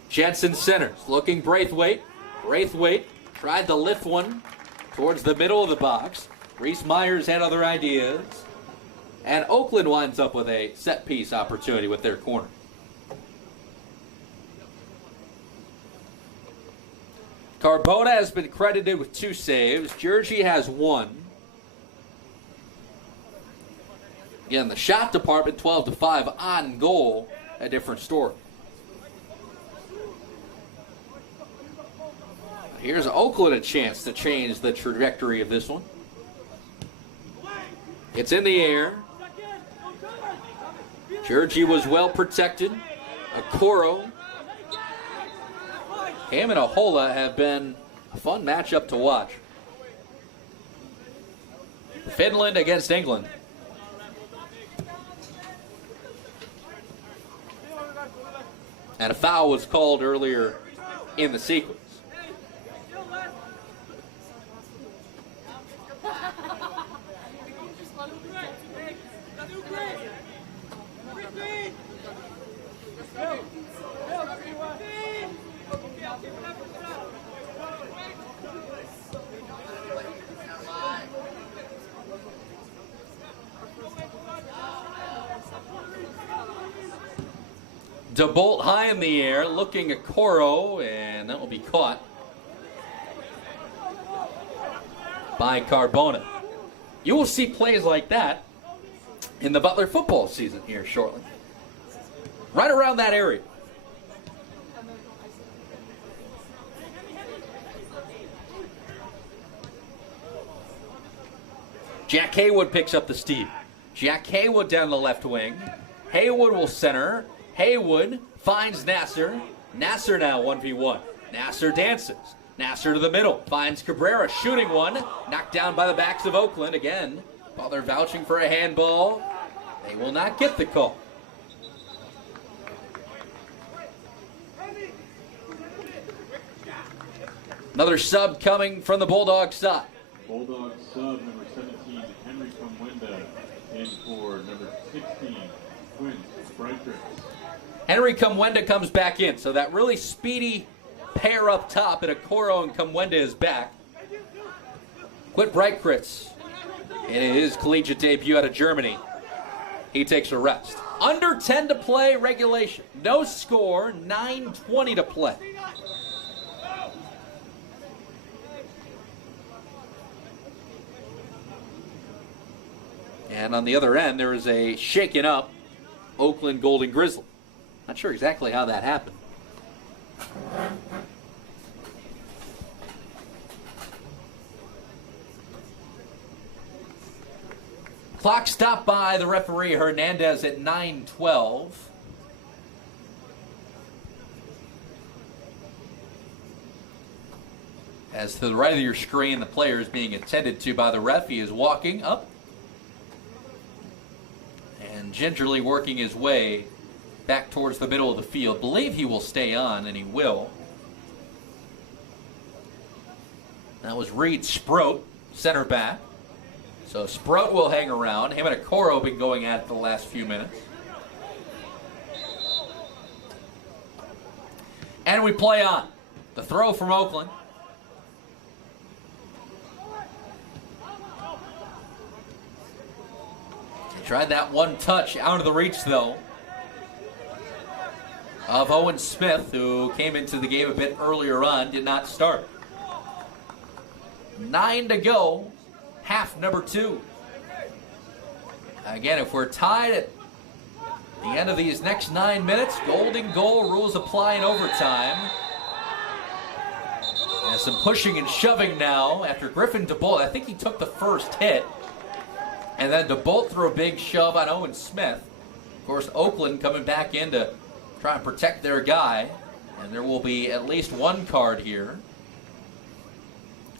Jensen centers, looking Braithwaite. Braithwaite tried to lift one towards the middle of the box. Reese Myers had other ideas. And Oakland winds up with a set-piece opportunity with their corner. Carbona has been credited with 2 saves. Georgie has 1. Again, the shot department 12-5 on goal, a different story. Here's Oakland a chance to change the trajectory of this one. It's in the air. Georgie was well protected. Okoro. Him and Ahola have been a fun matchup to watch. Finland against England. And a foul was called earlier in the sequence. DeBolt high in the air, looking at Okoro, and that will be caught by Carbona. You will see plays like that in the Butler football season here shortly. Right around that area. Jack Haywood picks up the steal. Jack Haywood down the left wing. Haywood will center. Haywood finds Nasser. Nasser now 1v1. Nasser dances. Nasser to the middle. Finds Cabrera shooting one. Knocked down by the backs of Oakland. Again, Butler vouching for a handball. They will not get the call. Another sub coming from the Bulldog side. Bulldog sub number 17, Henry Kamwenda, in for number 16, Quint Breitritz. Henry Kamwenda comes back in, so that really speedy pair up top, and Okoro and Kamwenda is back. Quint Breitritz, in his collegiate debut out of Germany, he takes a rest. Under 10 to play, regulation. No score, 9:20 to play. And on the other end, there is a shaken up Oakland Golden Grizzly. Not sure exactly how that happened. Clock stopped by the referee Hernandez at 9:12. As to the right of your screen, the player is being attended to by the ref. He is walking up and gingerly working his way back towards the middle of the field. Believe he will stay on, and he will. That was Reed Sproat, center back. So Sproat will hang around. Him and Okoro been going at it the last few minutes. And we play on. The throw from Oakland. They tried that one touch out of the reach, though, of Owen Smith, who came into the game a bit earlier on, did not start. 9 to go, half number 2. Again, if we're tied at the end of these next 9 minutes, golden goal rules apply in overtime. And some pushing and shoving now after Griffin DeBolt. I think he took the first hit. And then DeBolt threw a big shove on Owen Smith. Of course, Oakland coming back in to try and protect their guy. And there will be at least one card here.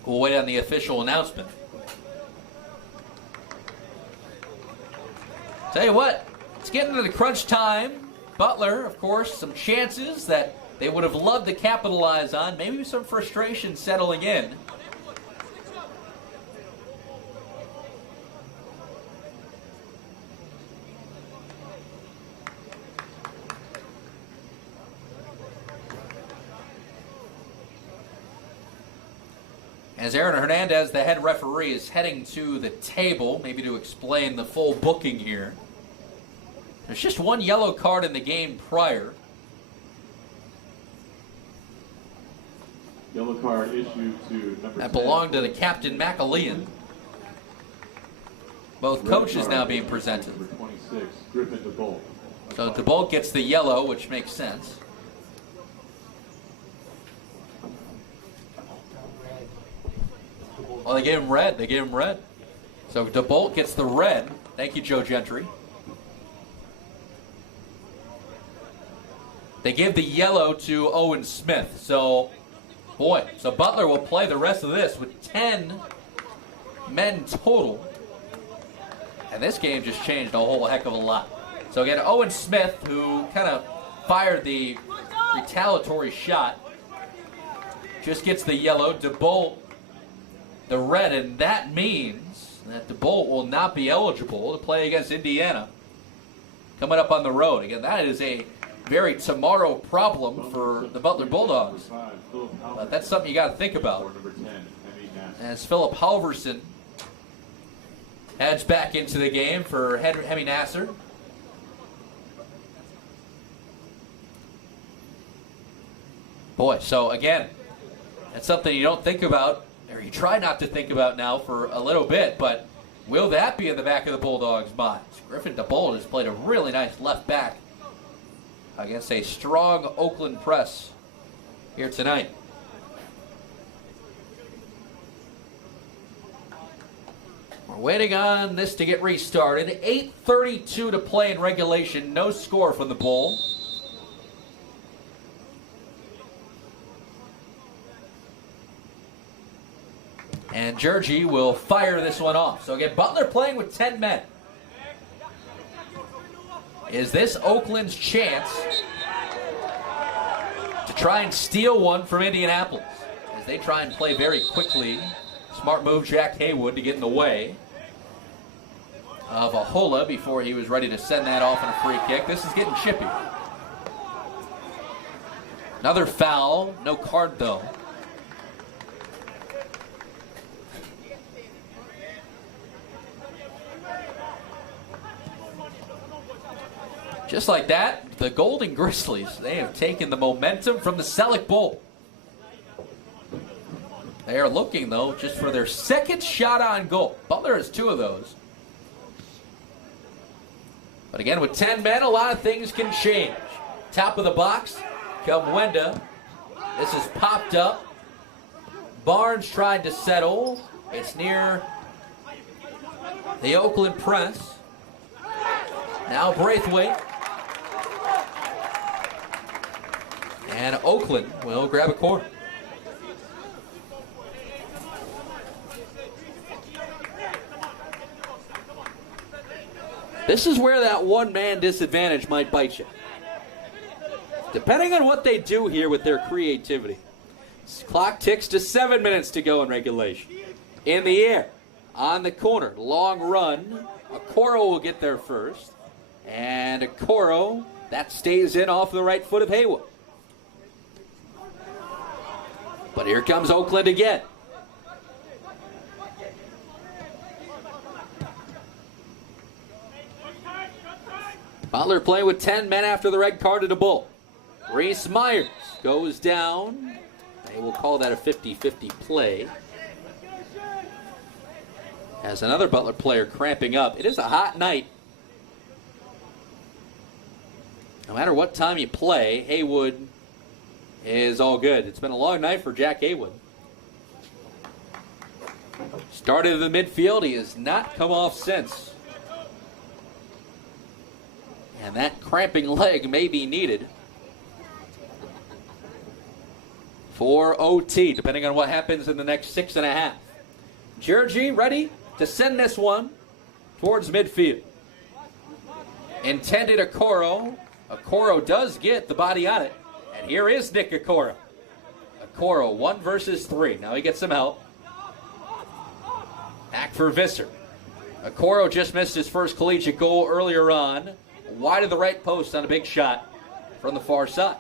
We'll wait on the official announcement. Tell you what, it's getting to the crunch time. Butler, of course, some chances that they would have loved to capitalize on. Maybe some frustration settling in. As Aaron Hernandez, the head referee, is heading to the table, maybe to explain the full booking here. There's just one yellow card in the game prior. Yellow card issued to number 10. That belonged to the captain, McAlean. Both coaches now being presented. Number 26, Griffin DeBolt. So DeBolt gets the yellow, which makes sense. Oh, they gave him red. They gave him red. So DeBolt gets the red. Thank you, Joe Gentry. They give the yellow to Owen Smith. So, boy, so Butler will play the rest of this with 10 men total. And this game just changed a whole heck of a lot. So again, Owen Smith, who kind of fired the retaliatory shot, just gets the yellow. DeBolt the red, and that means that DeBolt will not be eligible to play against Indiana coming up on the road. Again, that is a very tomorrow problem for the Butler Bulldogs. But that's something you got to think about. As Philip Halverson heads back into the game for Hemi Nasser. Boy, so again, that's something you don't think about, or you try not to think about now for a little bit, but will that be in the back of the Bulldogs' minds? Griffin DeBolt has played a really nice left back against a strong Oakland press here tonight. We're waiting on this to get restarted. 8:32 to play in regulation. No score from the Bull. And Georgie will fire this one off. So again, Butler playing with 10 men. Is this Oakland's chance to try and steal one from Indianapolis? As they try and play very quickly. Smart move, Jack Haywood, to get in the way of Ahola before he was ready to send that off on a free kick. This is getting chippy. Another foul. No card, though. Just like that, the Golden Grizzlies, they have taken the momentum from the Sellick Bowl. They are looking, though, just for their second shot on goal. Butler has 2 of those. But again, with 10 men, a lot of things can change. Top of the box, Kamwenda. This is popped up. Barnes tried to settle. It's near the Oakland press. Now Braithwaite. And Oakland will grab a corner. This is where that one-man disadvantage might bite you. Depending on what they do here with their creativity. Clock ticks to 7 minutes to go in regulation. In the air, on the corner, long run. Okoro will get there first. And Okoro, that stays in off the right foot of Haywood. But here comes Oakland again. Butler playing with 10 men after the red card to the Bull. Reese Myers goes down. They will call that a 50-50 play. As another Butler player cramping up. It is a hot night. No matter what time you play, Haywood is all good. It's been a long night for Jack Haywood. Started in the midfield. He has not come off since. And that cramping leg may be needed for OT, depending on what happens in the next 6.5. Georgie ready to send this one towards midfield. Intended Okoro. Okoro does get the body on it. And here is Nick Okoro. Okoro, 1 versus 3. Now he gets some help. Back for Visser. Okoro just missed his first collegiate goal earlier on. Wide of the right post on a big shot from the far side.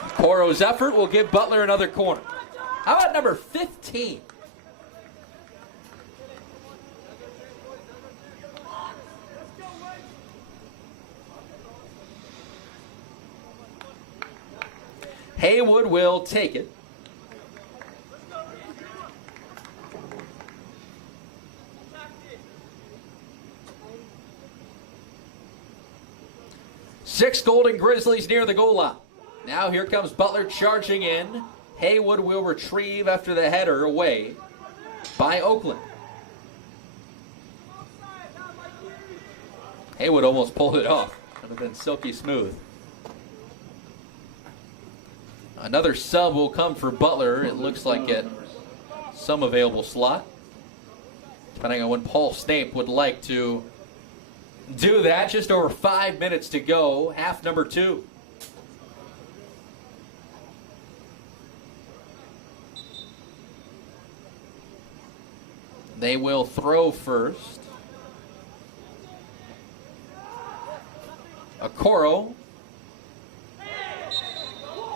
Okoro's effort will give Butler another corner. How about number 15? Haywood will take it. Six Golden Grizzlies near the goal line. Now here comes Butler charging in. Haywood will retrieve after the header away by Oakland. Haywood almost pulled it off. Would have been silky smooth. Another sub will come for Butler. It looks like at some available slot. Depending on when Paul Snape would like to do that. Just over 5 minutes to go. Half number 2. They will throw first. Okoro.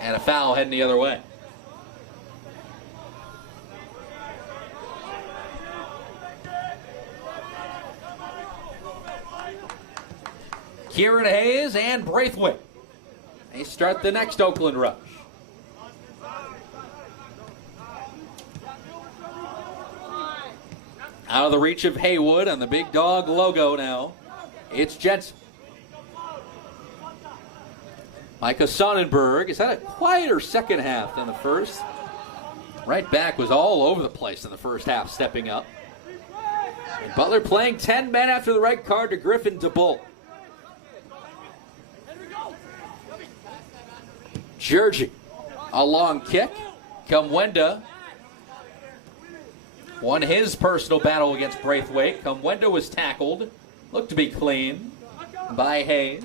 And a foul heading the other way. Kieran Hayes and Braithwaite. They start the next Oakland rush. Out of the reach of Haywood on the big dog logo now. It's Jensen. Micah Sonnenberg has had a quieter second half than the first. Right back was all over the place in the first half, stepping up. And Butler playing 10 men after the red card to Griffin DeBull. Georgie, a long kick. Kamwenda won his personal battle against Braithwaite. Kamwenda was tackled. Looked to be clean by Hayes.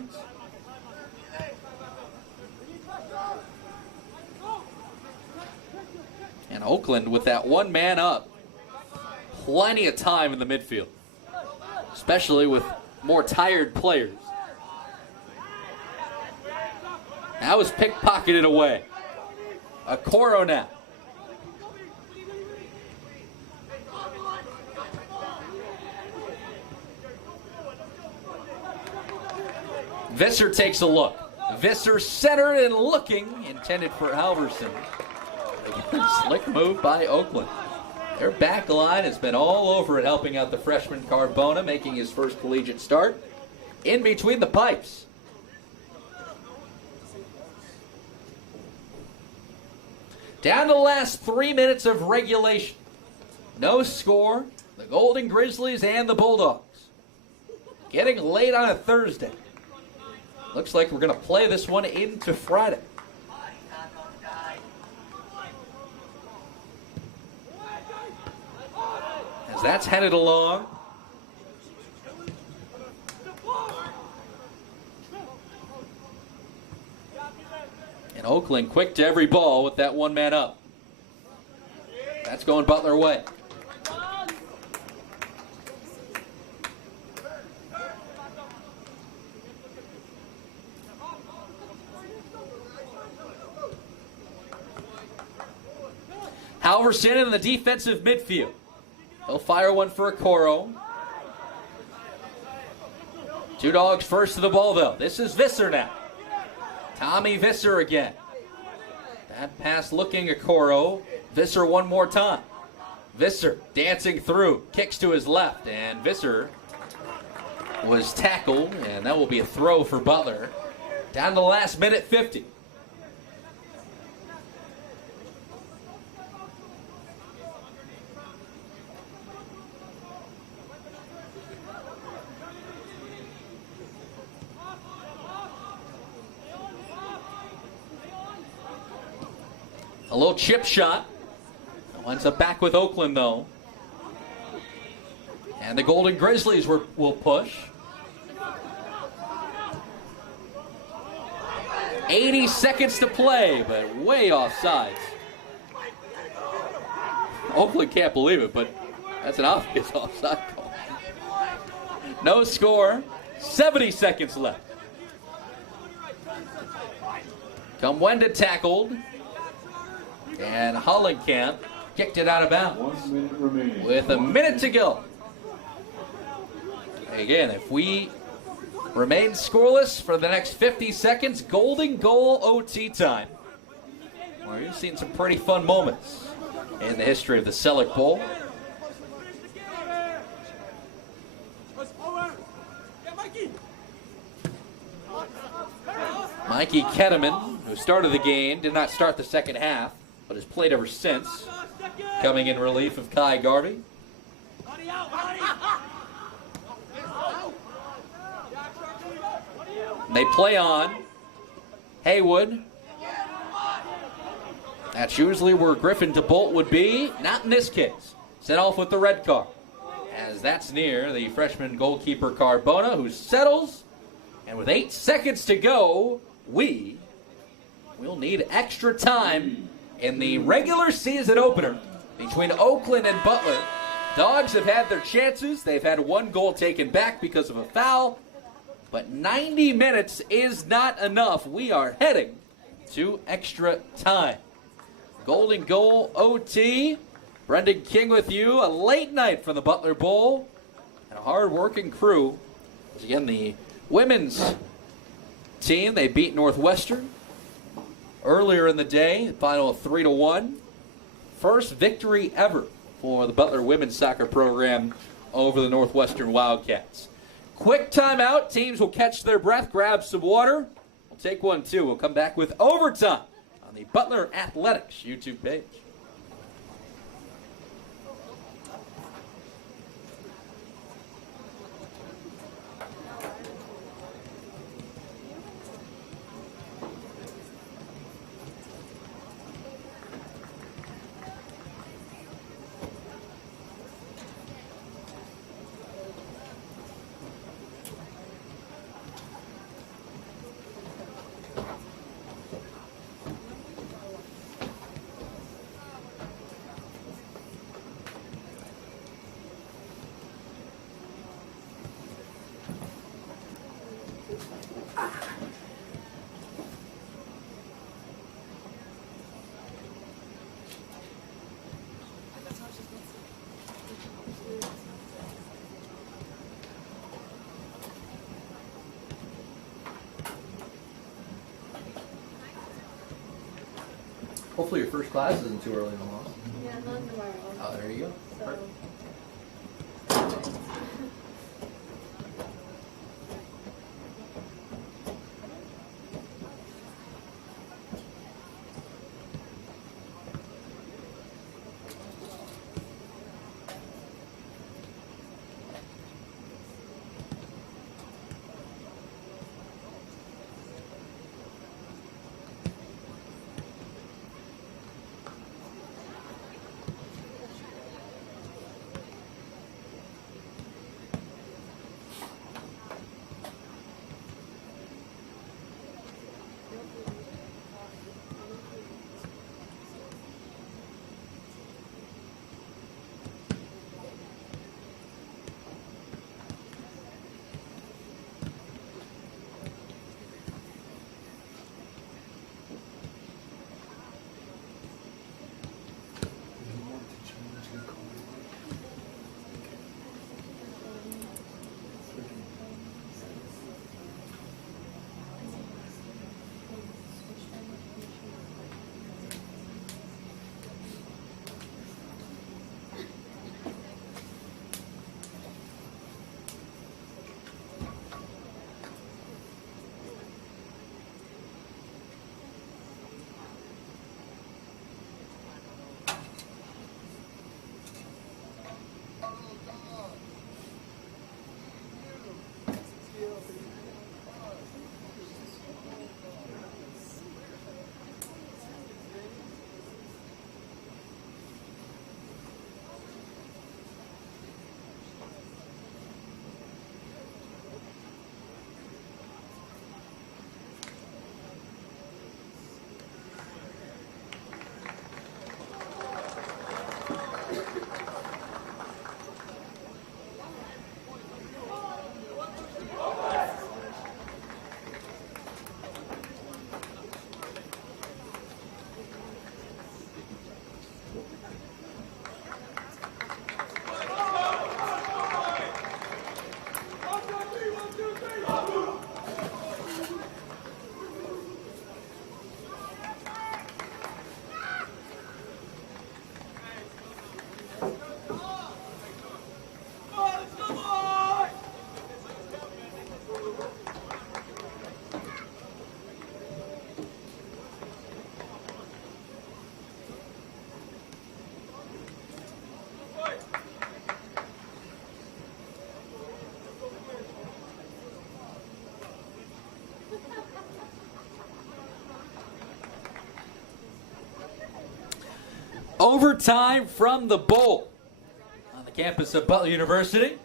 And Oakland with that one man up. Plenty of time in the midfield. Especially with more tired players. That was pickpocketed away. Okoro now. Visser takes a look. Visser centered and looking. Intended for Halverson. Slick move by Oakland. Their back line has been all over it, helping out the freshman Carbona, making his first collegiate start. In between the pipes. Down to the last 3 minutes of regulation. No score. The Golden Grizzlies and the Bulldogs. Getting late on a Thursday. Looks like we're going to play this one into Friday. As that's headed along. And Oakland quick to every ball with that one man up. That's going Butler way. Halverson in the defensive midfield. He'll fire one for a Coro. Two Dogs first to the ball, though. This is Visser now. Tommy Visser again. Bad pass looking at Coro. Visser one more time. Visser dancing through. Kicks to his left. And Visser was tackled. And that will be a throw for Butler. Down to the last minute 50. A little chip shot. Ends up back with Oakland, though. And the Golden Grizzlies will push. 80 seconds to play, but way off sides. Oakland can't believe it, but that's an obvious offside call. No score. 70 seconds left. Kamwenda tackled. And Hollenkamp kicked it out of bounds 1 minute remaining. with a minute to go. Again, if we remain scoreless for the next 50 seconds, golden goal OT time. Well, you've seen some pretty fun moments in the history of the Sellick Bowl. Mikey Ketteman, who started the game, did not start the second half, but has played ever since, coming in relief of Kai Garvey. And they play on. Haywood. That's usually where Griffin DeBolt would be. Not in this case. Set off with the red card. As that's near the freshman goalkeeper Carbona, who settles. And with 8 seconds to go, we will need extra time in the regular season opener between Oakland and Butler. Dogs have had their chances. They've had one goal taken back because of a foul. But 90 minutes is not enough. We are heading to extra time. Golden goal OT. Brendan King with you. A late night from the Butler Bowl. And a hard-working crew. As again, the women's team, they beat Northwestern earlier in the day, final of 3-1. First victory ever for the Butler women's soccer program over the Northwestern Wildcats. Quick timeout. Teams will catch their breath, grab some water. We'll take one, too. We'll come back with overtime on the Butler Athletics YouTube page. Hopefully your first class isn't too early tomorrow. Yeah, not tomorrow. Oh, there you go. So, Perfect. Overtime from the Bowl on the campus of Butler University.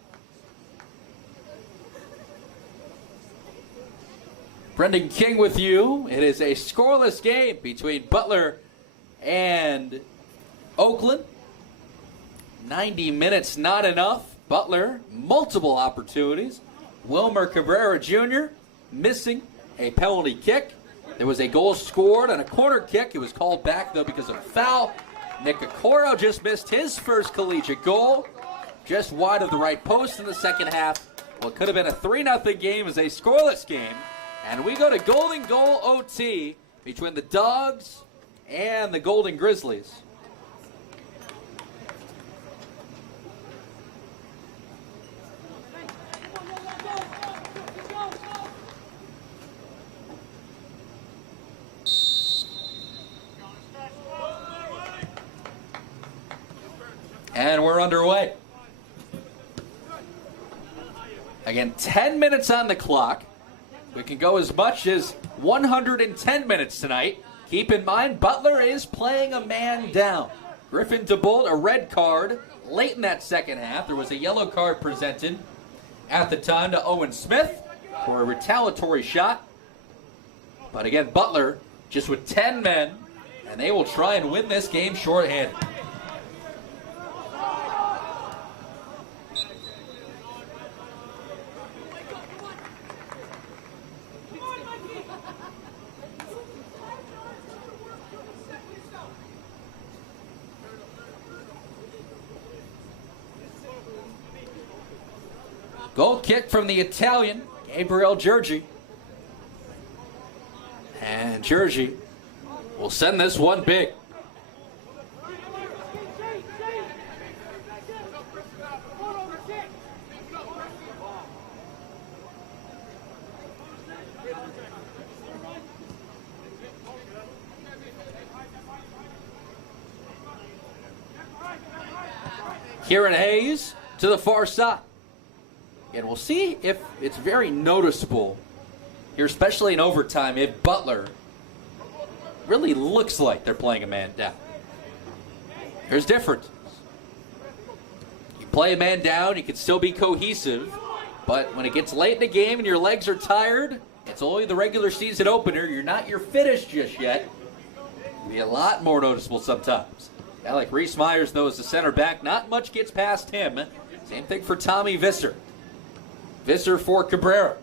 Brendan King with you. It is a scoreless game between Butler and Oakland. 90 minutes not enough. Butler, multiple opportunities. Wilmer Cabrera Jr. missing a penalty kick. There was a goal scored on a corner kick. It was called back, though, because of a foul. Nick Okoro just missed his first collegiate goal, just wide of the right post in the second half. What could have been a 3-0 game is a scoreless game. And we go to Golden Goal OT between the Dogs and the Golden Grizzlies. And we're underway. Again, 10 minutes on the clock. We can go as much as 110 minutes tonight. Keep in mind, Butler is playing a man down. Griffin DeBolt, a red card late in that second half. There was a yellow card presented at the time to Owen Smith for a retaliatory shot. But again, Butler just with 10 men, and they will try and win this game shorthanded. Goal kick from the Italian, Gabriel Giorgi. And Giorgi will send this one big. Kieran Hayes to the far side. And we'll see if it's very noticeable here, especially in overtime, if Butler really looks like they're playing a man down. There's difference. You play a man down, you can still be cohesive, but when it gets late in the game and your legs are tired, it's only the regular season opener, you're not your fittest just yet. It'll be a lot more noticeable sometimes. Guy like Reese Myers, though, is the center back. Not much gets past him. Same thing for Tommy Visser. Visser for Cabrera.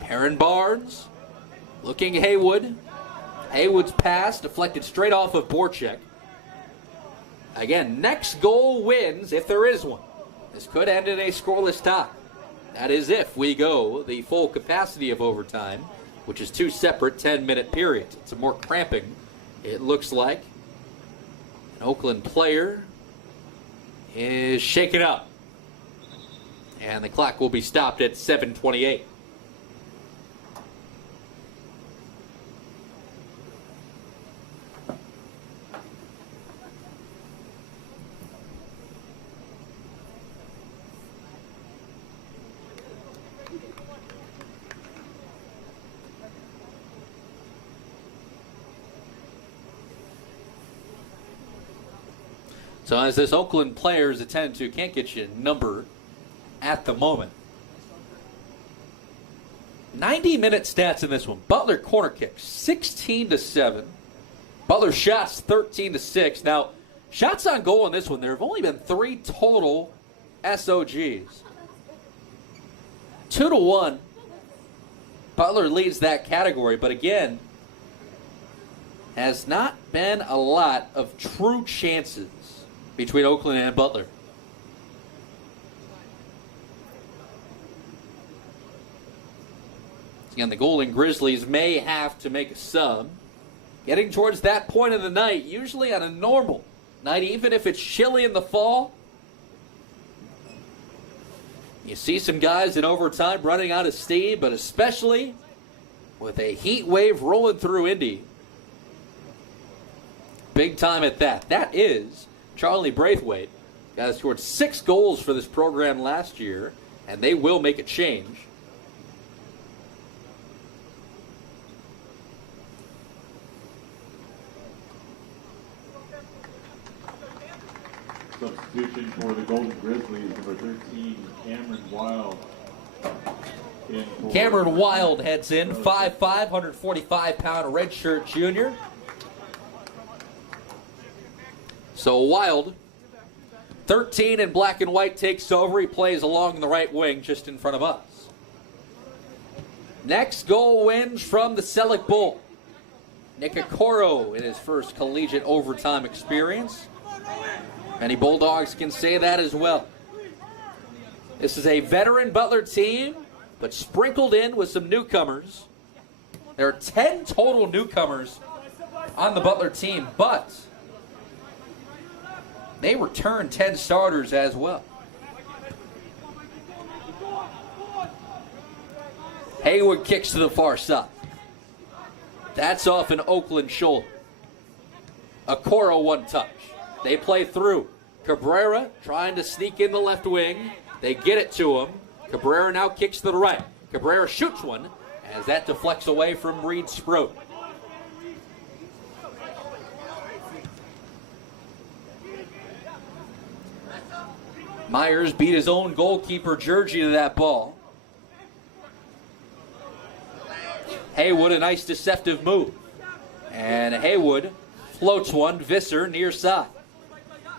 Perrin Barnes looking Haywood. Haywood's pass deflected straight off of Borchek. Again, next goal wins if there is one. This could end in a scoreless tie. That is if we go the full capacity of overtime, which is two separate 10-minute periods. It's a more cramping, it looks like. An Oakland player is shaken up. And the clock will be stopped at 7:28. So as this Oakland players attend to, can't get you a number at the moment. 90-minute stats in this one. Butler corner kicks 16-7. Butler shots 13-6. Now, shots on goal in this one, there have only been 3 total SOGs. 2-1. Butler leads that category, but again, has not been a lot of true chances between Oakland and Butler. Again, the Golden Grizzlies may have to make a sub. Getting towards that point of the night, usually on a normal night, even if it's chilly in the fall, you see some guys in overtime running out of steam, but especially with a heat wave rolling through Indy. Big time at that. That is Charlie Braithwaite. Guys scored 6 goals for this program last year, and they will make a change. Substitution for the Golden Grizzlies, number 13, Cameron Wild. Cameron Wild heads in, 5'5", 145-pound redshirt junior. So Wild, 13 in black and white, takes over. He plays along the right wing just in front of us. Next goal wins from the Sellick Bowl. Nick Okoro in his first collegiate overtime experience. Many Bulldogs can say that as well. This is a veteran Butler team, but sprinkled in with some newcomers. There are 10 total newcomers on the Butler team, but they return 10 starters as well. Haywood kicks to the far side. That's off an Oakland shoulder. Okoro one touch. They play through. Cabrera trying to sneak in the left wing. They get it to him. Cabrera now kicks to the right. Cabrera shoots one as that deflects away from Reed Sproat. Myers beat his own goalkeeper Georgie to that ball. Haywood, a nice deceptive move. And Haywood floats one. Visser near side.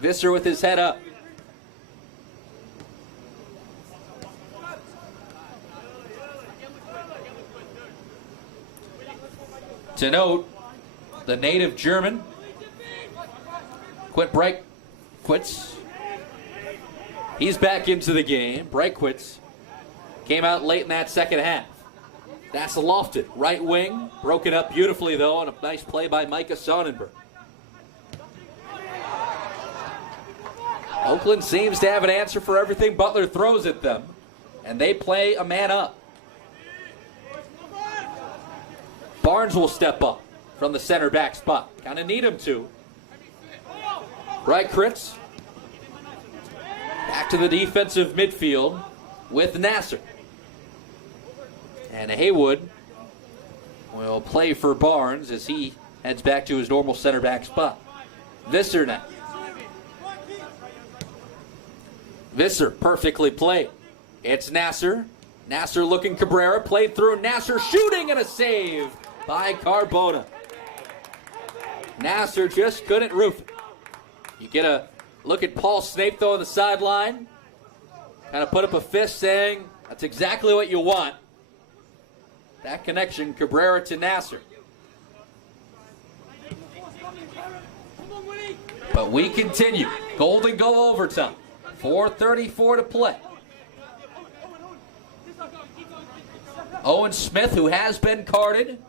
Visser with his head up. To note, the native German, Quits. He's back into the game. Quits came out late in that second half. That's lofted. Right wing, broken up beautifully though, and a nice play by Micah Sonnenberg. Oakland seems to have an answer for everything Butler throws at them, and they play a man up. Barnes will step up from the center back spot. Kind of need him to. Crits. Back to the defensive midfield with Nasser. And Haywood will play for Barnes as he heads back to his normal center back spot. Visser now. Visser perfectly played. It's Nasser. Nasser looking Cabrera. Played through. Nasser shooting and a save by Carbona. Nasser just couldn't roof it. You get a look at Paul Snape though on the sideline. Kind of put up a fist saying, that's exactly what you want. That connection, Cabrera to Nasser. But we continue. Golden go overtime. 4:34 to play. Owen Smith, who has been carded.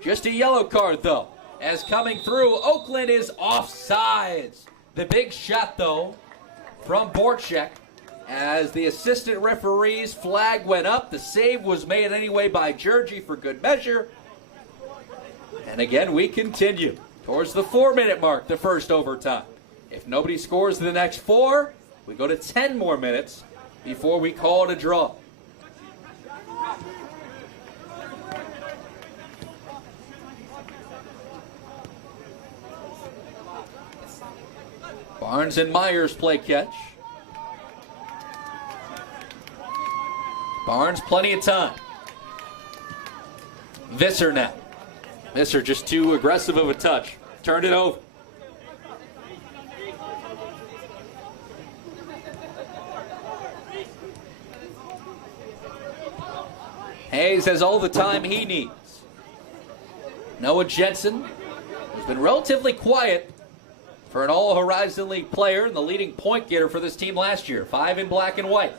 Just a yellow card, though. As coming through, Oakland is offsides. The big shot, though, from Borchek. As the assistant referee's flag went up, the save was made anyway by Georgie for good measure. And again, we continue towards the 4-minute mark, the first overtime. If nobody scores the next 4, we go to 10 more minutes before we call it a draw. Barnes and Myers play catch. Barnes, plenty of time. Visser now. Visser just too aggressive of a touch. Turned it over. Hayes has all the time he needs. Noah Jensen has been relatively quiet for an All-Horizon League player and the leading point getter for this team last year. 5 in black and white.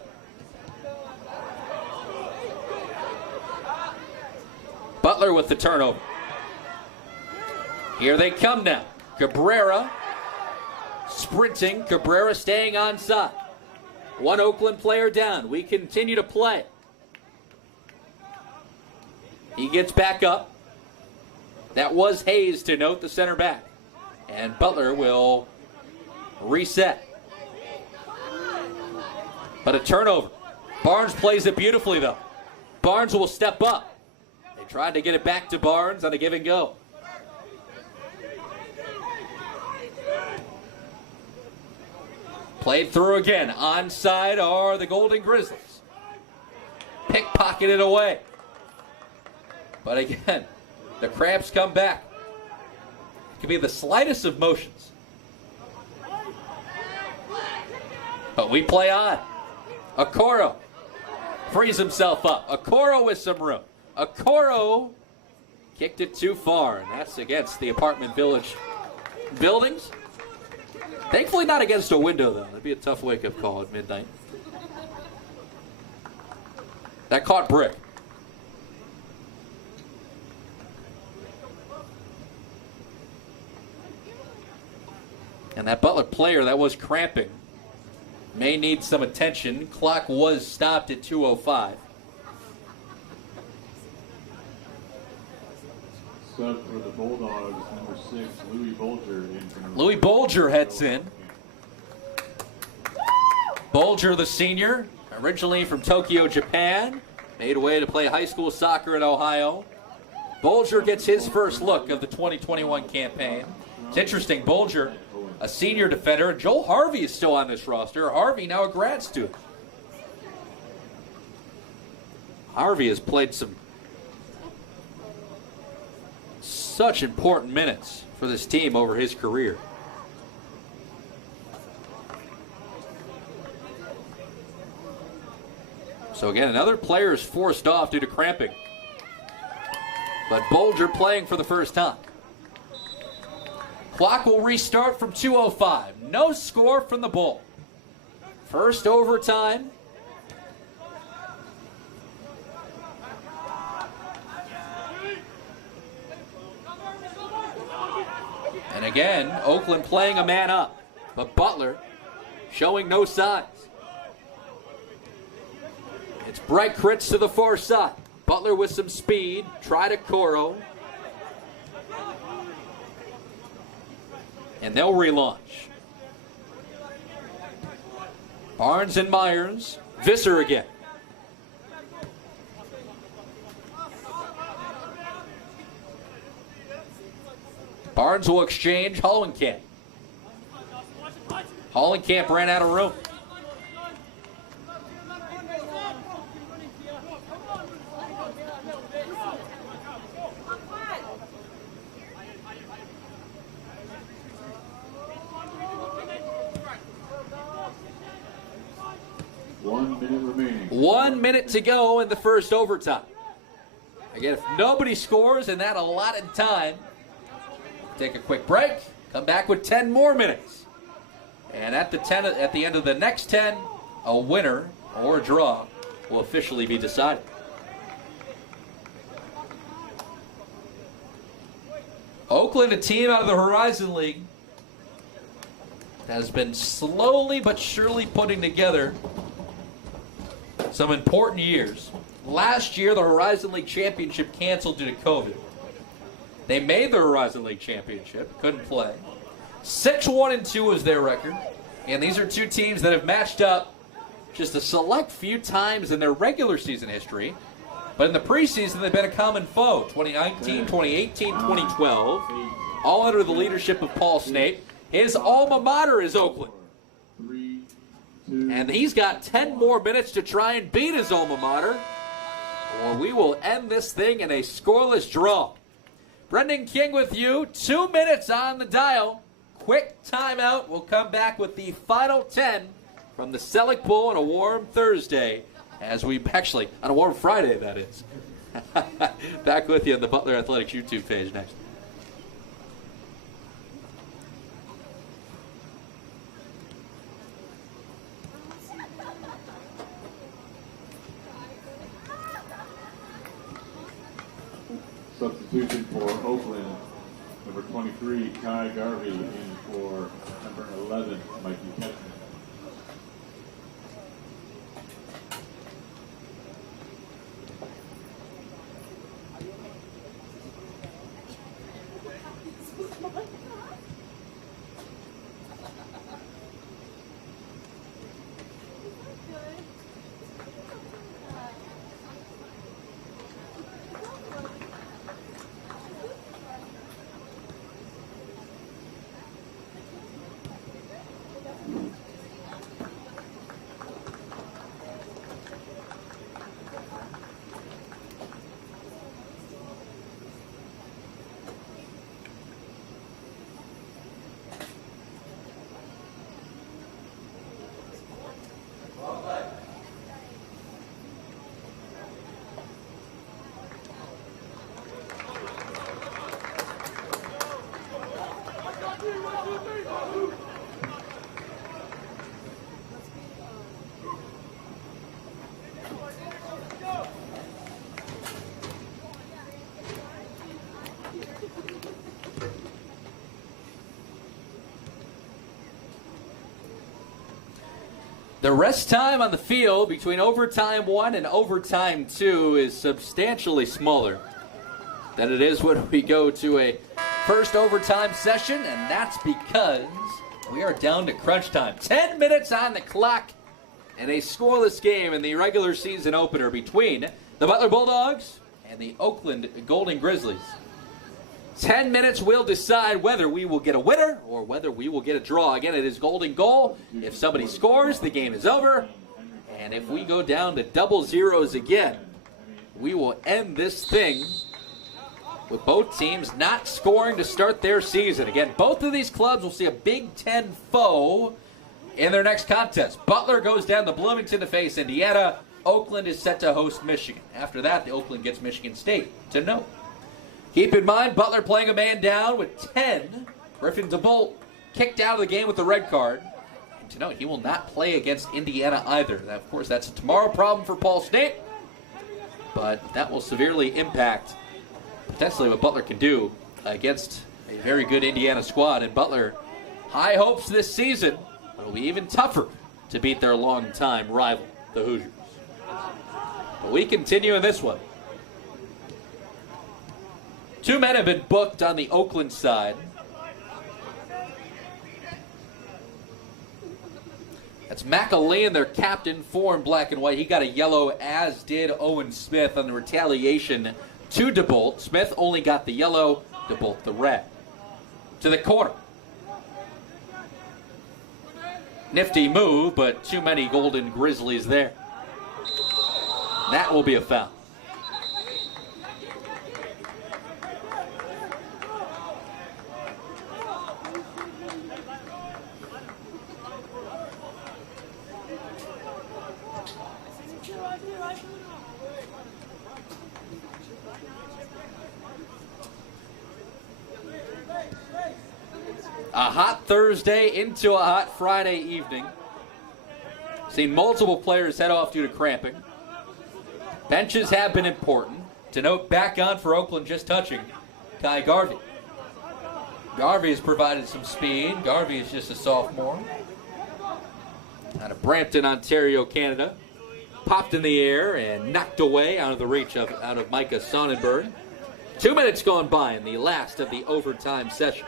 Butler with the turnover. Here they come now. Cabrera sprinting. Cabrera staying onside. One Oakland player down. We continue to play. He gets back up. That was Hayes, to note, the center back. And Butler will reset. But a turnover. Barnes plays it beautifully, though. Barnes will step up. They tried to get it back to Barnes on a give and go. Played through again. Onside are the Golden Grizzlies. Pickpocketed away. But again, the Cramps come back. It could be the slightest of motions. But we play on. Okoro frees himself up. Okoro with some room. Okoro kicked it too far, and that's against the apartment village buildings. Thankfully not against a window, though. That'd be a tough wake-up call at midnight. That caught brick. And that Butler player that was cramping may need some attention. Clock was stopped at 2:05. Sub for the Bulldogs, number 6, Louis Bolger. Louis Bolger heads in. Bolger, the senior, originally from Tokyo, Japan, made way to play high school soccer in Ohio. Bolger gets his first look of the 2021 campaign. It's interesting, Bolger, a senior defender. Joel Harvey is still on this roster. Harvey now a grad student. Harvey has played such important minutes for this team over his career. So again, another player is forced off due to cramping. But Bolger playing for the first time. Clock will restart from 2:05. No score from the Bull. First overtime. And again, Oakland playing a man up. But Butler showing no signs. It's Bright Crits to the far side. Butler with some speed. Try to Coro. And they'll relaunch. Barnes and Myers. Visser again. Barnes will exchange Hollenkamp. Hollenkamp ran out of room. Remaining. 1 minute to go in the first overtime. Again, if nobody scores in that allotted time, take a quick break, come back with 10 more minutes. And at the end of the next 10, a winner or a draw will officially be decided. Oakland, a team out of the Horizon League, has been slowly but surely putting together some important years. Last year, the Horizon League Championship canceled due to COVID. They made the Horizon League Championship, couldn't play. 6-1-2 is their record, and these are two teams that have matched up just a select few times in their regular season history. But in the preseason, they've been a common foe. 2019, 2018, 2012, all under the leadership of Paul Snape. His alma mater is Oakland. 3, 2. And he's got 10 more minutes to try and beat his alma mater, or we will end this thing in a scoreless draw. Brendan King with you. 2 minutes on the dial. Quick timeout. We'll come back with the final 10 from the Sellick Bowl on a warm Thursday. Actually, on a warm Friday, that is. Back with you on the Butler Athletics YouTube page next. Substitution for Oakland, number 23, Kai Garvey, in for number 11, Mikey Kessler. The rest time on the field between overtime 1 and overtime 2 is substantially smaller than it is when we go to a first overtime session, and that's because we are down to crunch time. 10 minutes on the clock and a scoreless game in the regular season opener between the Butler Bulldogs and the Oakland Golden Grizzlies. 10 minutes will decide whether we will get a winner or whether we will get a draw. Again, it is golden goal. If somebody scores, the game is over. And if we go down to double zeros again, we will end this thing with both teams not scoring to start their season. Again, both of these clubs will see a Big Ten foe in their next contest. Butler goes down to Bloomington to face Indiana. Oakland is set to host Michigan. After that, the Oakland gets Michigan State to know. Keep in mind, Butler playing a man down with 10. Griffin DeBolt kicked out of the game with the red card. And to note, he will not play against Indiana either. Now, of course, that's a tomorrow problem for Ball State. But that will severely impact potentially what Butler can do against a very good Indiana squad. And Butler, high hopes this season. It'll be even tougher to beat their longtime rival, the Hoosiers. But we continue in this one. 2 men have been booked on the Oakland side. That's McAleen, their captain, 4 in black and white. He got a yellow, as did Owen Smith on the retaliation to DeBolt. Smith only got the yellow, DeBolt the red. To the corner. Nifty move, but too many Golden Grizzlies there. That will be a foul. A hot Thursday into a hot Friday evening. Seen multiple players head off due to cramping. Benches have been important. To note, back on for Oakland, just touching, Kai Garvey. Garvey has provided some speed. Garvey is just a sophomore. Out of Brampton, Ontario, Canada. Popped in the air and knocked away out of the reach of Micah Sonnenberg. 2 minutes gone by in the last of the overtime session.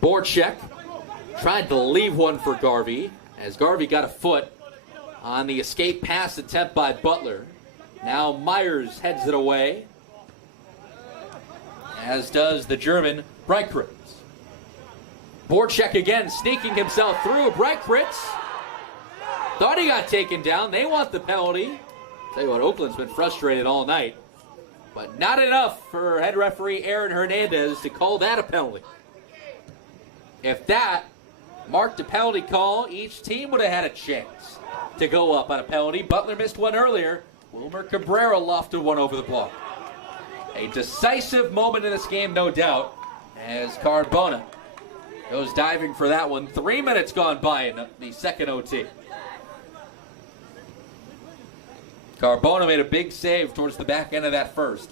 Borchek tried to leave one for Garvey, as Garvey got a foot on the escape pass attempt by Butler. Now Myers heads it away, as does the German Breitkritz. Borchek again, sneaking himself through. Breitkritz thought he got taken down. They want the penalty. Tell you what, Oakland's been frustrated all night, but not enough for head referee Aaron Hernandez to call that a penalty. If that marked a penalty call, each team would have had a chance to go up on a penalty. Butler missed one earlier. Wilmer Cabrera lofted one over the bar. A decisive moment in this game, no doubt, as Carbona goes diving for that one. 3 minutes gone by in the second OT. Carbona made a big save towards the back end of that first.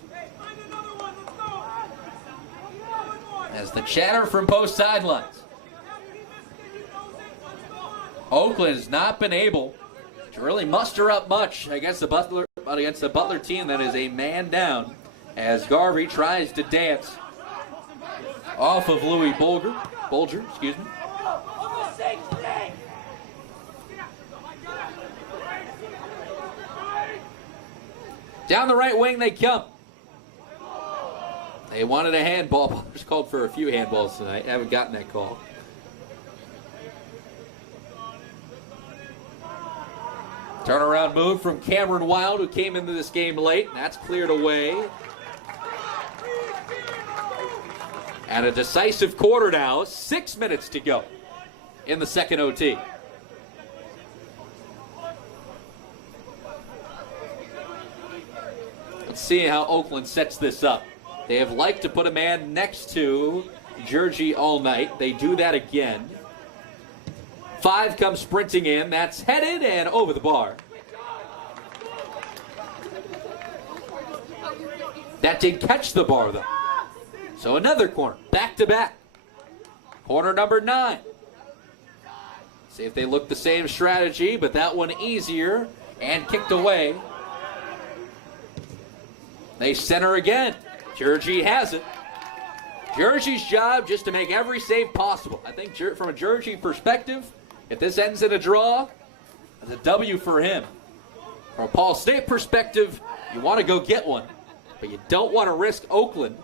As the chatter from both sidelines. Oakland has not been able to really muster up much against the Butler team that is a man down, as Garvey tries to dance off of Louis Bolger, excuse me. Down the right wing they come. They wanted a handball. Butler's called for a few handballs tonight. Haven't gotten that call. Turnaround move from Cameron Wild, who came into this game late. That's cleared away. And a decisive quarter now. 6 minutes to go in the second OT. Let's see how Oakland sets this up. They have liked to put a man next to Georgie all night. They do that again. 5 comes sprinting in. That's headed and over the bar. That did catch the bar, though. So another corner, back to back. Corner number 9. See if they look the same strategy, but that one easier and kicked away. They center again. Georgie has it. Georgie's job just to make every save possible. I think from a Georgie perspective, if this ends in a draw, it's a W for him. From a Paul State perspective, you want to go get one, but you don't want to risk Oakland.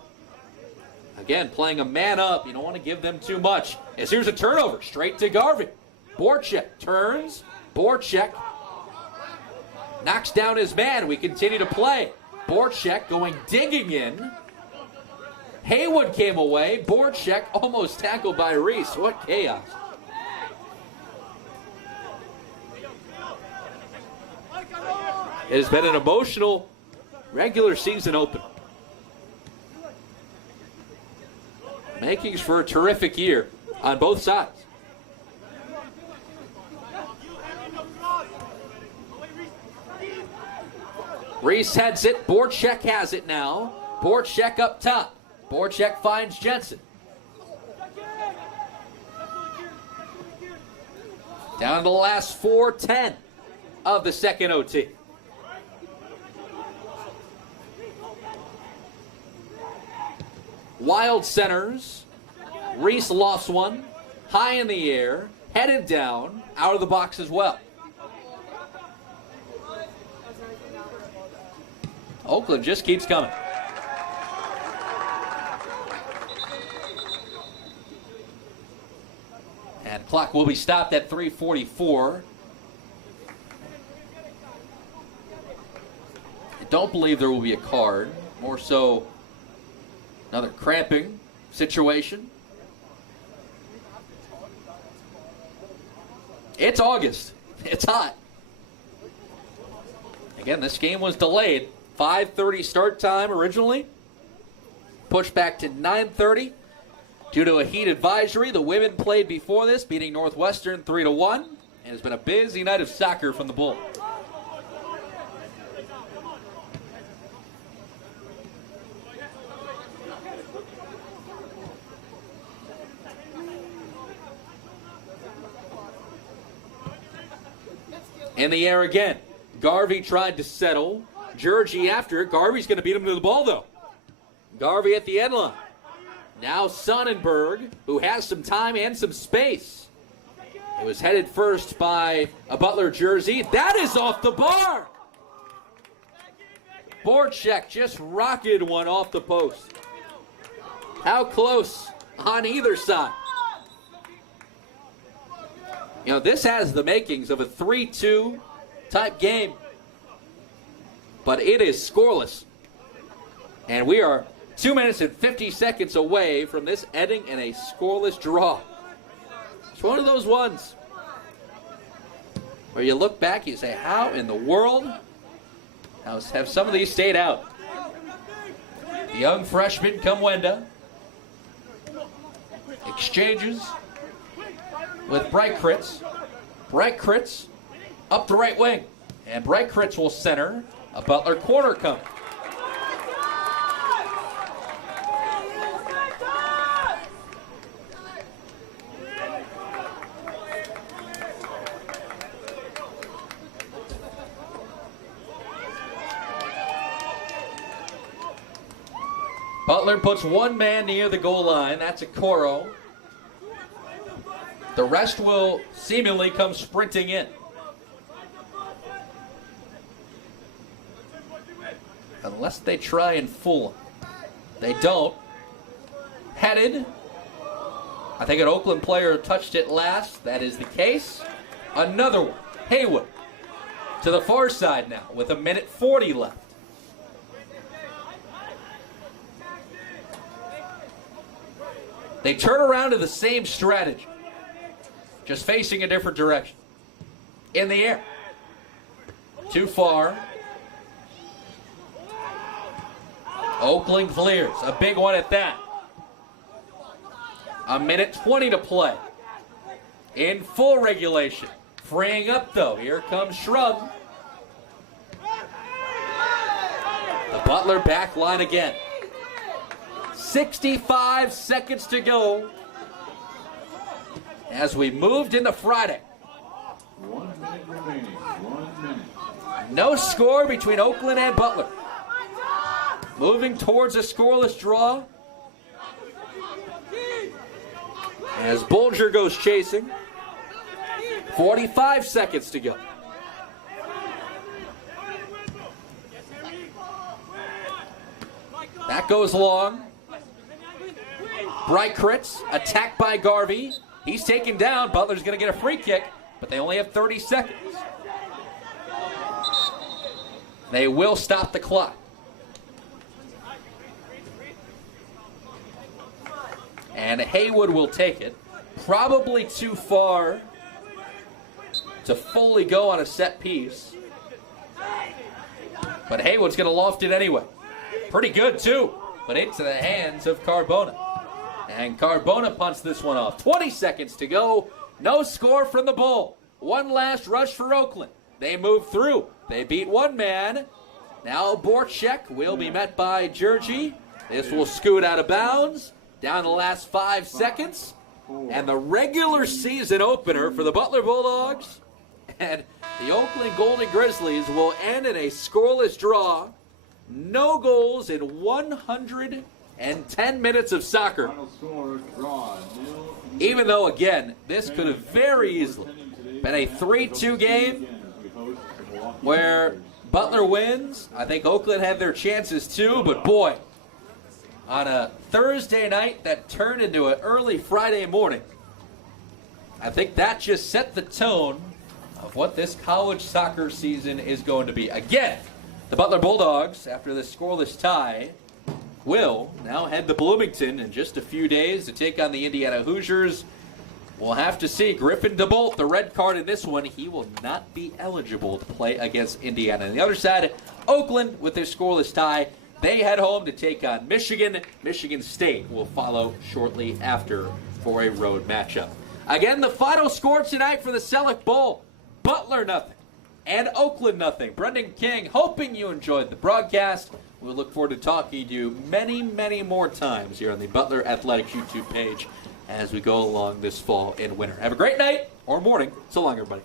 Again, playing a man up, you don't want to give them too much. As here's a turnover, straight to Garvey. Borchek turns. Borchek knocks down his man. We continue to play. Borchek going digging in. Haywood came away. Borchek almost tackled by Reese. What chaos. It has been an emotional regular season opener. Makings for a terrific year on both sides. Reese heads it. Borchek has it now. Borchek up top. Borchek finds Jensen. Down to the last 4:10 of the second OT. Wild centers. Reese lofts one. High in the air. Headed down. Out of the box as well. Oakland just keeps coming. And clock will be stopped at 3:44. I don't believe there will be a card. More so another cramping situation. It's August. It's hot. Again, this game was delayed. 5:30 start time originally. Pushed back to 9:30 due to a heat advisory. The women played before this, beating Northwestern 3-1. And it's been a busy night of soccer from the Bull. In the air again. Garvey tried to settle. Georgie after it. Garvey's going to beat him to the ball, though. Garvey at the end line. Now Sonnenberg, who has some time and some space. It was headed first by a Butler jersey. That is off the bar. Borchek just rocketed one off the post. How close on either side? You know, this has the makings of a 3-2 type game, but it is scoreless. And we are 2 minutes and 50 seconds away from this ending in a scoreless draw. It's one of those ones where you look back, you say, how in the world have some of these stayed out? The young freshman, Kamwenda, exchanges with Bright Kritz. Bright Kritz up the right wing. And Bright Kritz will center a Butler corner come. Butler puts one man near the goal line. That's a Coro. The rest will seemingly come sprinting in. Unless they try and fool him. They don't. Headed. I think an Oakland player touched it last. That is the case. Another one. Haywood. To the far side now with 1:40 left. They turn around to the same strategy, just facing a different direction. In the air. Too far. Oakland clears. A big one at that. 1:20 to play. In full regulation. Freeing up though. Here comes Shrub. The Butler back line again. 65 seconds to go as we moved into Friday. 1 minute remaining. 1 minute. No score between Oakland and Butler. Moving towards a scoreless draw as Bulger goes chasing. 45 seconds to go. That goes long. Bright Kritz, attacked by Garvey. He's taken down. Butler's going to get a free kick, but they only have 30 seconds. They will stop the clock. And Haywood will take it. Probably too far to fully go on a set piece. But Haywood's going to loft it anyway. Pretty good, too. But into the hands of Carbona. And Carbona punts this one off. 20 seconds to go. No score from the Bull. One last rush for Oakland. They move through. They beat one man. Now Borchek will be met by Georgie. This will scoot out of bounds. Down the last 5 seconds. And the regular season opener for the Butler Bulldogs and the Oakland Golden Grizzlies will end in a scoreless draw. No goals in 110 minutes of soccer. Final score, draw, 0. Even though, again, this could have very easily been a 3-2 game where Butler wins. I think Oakland had their chances too, but boy, on a Thursday night that turned into an early Friday morning, I think that just set the tone of what this college soccer season is going to be. Again, the Butler Bulldogs, after this scoreless tie, will now head to Bloomington in just a few days to take on the Indiana Hoosiers. We'll have to see. Griffin DeBolt, the red card in this one, he will not be eligible to play against Indiana. On the other side, Oakland, with their scoreless tie, they head home to take on Michigan. Michigan State will follow shortly after for a road matchup. Again, the final score tonight for the Sellick Bowl, Butler nothing and Oakland nothing. Brendan King, hoping you enjoyed the broadcast. We'll look forward to talking to you many, many more times here on the Butler Athletics YouTube page as we go along this fall and winter. Have a great night or morning. So long, everybody.